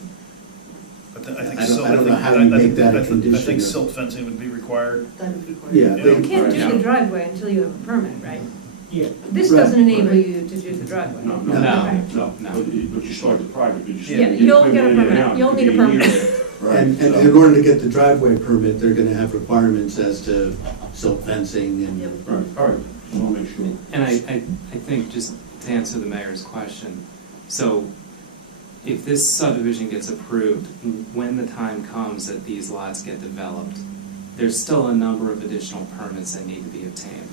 I don't know how you make that a condition. I think of- silt fencing would be required. That would be required. Yeah. You can't do the driveway until you have a permit, right? Yeah. This Right. doesn't enable you to do the driveway. No. But you start the project, but you start. Yeah, you'll get a permit. You'll need a permit. And in order to get the driveway permit, they're gonna have requirements as to silt fencing and. Right, all right, I want to make sure. And I think, just to answer the mayor's question, so if this subdivision gets approved, when the time comes that these lots get developed, there's still a number of additional permits that need to be obtained.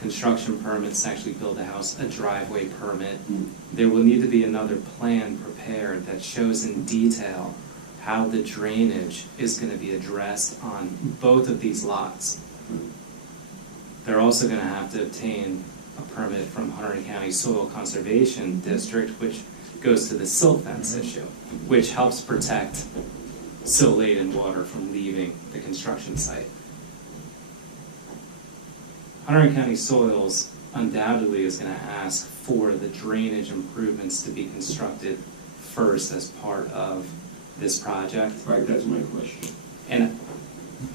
Construction permits to actually build a house, a driveway permit. There will need to be another plan prepared that shows in detail how the drainage is going to be addressed on both of these lots. They're also going to have to obtain a permit from Hunter County Soil Conservation District, which goes to the silt fence issue, which helps protect silt-laden water from leaving the construction site. Hunter County Soils undoubtedly is going to ask for the drainage improvements to be constructed first as part of this project. Right, that's my question. And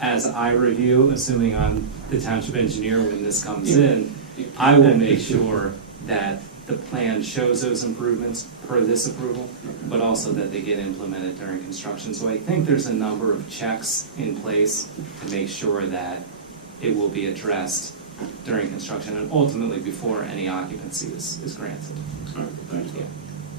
as I review, assuming I'm the township engineer when this comes in, I will make sure that the plan shows those improvements per this approval, but also that they get implemented during construction. So I think there's a number of checks in place to make sure that it will be addressed during construction and ultimately before any occupancy is granted. All right, thank you.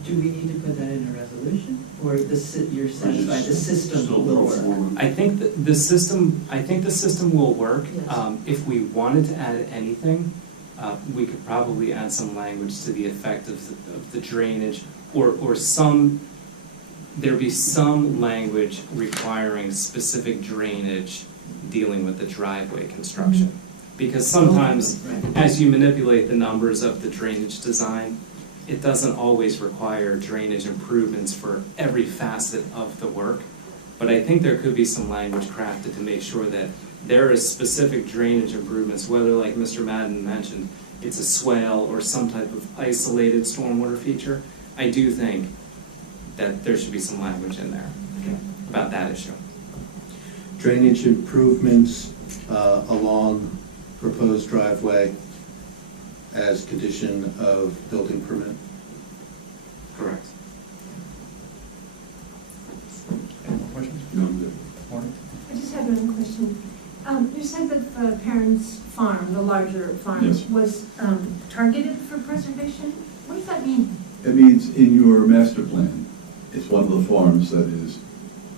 Do we need to put that in a resolution, or you're satisfied the system will work? I think the system will work. Yes. If we wanted to add anything, we could probably add some language to the effect of the drainage, or there'd be some language requiring specific drainage dealing with the driveway construction. Because sometimes, as you manipulate the numbers of the drainage design, it doesn't always require drainage improvements for every facet of the work. But I think there could be some language crafted to make sure that there is specific drainage improvements, whether, like Mr. Madden mentioned, it's a swale or some type of isolated stormwater feature. I do think that there should be some language in there about that issue. Drainage improvements along proposed driveway as condition of building permit. Correct. Any more questions? No, I'm good. Maureen? I just had one question. You said that the parents' farm, the larger farm, Yes. was targeted for preservation? What does that mean? It means in your master plan, it's one of the farms that is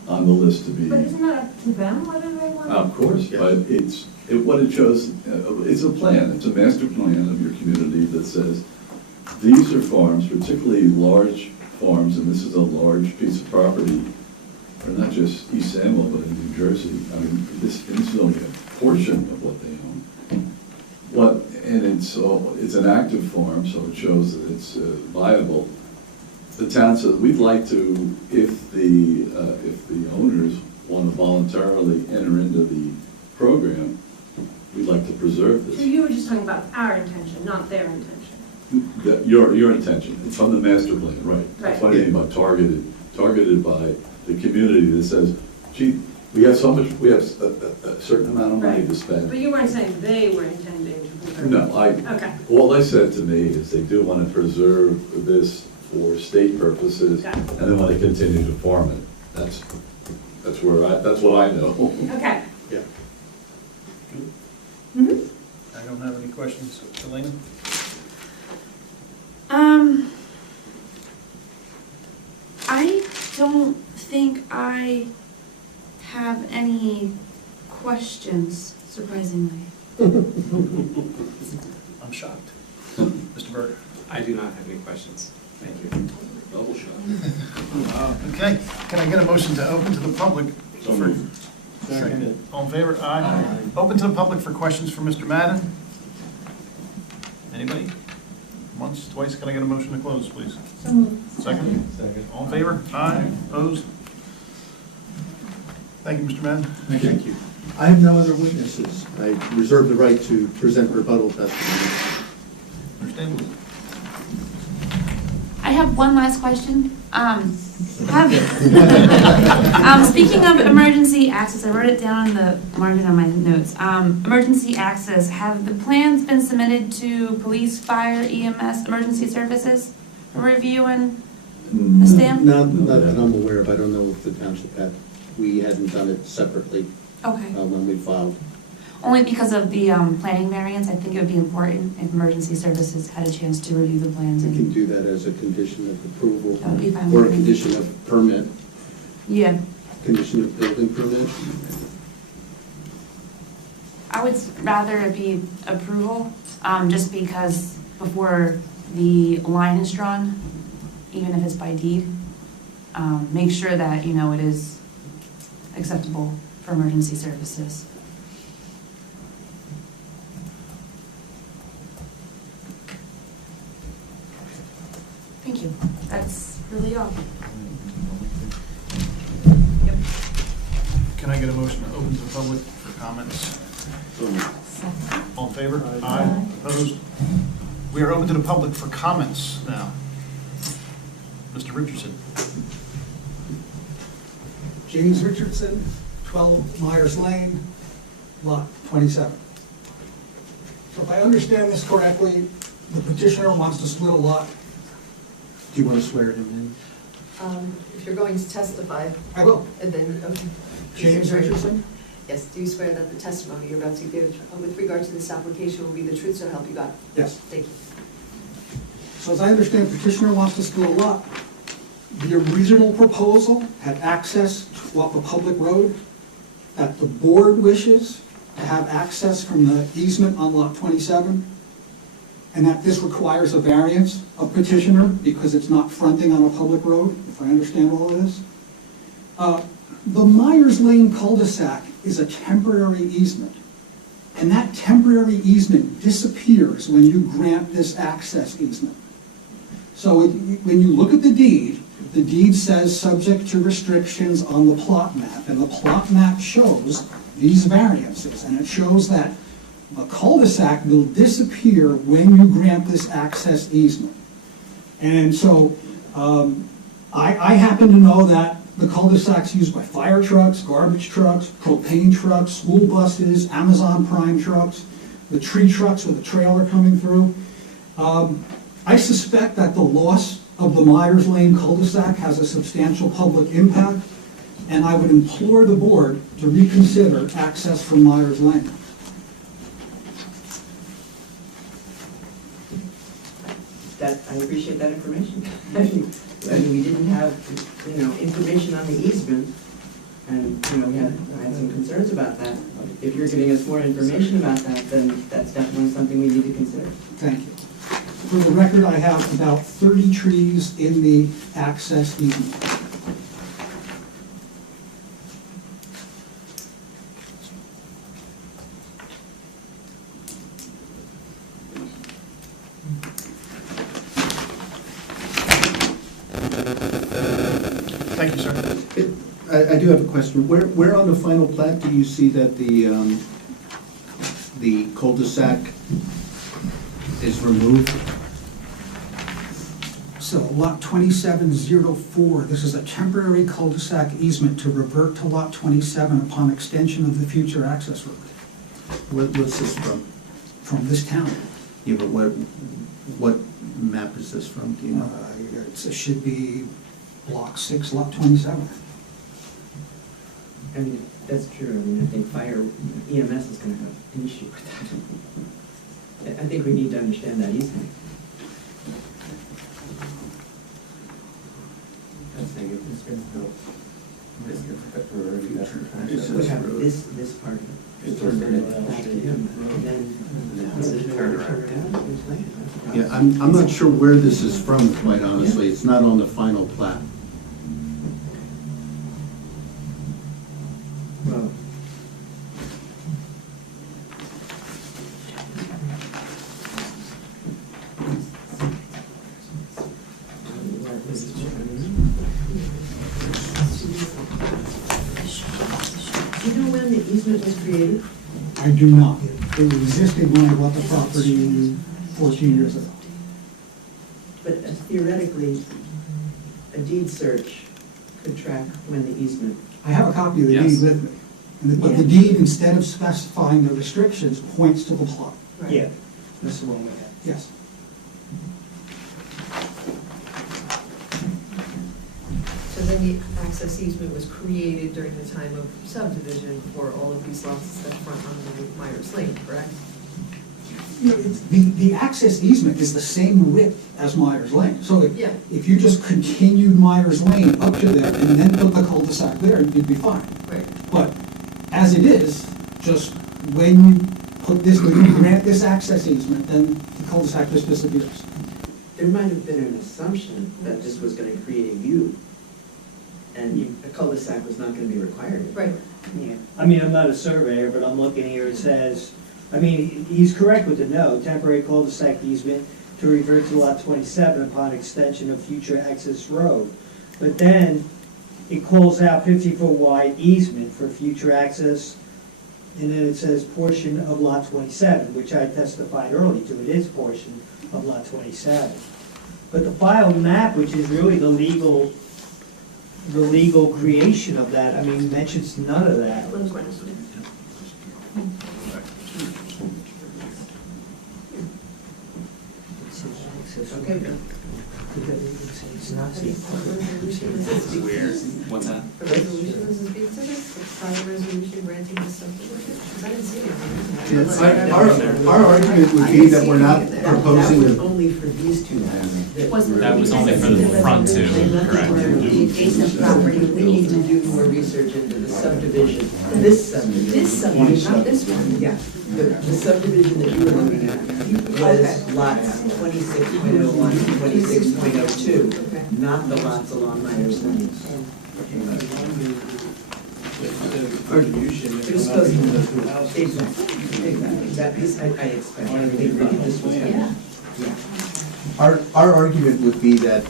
on the list to be. But isn't that up to them whether they want? Of course, but what it shows, it's a plan, it's a master plan of your community that says, these are farms, particularly large farms, and this is a large piece of property, for not just East Amwell, but in New Jersey. I mean, this is only a portion of what they own. And it's an active farm, so it shows that it's viable. The town said, we'd like to, if the owners want to voluntarily enter into the program, we'd like to preserve So this. you were just talking about our intention, not their intention. Your intention, it's from the master plan, right? That's what I mean by targeted by the community that says, gee, we have a certain amount of money to spend. But you weren't saying they were intending to preserve. No, Okay. all I said to me is they do want to preserve this for state purposes, Got it. and they want to continue to farm it. That's what I know. Okay. Yeah. I don't have any questions. Elena? I have any questions, surprisingly. I'm shocked. Mr. Berger? I do not have any questions. Thank you. Double shot. Okay, can I get a motion to open to the public? So moved. Second. All in favor? Aye. Open to the public for questions for Mr. Madden? Anybody? Once, twice, can I get a motion to close, please? So moved. Second? Second. All in favor? Aye. Opposed? Thank you, Mr. Madden. Thank you. I have no other witnesses. I reserve the right to present rebuttal testimony. Understandable. I have one last question. Speaking of emergency access, I wrote it down in the margin on my notes. Emergency access, have the plans been submitted to police, fire, EMS, emergency services for review and a stamp? Not that I'm aware of. I don't know if the township had, we hadn't done it separately Okay. when we filed. Only because of the planning variance, I think it would be important if emergency services had a chance to review the plans. We And can do that as a condition of approval That would be fine or a with me. condition of permit, yeah, condition of building permit. I would rather it be approval, just because before the line is drawn, even if it's by deed, make sure that, you know, it is acceptable for emergency services. Thank you. That's really all. Can I get a motion to open to the public for comments? All in favor? Aye. Opposed? We are open to the public for comments now. Mr. Richardson. James Richardson, 12 Myers Lane, lot 27. So if I understand this correctly, the petitioner wants to split a lot. Do you want to swear him in? If you're going to testify, I will. and then, okay. James Richardson? Yes, do you swear that the testimony you're about to give with regard to this application will be the truth, so help you God? Yes. Thank you. So as I understand, petitioner wants to split a lot. The original proposal had access off a public road, that the board wishes to have access from the easement on lot 27, and that this requires a variance of petitioner because it's not fronting on a public road, if I understand all of this. The Myers Lane cul-de-sac is a temporary easement, and that temporary easement disappears when you grant this access easement. So when you look at the deed says subject to restrictions on the plot map, and the plot map shows these variances, and it shows that the cul-de-sac will disappear when you grant this access easement. And so I happen to know that the cul-de-sac's used by fire trucks, garbage trucks, propane trucks, school buses, Amazon Prime trucks, the tree trucks with a trailer coming through. I suspect that the loss of the Myers Lane cul-de-sac has a substantial public impact, and I would implore the board to reconsider access from Myers Lane. I appreciate that information. I mean, we didn't have, information on the easement, and, I had some concerns about that. If you're giving us more information about that, then that's definitely something we need to consider. Thank you. For the record, I have about 30 trees in the access easement. Thank you, sir. I do have a question. Where on the final plat do you see that the cul-de-sac is removed? So lot 2704, this is a temporary cul-de-sac easement to revert to lot 27 upon extension of the future access road. What's this from? From this town. Yeah, but what map is this from? Do you know? It should be block 6, lot 27. I mean, that's true. I mean, I think fire, EMS is going to have an issue with that. I think we need to understand that easement. That's saying if it's been built Would have this part of it. Yeah, I'm not sure where this is from, quite honestly. It's not on the final plat. Well, do you know when the easement was created? I do not. It existed when I bought the property 14 years ago. But theoretically, a deed search could track when the easement. I have a copy of the Yes. deed with me. But the deed, instead of specifying the restrictions, points to the plot. Right. Yeah, that's the one we have. Yes. So then the access easement was created during the time of subdivision for all of these lots that front on the Myers Lane, correct? You know, the access easement is the same width as Myers Lane. So Yeah. if you just continued Myers Lane up to there and then put the cul-de-sac there, you'd be fine. Right. But as it is, just when you put this, when you grant this access easement, then the cul-de-sac just disappears. There might have been an assumption that this was gonna create a U, and a cul-de-sac was not gonna be required. Right. Yeah. I mean, I'm not a surveyor, but I'm looking here, it says, I mean, he's correct with the no, temporary cul-de-sac easement to revert to lot 27 upon extension of future access road. But then it calls out 50-foot wide easement for future access, and then it says portion of lot 27, which I testified early to, it is portion of lot 27. But the filed map, which is really the legal creation of that, I mean, mentions none of that. Okay. It's weird. What's that? The resolution doesn't speak to this, the prior resolution granting the subdivision, because I didn't see it. Our argument would be that we're not proposing That was a... only for these two houses. That was only for the front two, correct? The adjacent property, we need to do more research into the subdivision, this subdivision, not this one. Yeah, the subdivision that you were looking at was lots 26.01 and 26.02, not the lots along Myers Lane. It was supposed to, exactly, that piece I expected, this was gonna. Our argument would be that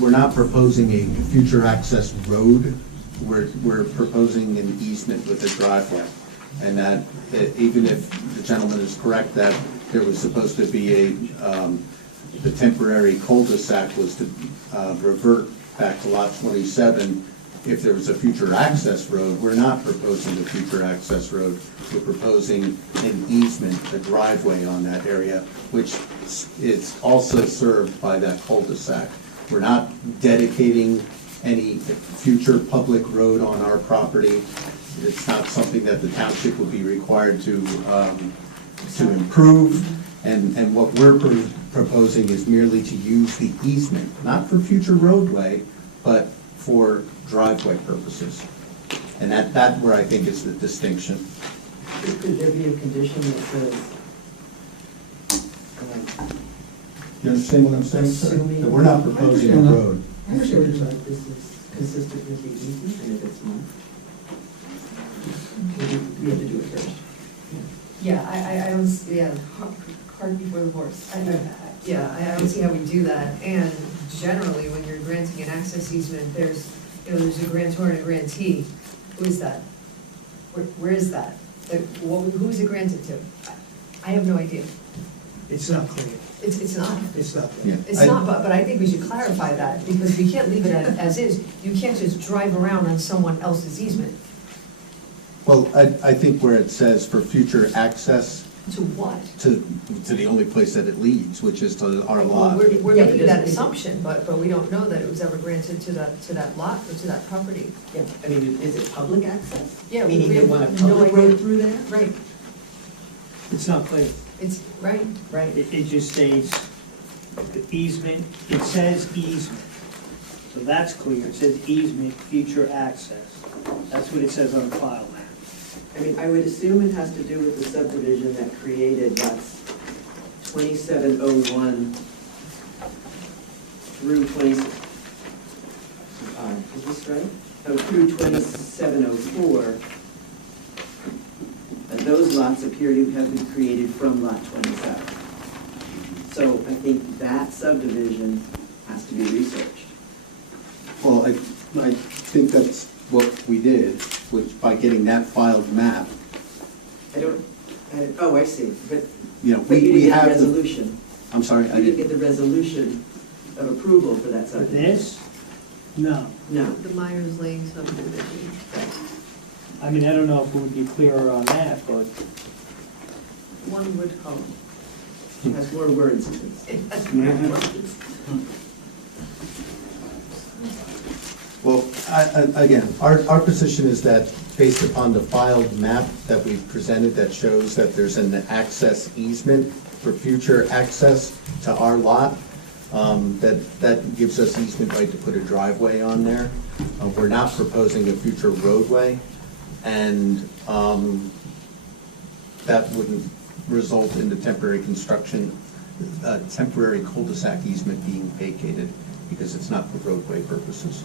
we're not proposing a future access road, we're proposing an easement with a driveway. And that even if the gentleman is correct that there was supposed to be the temporary cul-de-sac was to revert back to lot 27, if there was a future access road, we're not proposing a future access road. We're proposing an easement, a driveway on that area, which is also served by that cul-de-sac. We're not dedicating any future public road on our property. It's not something that the township would be required to improve. And what we're proposing is merely to use the easement, not for future roadway, but for driveway purposes. And that where I think is the distinction. Could there be a condition that says, You understand what I'm saying, sir? Assuming- That we're not proposing a road. I understand that this is consistent with the easement, and if it's not, we have to do it first. Yeah, I don't, cart before the horse. I don't see how we do that, and generally, when you're granting an access easement, there's a grantor and a grantee. Who is that? Where is that? Who is it granted to? I have no idea. It's not clear. It's not. It's not clear. Yeah. It's not, but I think we should clarify that, because we can't leave it as is. You can't just drive around on someone else's easement. Well, I think where it says for future access To what? to the only place that it leads, which is to our Well, lot. we're Yeah, making but that is it- assumption, but we don't know that it was ever granted to that lot or to that property. Yeah, I mean, is it public access? Yeah, Meaning we they have want a no public idea. road through there? Right, It's not clear. it's, right. Right. It just states the easement, it says easement. So that's clear. It says easement, future access. That's what it says on the file map. I mean, I would assume it has to do with the subdivision that created lots 2701 through 26, is this right? Oh, through 2704. And those lots appear to have been created from lot 27. So I think that subdivision has to be researched. Well, I think that's what we did, which by getting that filed map, Oh, I see, but you know, but you we didn't get have a the. resolution. I'm sorry, I You didn't didn't. get the resolution of approval for that For subdivision. this? No. No. The Myers Lane subdivision. I mean, I don't know if it would be clearer on that, but One would hope. It has more words. It has more words. Well, again, our position is that based upon the filed map that we presented that shows that there's an access easement for future access to our lot, that gives us easement right to put a driveway on there. We're not proposing a future roadway, and that wouldn't result in the temporary construction, temporary cul-de-sac easement being vacated because it's not for roadway purposes.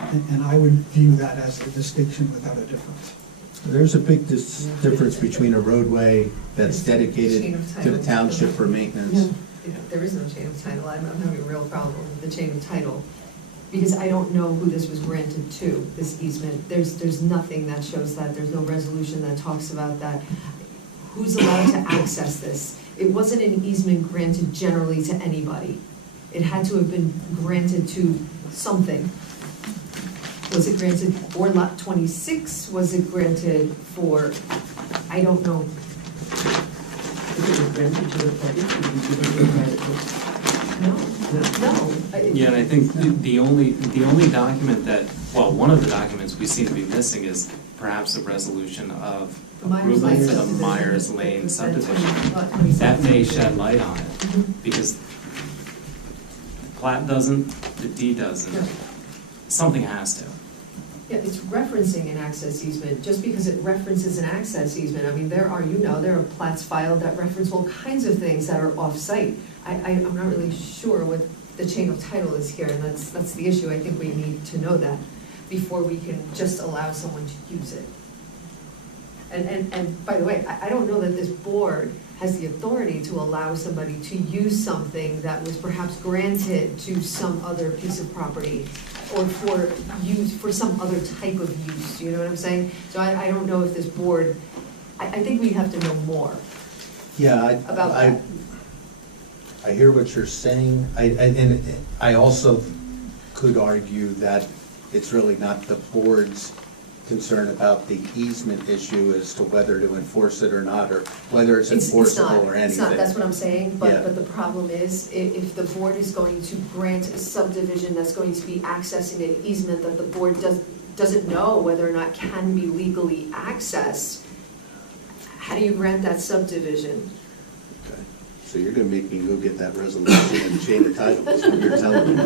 And I would view that as a distinction without a difference. There's a big difference between a roadway that's dedicated to the township for maintenance. There is no chain of title. I'm having a real problem with the chain of title, because I don't know who this was granted to, this easement. There's nothing that shows that. There's no resolution that talks about that. Who's allowed to access this? It wasn't an easement granted generally to anybody. It had to have been granted to something. Was it granted for lot 26? Was it granted for, I don't know. If it was granted to the public, it would be given to a private. No. Yeah, and I think the only document that, well, one of the documents we seem to be missing is perhaps a resolution of Myers approval Lane for the subdivision. Myers Lane subdivision. Lot 27. That may shed light on it, because plat doesn't, the deed doesn't. No. Something has to. Yeah, it's referencing an access easement, just because it references an access easement. I mean, there are plats filed that reference all kinds of things that are off-site. I'm not really sure what the chain of title is here, and that's the issue. I think we need to know that before we can just allow someone to use it. And by the way, I don't know that this board has the authority to allow somebody to use something that was perhaps granted to some other piece of property, or for use, for some other type of use, you know what I'm saying? So I don't know if this board, I think we have to know more. Yeah, About that. I hear what you're saying, and I also could argue that it's really not the board's concern about the easement issue as to whether to enforce it or not, or whether it's enforceable or anything. It's not, that's what I'm saying, Yeah. but the problem is, if the board is going to grant a subdivision that's going to be accessing an easement that the board doesn't know whether or not can be legally accessed, how do you grant that subdivision? Okay. So you're gonna make me go get that resolution and chain of title, is what you're telling me.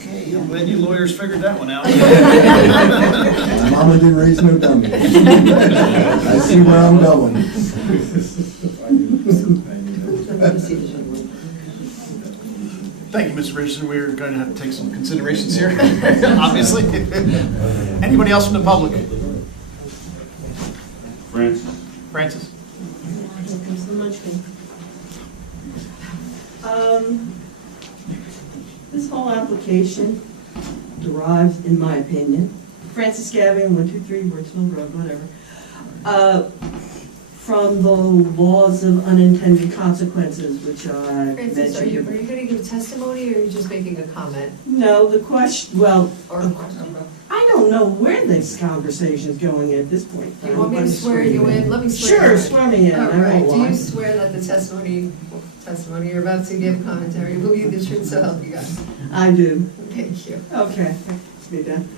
Okay, I'm glad you lawyers figured that one out. My mama didn't raise no dummy. I see where I'm going. Thank you, Mr. Richardson. We're going to have to take some considerations here, obviously. Anybody else from the public? Francis? Francis? Thank you so much. This whole application derives, in my opinion, Francis Gavin, 123 Wurtsville Road, whatever, from the laws of unintended consequences, which I Francis, mentioned. are you going to give testimony, or are you just making a comment? No, the question, well, Or a question? I don't know where this conversation is going at this point. You want me to swear you in? Let me swear you Sure, in. swear me in. All I won't right, do lie. you swear that the testimony you're about to give commentary will be the truth, so help you God? I do. Thank you. Okay, be done.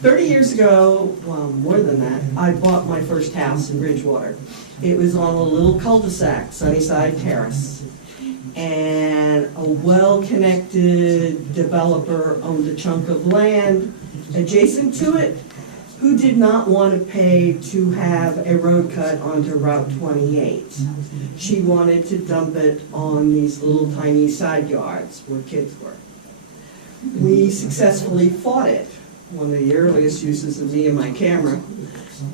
30 years ago, well, more than that, I bought my first house in Bridgewater. It was on a little cul-de-sac, Sunnyside Terrace. And a well-connected developer owned a chunk of land adjacent to it who did not want to pay to have a road cut onto Route 28. She wanted to dump it on these little tiny side yards where kids were. We successfully fought it, one of the earliest uses of me and my camera.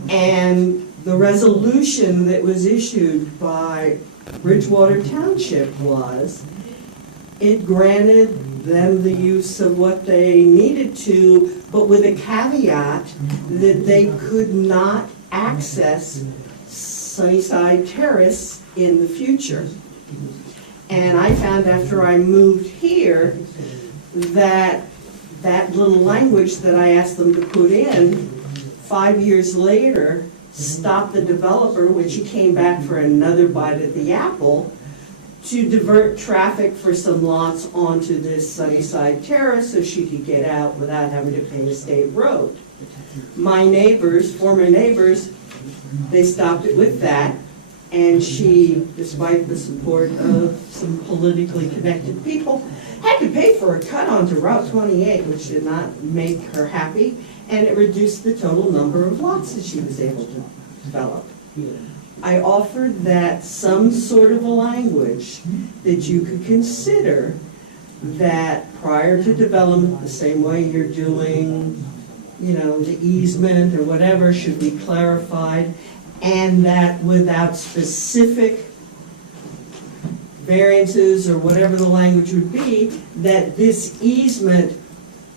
And the resolution that was issued by Bridgewater Township was, it granted them the use of what they needed to, but with a caveat that they could not access Sunnyside Terrace in the future. And I found after I moved here that that little language that I asked them to put in, 5 years later, stopped the developer when she came back for another bite at the apple to divert traffic for some lots onto this Sunnyside Terrace so she could get out without having to pay a state road. My neighbors, former neighbors, they stopped it with that, and she, despite the support of some politically connected people, had to pay for a cut onto Route 28, which did not make her happy, and it reduced the total number of lots that she was able to develop. I offered that some sort of a language that you could consider that prior to development, the same way you're doing, the easement or whatever should be clarified, and that without specific variances or whatever the language would be, that this easement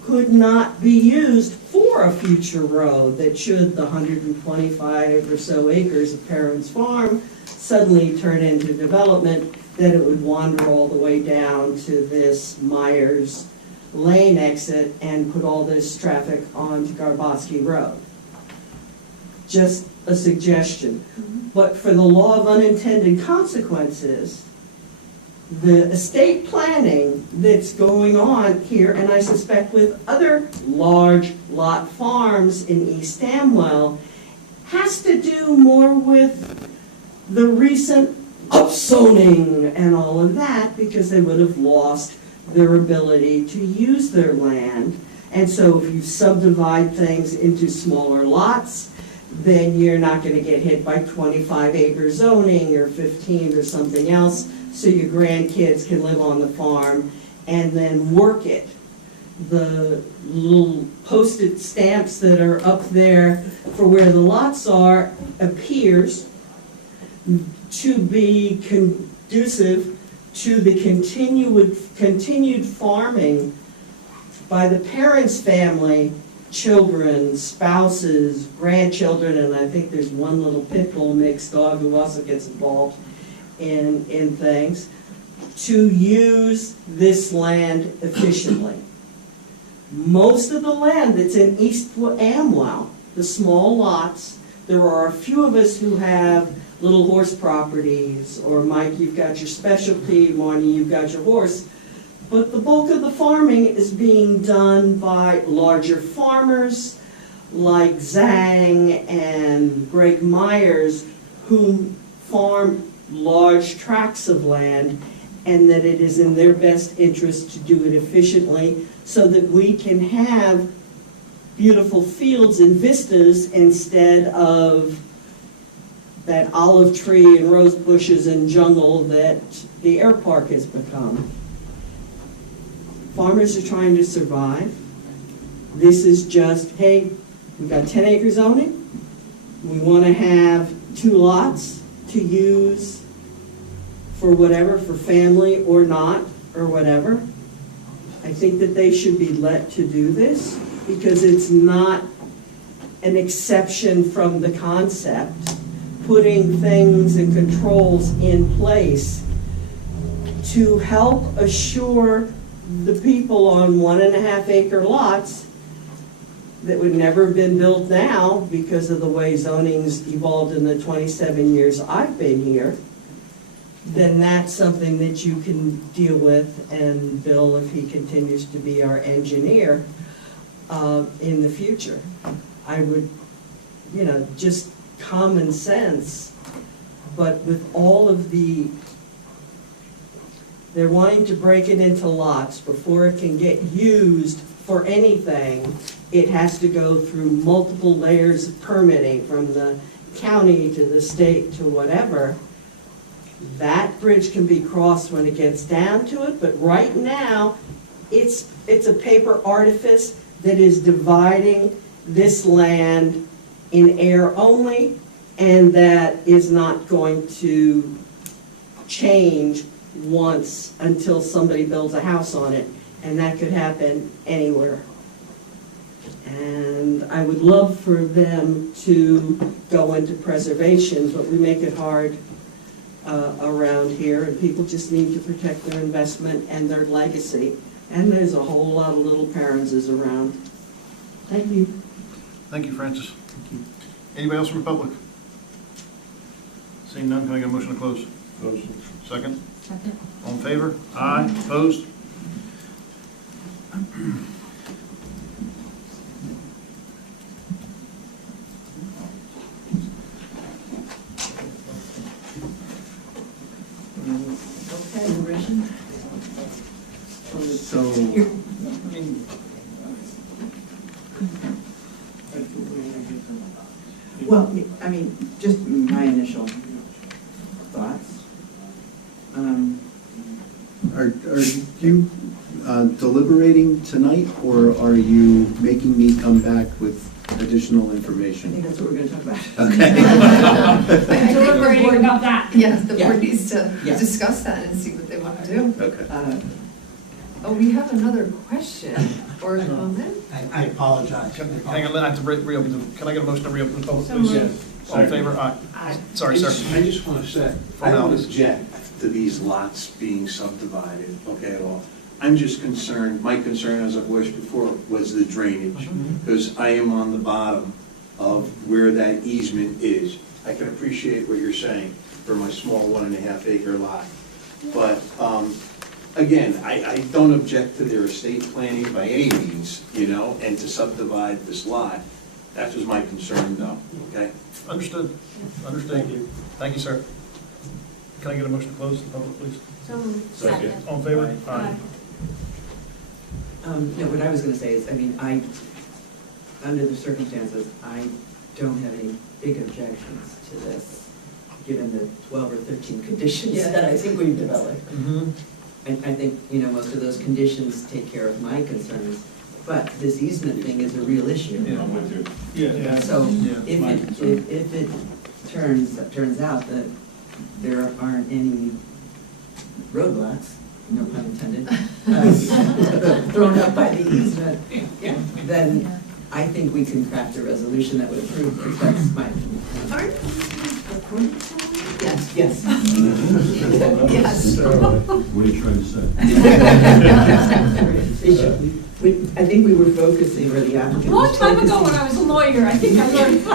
could not be used for a future road, that should the 125 or so acres of Perrin's Farm suddenly turn into development, that it would wander all the way down to this Myers Lane exit and put all this traffic onto Garboski Road. Just a suggestion. But for the law of unintended consequences, the estate planning that's going on here, and I suspect with other large lot farms in East Amwell, has to do more with the recent upzoning and all of that, because they would have lost their ability to use their land. And so if you subdivide things into smaller lots, then you're not going to get hit by 25-acre zoning or 15 or something else, so your grandkids can live on the farm and then work it. The little posted stamps that are up there for where the lots are appears to be conducive to the continued farming by the parents' family, children, spouses, grandchildren, and I think there's one little pit bull mixed dog who also gets involved in things, to use this land efficiently. Most of the land that's in East Amwell, the small lots, there are a few of us who have little horse properties, or Mike, you've got your specialty, Marnie, you've got your horse, but the bulk of the farming is being done by larger farmers like Zhang and Greg Myers, who farm large tracts of land, and that it is in their best interest to do it efficiently so that we can have beautiful fields and vistas instead of that olive tree and rose bushes and jungle that the air park has become. Farmers are trying to survive. This is just, hey, we've got 10-acre zoning. We want to have 2 lots to use for whatever, for family or not, or whatever. I think that they should be let to do this because it's not an exception from the concept. Putting things and controls in place to help assure the people on 1.5-acre lots that would never have been built now because of the way zoning's evolved in the 27 years I've been here, then that's something that you can deal with, and Bill, if he continues to be our engineer, in the future. I would, just common sense, but with all of they're wanting to break it into lots before it can get used for anything. It has to go through multiple layers of permitting, from the county to the state to whatever. That bridge can be crossed when it gets down to it, but right now, it's a paper artifice that is dividing this land in air only, and that is not going to change once until somebody builds a house on it, and that could happen anywhere. And I would love for them to go into preservation, but we make it hard around here, and people just need to protect their investment and their legacy. And there's a whole lot of little Parenses around. Thank you. Thank you, Francis. Anybody else from the public? Seeing none, can I get a motion to close? Motion. Second? Second. All in favor? Aye. Opposed? Okay, Erosion? So, Well, I mean, just my initial thoughts. are you deliberating tonight, or are you making me come back with additional I information? think that's what we're gonna talk about. Okay. Deliberating about that. Yes, the Yeah. board needs to Yeah. discuss that and see what they want to do. Okay. Oh, we have another question or a comment? I apologize. Can I get a motion to reopen the public, So please? moved. All in favor? Aye. Sorry, sir. I just want to say, I don't Formalities. object to these lots being subdivided, okay, at all. I'm just concerned, my concern, as I voiced before, was the drainage, because I am on the bottom of where that easement is. I can appreciate what you're saying for my small 1.5 acre lot. But, again, I don't object to their estate planning by any means, and to subdivide this lot. That was my concern, though, okay? Understood. Understood. Thank you, sir. Can I get a motion to close the public, please? So moved. Second. All in favor? Aye. No, what I was gonna say is, under the circumstances, I don't have any big objections to this, given the 12 or 13 conditions Yeah. that I think we've developed. Mm-hmm. I think, most of those conditions take care of my concerns, but this easement thing is a real issue. I'm with you. Yeah. So Yeah. if it turns out that there aren't any roadblocks, no pun intended, thrown up by the easement, then I think we can craft a resolution that would approve, because that's my opinion. Yes, yes. Yes. What are you trying to say? I think we were focusing, or the A applicant long was time ago focusing. when I was a lawyer, I think I learned.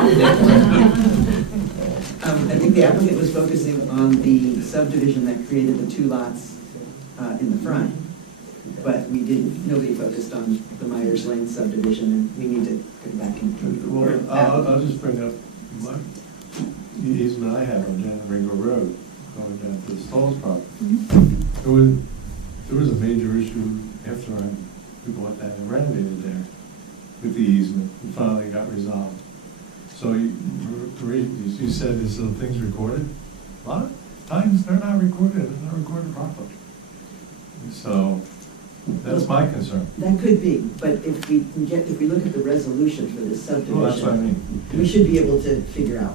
I think the applicant was focusing on the subdivision that created the 2 lots in the front, but nobody focused on the Myers Lane subdivision, and we need to go back and. Well, I'll just bring up the easement I have on Janet Ringo Road, going down to the Stalls property. There was a major issue after we bought that and renovated there with the easement, and finally got resolved. So you said there's some things recorded? A lot of times they're not recorded, they're not recorded properly. So that's my concern. That could be, but if we look at the resolution for this subdivision. Well, that's what I mean. We should be able to figure out.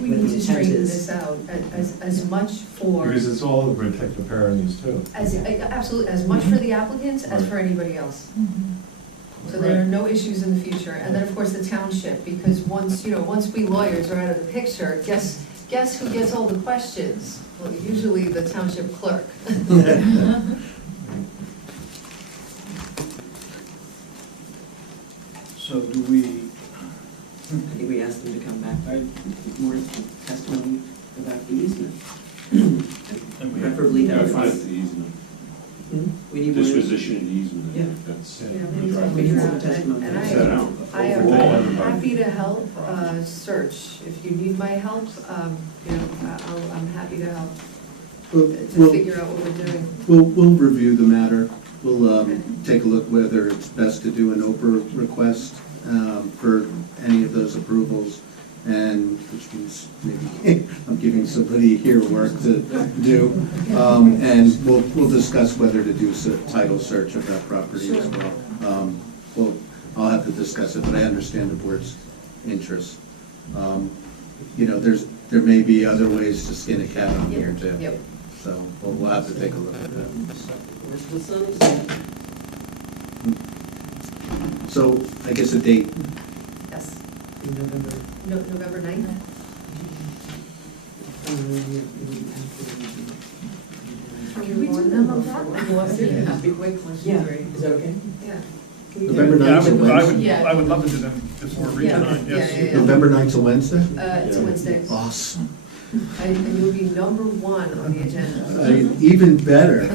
We need to straighten this out as much for, Because it's all to protect the parents too. absolutely, as much for the applicants as for anybody else. So there are no issues in the future. And then, of course, the township, because once we lawyers are out of the picture, guess who gets all the questions? Well, usually the township clerk. So do we, I think we asked them to come back with more testimony about the easement. and we Preferably Yeah, have. fine, it's the easement. We need more. disposition of the easement. Yeah. That's. Yeah, the we driveway. need more testimony. And Is that out? I am Overall, everybody. happy to help search. If you need my help, I'm happy to help to figure out what we're doing. We'll review the matter. We'll take a look whether it's best to do an Oprah request for any of those approvals, and which means maybe I'm giving somebody here work to do. And we'll discuss whether to do a title search of that property as well. I'll have to discuss it, but I understand the board's interest. There may be other ways to skin a cat on here too. Yep. So we'll have to take a look at that. Where's the sun? So I guess a date. Yes. In November. November 9th? Can we do them on that? Be quick. Yeah, is that okay? Yeah. November Yeah, 9th to Wednesday. Yeah. I would love to do them before reading tonight, yes. Yeah. November 9th to Wednesday? It's a Wednesday. Awesome. And you'll be number 1 on the agenda. Even better.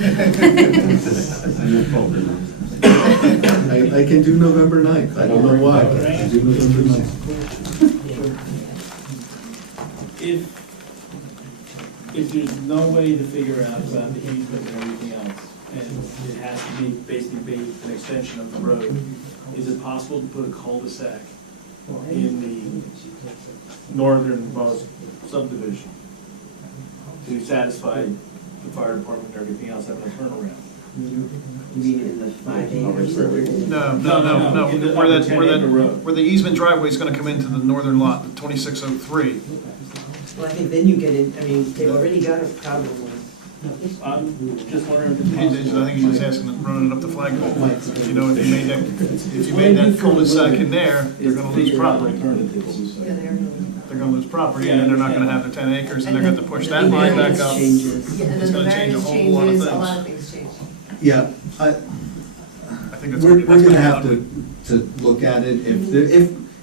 I can do November 9th. I don't know why, but I can do November 9th. If there's no way to figure out about the easement and everything else, and it has to be basically an extension of the road, is it possible to put a cul-de-sac in the northernmost subdivision to satisfy the fire department and everything else having a turnaround? You mean in the 5 acres that we're? No. In the- Where on the 10-acre road. the easement driveway is gonna come into the northern lot, the 2603. Well, I think then you get in, I mean, they've already got a problem with. I'm just wondering if it's I possible. think he's asking, them running it up the flagpole. If you made that cul-de-sac in there, they're gonna lose property. Yeah, they are. They're gonna lose property, and then they're not gonna have the 10 acres, and they're gonna have to push that line back up. Changes. Yeah, and It's then the gonna change a variance whole lot of changes, a things. lot of things change. Yeah, I think that's we're that's gonna have happen. to look at it.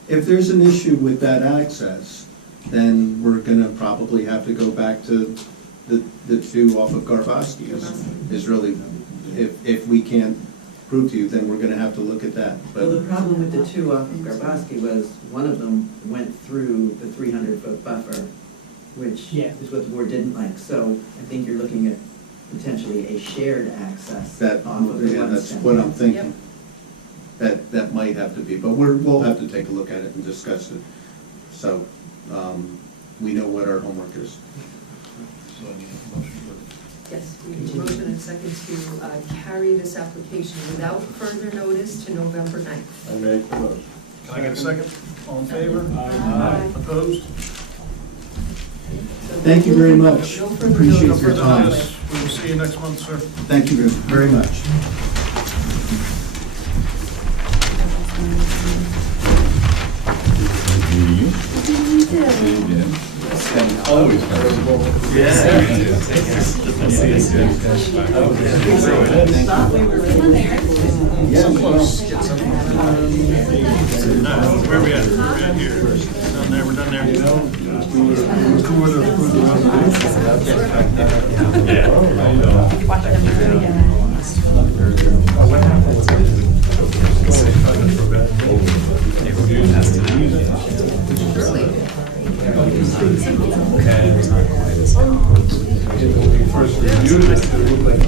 If there's an issue with that access, then we're gonna probably have to go back to the two off of Garbowski is really, if we can't prove to you, then we're gonna have to look at that. Well, the But problem with the two off of Garbowski was, one of them went through the 300-foot buffer, which is what the board didn't like. So I think you're looking at potentially a shared access off of the yeah, one that's section. what I'm thinking. That might have to be, but we'll have to take a look at it and discuss it. So, we know what our homework is. Yes, we need a motion and second to carry this application without further notice to November 9th. I make the motion. Can I get a second? All in favor? Aye. Opposed? Thank you very much. No further Appreciate notice. your time. We will see you next month, sir. Thank you very much. Always. So close. Where are we at? Where are we at here? Done there, we're done there. First reviewed it, it looked like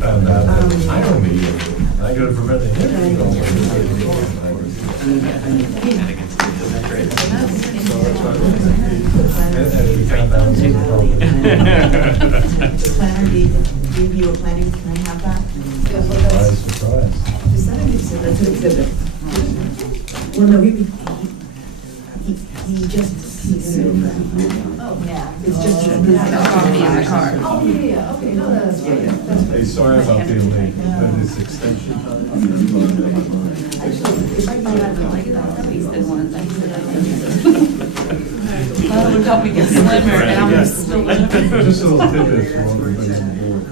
found out that I don't need it. I gotta prevent him. The planner gave you a planning, can I have that? Surprise. Is that an exhibit? That's an exhibit. Well, no, he just, oh, yeah. It's just a copy in the car. Oh, yeah, okay, no, that's fine. Hey, sorry about being late, but it's extension. That would help me get slimmer, and I'm still. Just a little tidbit for everybody on the board.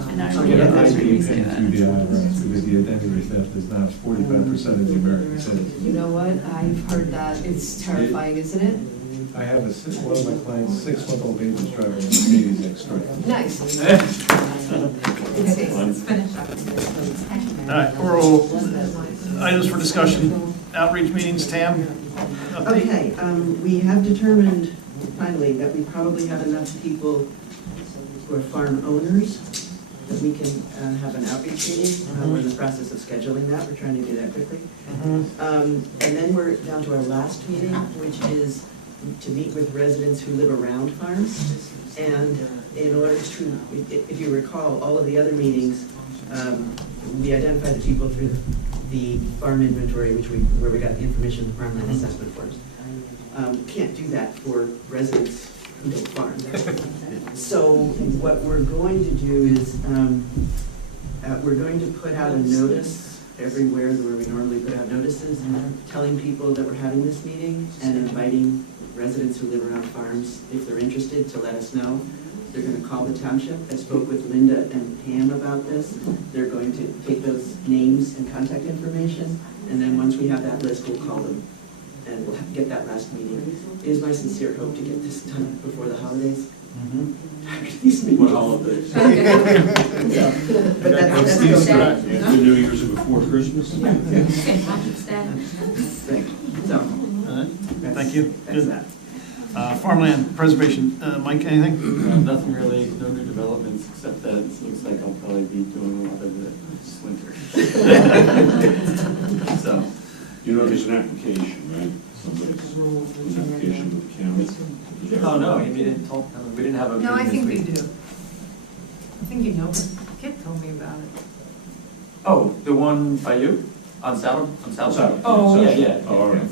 ID thing through the IRS, because the identity theft is now 45% of the American citizens. You know what, I've heard that, it's terrifying, isn't it? I have one of my clients, 6-month-old baby is driving a Mercedes next door. Nice. Let's finish up. All right, oral items for discussion, outreach meetings, Tam? Update? Okay, we have determined finally that we probably have enough people who are farm owners that we can have an outreach meeting. We're in the process of scheduling that. We're trying to do that quickly. And then we're down to our last meeting, which is to meet with residents who live around farms. And in order to, if you recall, all of the other meetings, we identified the people through the farm inventory, where we got the information, the farmland assessment forms. Can't do that for residents who don't farm. So what we're going to do is we're going to put out a notice everywhere where we normally put out notices, telling people that we're having this meeting and inviting residents who live around farms, if they're interested, to let us know. They're going to call the township. I spoke with Linda and Pam about this. They're going to take those names and contact information, and then once we have that list, we'll call them, and we'll get that last meeting. It is my sincere hope to get this done before the holidays. These meetings. What holidays? But that's After New Year's and before Christmas? So, Thank you. that's that. Farmland preservation, Mike, anything? Nothing really, no new developments, except that it looks like I'll probably be doing a lot of it this winter. So. You know, there's an application, right? Somebody's an application with the county. Oh, no, we didn't talk, we didn't have a. No, I meeting think this we week. do. I think you know, Kip told me about it. Oh, the one by you? On South? On South Side? Oh, yeah. Oh, all right.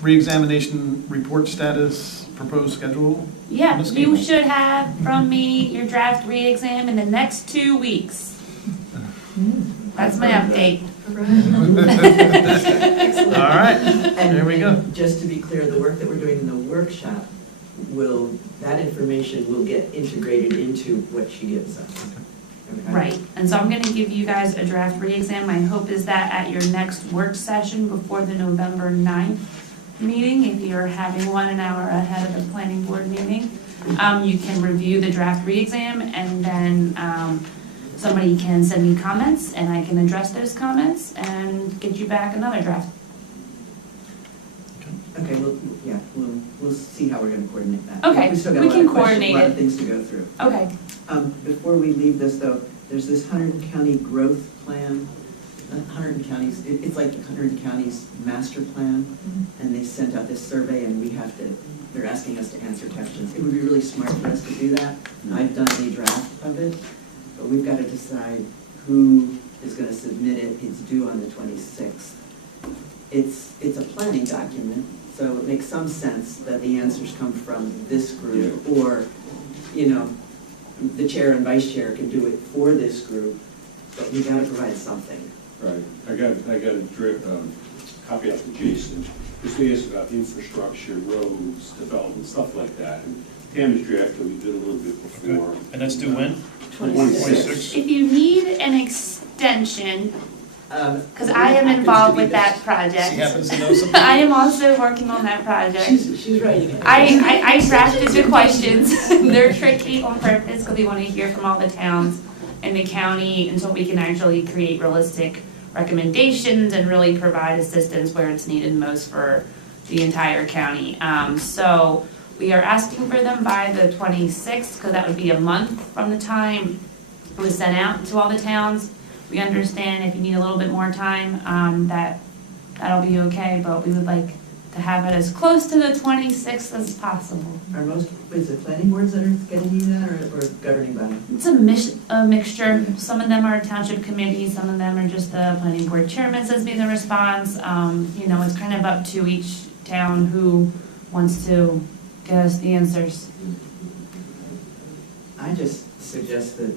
Re-examination report status, proposed schedule? Yeah, Ms. you Gable. should have from me your draft re-exam in the next 2 weeks. That's my update. All right, there we go. And just to be clear, the work that we're doing in the workshop that information will get integrated into what she gives us. Okay? Right, and so I'm gonna give you guys a draft re-exam. My hope is that at your next work session before the November 9th meeting, if you're having one an hour ahead of the planning board meeting, you can review the draft re-exam, and then somebody can send me comments, and I can address those comments and get you back another draft. Okay, we'll see how we're gonna coordinate that. Okay, We still got we a lot can of questions, coordinate a lot it. of things to go through. Okay. Before we leave this though, there's this Hunterdon County growth plan. Hunterdon County's, it's like the Hunterdon County's master plan, and they sent out this survey, and they're asking us to answer questions. It would be really smart for us to do that. I've done a draft of it, but we've got to decide who is going to submit it. It's due on the 26th. It's a planning document, so it makes some sense that the answers come from this group, or, the chair and vice chair can do it for this group, but we got to provide something. Right. I got a copy out to Jason. This thing is about infrastructure, roads, development, stuff like that. And Tammy's draft that we did a little bit before. And that's due when? 26. If you need an extension, because I am involved with that project. She happens to know something. I am also working on that project. She's writing it. I drafted the questions. They're tricky on purpose because we want to hear from all the towns in the county, and so we can actually create realistic recommendations and really provide assistance where it's needed most for the entire county. So we are asking for them by the 26th, because that would be a month from the time it was sent out to all the towns. We understand if you need a little bit more time, that'll be okay, but we would like to have it as close to the 26th as possible. Is it planning boards that are getting you that, or governing body? It's a mixture. Some of them are township committees, some of them are just the planning board chairman says be the response. It's kind of up to each town who wants to get us the answers. I just suggest that,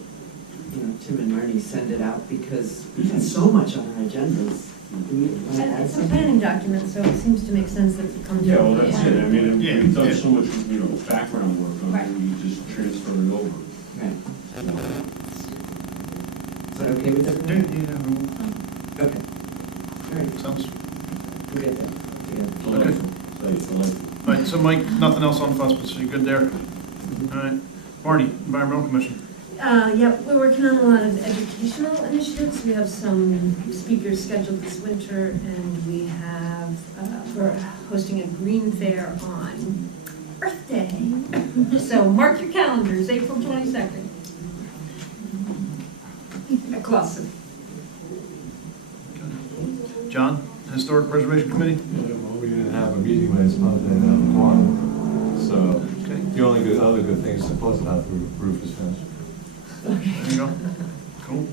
Tim and Marnie send it out, because we have so much on our agendas. Do we want to add It's a something? planning document, so it seems to make sense that it comes from. Yeah, well, that's it. I mean, Yeah. we've done so much, background work on Right. it, we just transfer it over. okay with that? Okay. All right, Sounds, we'll get that together. Delightful. Delightful. all right, so Mike, nothing else on FUSPA, so you're good there? All right. Marty, Environmental Commission. Yep, we're working on a lot of educational initiatives. We have some speakers scheduled this winter, and we're hosting a green fair on Earth Day. So mark your calendars, April 22nd. At Clawson. John, Historic Preservation Committee? Yeah, well, we didn't have a meeting last month, and didn't have a quorum. So the only other good thing is supposed to have the roof is finished. There you go. Cool.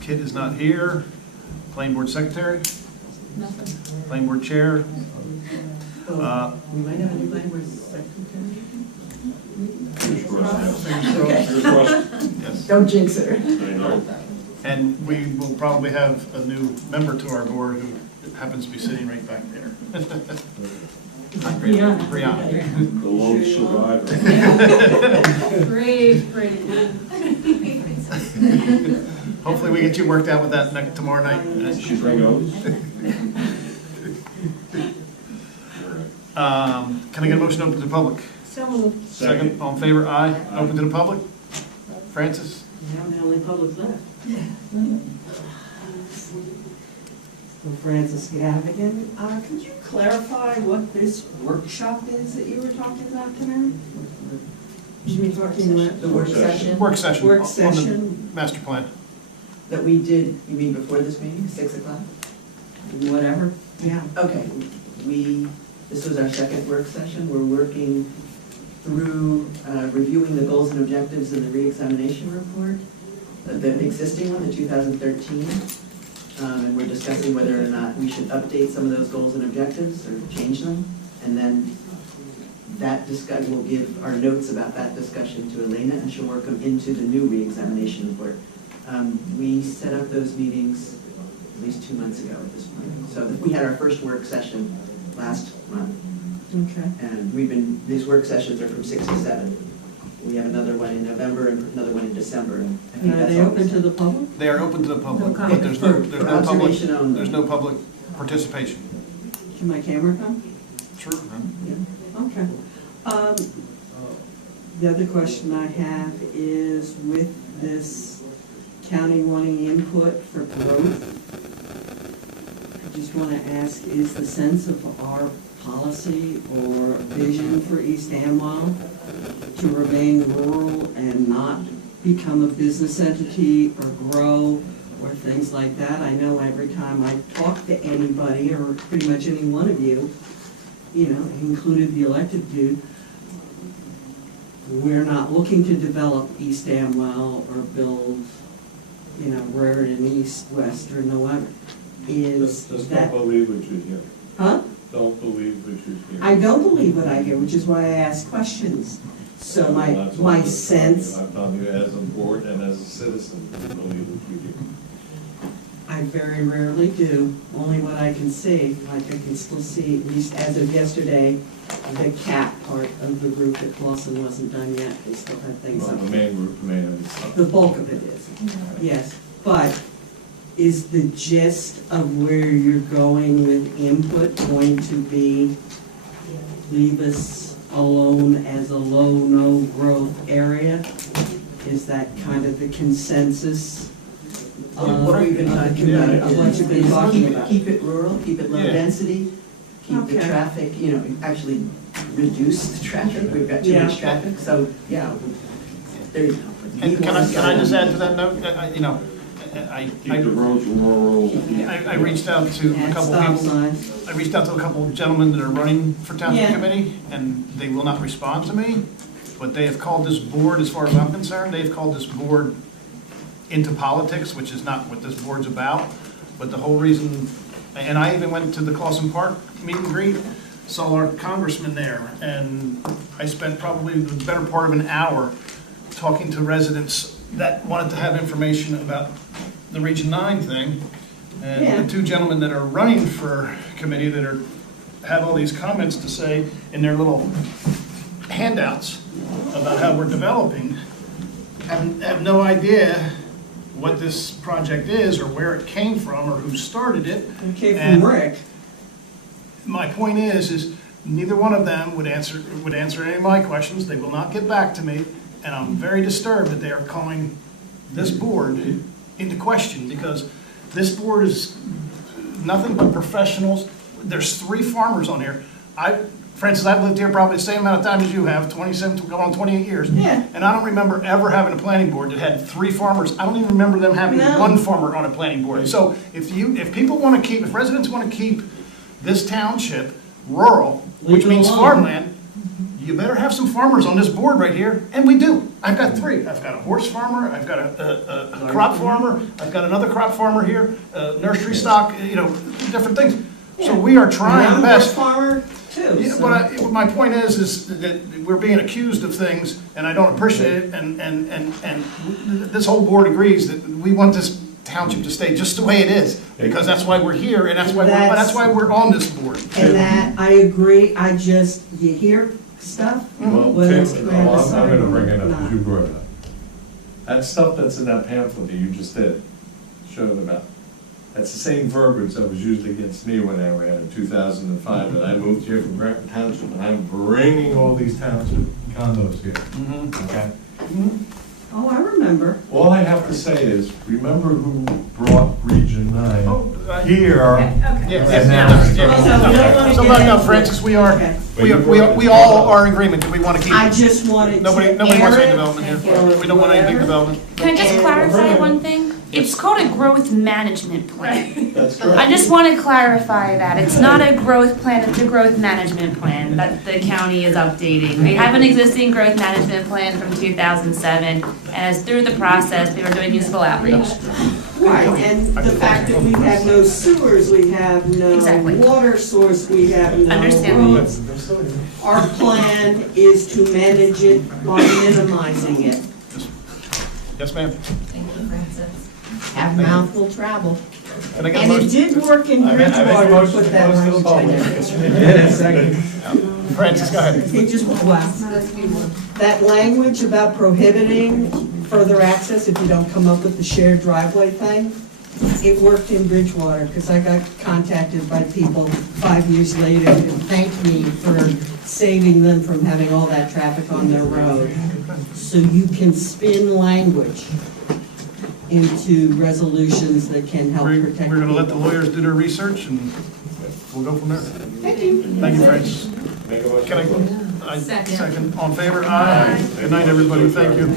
Kit is not here. Planning Board Secretary? Nothing. Planning Board Chair? We might have a new planning board secretary. Yes. Don't jinx her. I know. And we will probably have a new member to our board who happens to be sitting right back there. Brianna. The lone survivor. Brave. Hopefully we get you worked out with that tomorrow night. She's right on. Can I get a motion to open to the public? So moved. Second, all in favor, aye. Open to the public? Francis? Now the only public left. So Francis Gavigan, could you clarify what this workshop is that you were talking about tonight? You mean the work session? Work session. Work On session. the master plan. That we did, you mean before this meeting, 6 o'clock? Whatever, yeah. Okay, this was our second work session. We're working through reviewing the goals and objectives in the reexamination report, the existing one, the 2013. And we're discussing whether or not we should update some of those goals and objectives or change them. And then that discussion, we'll give our notes about that discussion to Elena, and she'll work them into the new reexamination report. We set up those meetings at least 2 months ago at this point. So we had our first work session last month. Okay. And these work sessions are from 6 to 7. We have another one in November and another one in December. And I think Are that's they all. open to the public? They are open to the public, No but comment. there's For no observation public, only. there's no public participation. Can my camera come? Sure. Okay. The other question I have is with this county wanting input for growth, I just want to ask, is the sense of our policy or vision for East Amwell to remain rural and not become a business entity or grow or things like that? I know every time I talk to anybody, or pretty much any one of you, included the elected dude, we're not looking to develop East Amwell or build, Raritan East, West, or whatever. Just don't believe what you hear. Huh? Don't believe what you hear. I don't believe what I hear, which is why I ask questions. So my sense, I've done you as a board and as a citizen, believe what you hear. I very rarely do, only what I can see. Like I can still see, at least as of yesterday, the cap part of the roof at Clawson wasn't done yet. They still have things Well, up. the main roof, The bulk of it is, yes. But is the gist of where you're going with input going to be leave us alone as a low, no growth area? Is that kind of the consensus? What we've been talking about Of what you've been talking about? Keep it rural, keep it low Yeah. density, keep the Okay. traffic, actually reduce the traffic. We've got too much traffic, so, there you go. And can I just add to that note, Keep the roads rural. I reached out to a And couple stop people. signs. I reached out to a couple of gentlemen that are running for township Yeah. committee, and they will not respond to me. But they have called this board, as far as I'm concerned, they've called this board into politics, which is not what this board's about. But the whole reason, and I even went to the Clawson Park meet and greet, saw our congressman there, and I spent probably the better part of an hour talking to residents that wanted to have information about the Region 9 thing. And the two gentlemen that are running for committee that have all these comments to say in their little handouts about how we're developing have no idea what this project is, or where it came from, or who started it. It came And from Rick. My point is neither one of them would answer any of my questions. They will not get back to me, and I'm very disturbed that they are calling this board into question, because this board is nothing but professionals. There's 3 farmers on here. Francis, I've lived here probably the same amount of time as you have, 27, going on 28 years. Yeah. And I don't remember ever having a planning board that had 3 farmers. I don't even remember them having No. 1 farmer on a planning board. So if residents want to keep this township rural, which Leave it means alone. farmland, you better have some farmers on this board right here, and we do. I've got 3. I've got a horse farmer, I've got a crop farmer, I've got another crop farmer here, nursery stock, different things. So we are And trying I'm a best. horse farmer too. Yeah, so- what my point is that we're being accused of things, and I don't appreciate it, and this whole board agrees that we want this township to stay just the way it is, because that's why we're here, and that's why we're on this board. And that, I agree, you hear stuff? Well, whether it's Tim, grand I'm design gonna or bring it up, not. because you brought it up. That stuff that's in that pamphlet that you just did, showed about, that's the same verbiage that was used against me when I ran in 2005, that I moved here from Grafton Township, and I'm bringing all these township condos here, okay? Oh, I remember. All I have to say is, remember who brought Region 9 here? So back up, Francis, we all are in agreement that we want to keep it. I just wanted to Nobody wants air any it development here. or We don't want any big whatever. development. Can I just clarify one thing? It's called a growth management plan. That's correct. I just want to clarify that. It's not a growth plan, it's a growth management plan that the county is updating. We have an existing growth management plan from 2007, and as through the process, we were doing useful outreach. Right, and the fact that we have no sewers, we have no Exactly. water source, we have no Understandable. roads. Our plan is to manage it by minimizing it. Yes, ma'am. Thank you, Francis. Have mouthful travel. Can I get a And it motion? did work in Bridgewater to put that language in there. Francis, go ahead. He just, wow. That language about prohibiting further access if you don't come up with the shared driveway thing, it worked in Bridgewater, because I got contacted by people 5 years later who thanked me for saving them from having all that traffic on their road. So you can spin language into resolutions that can help We're protect going to let the people. lawyers do their research, and we'll go from there. Thank you. Thank you, Francis. Can I second, on favor? Aye. Good night, everybody, thank you.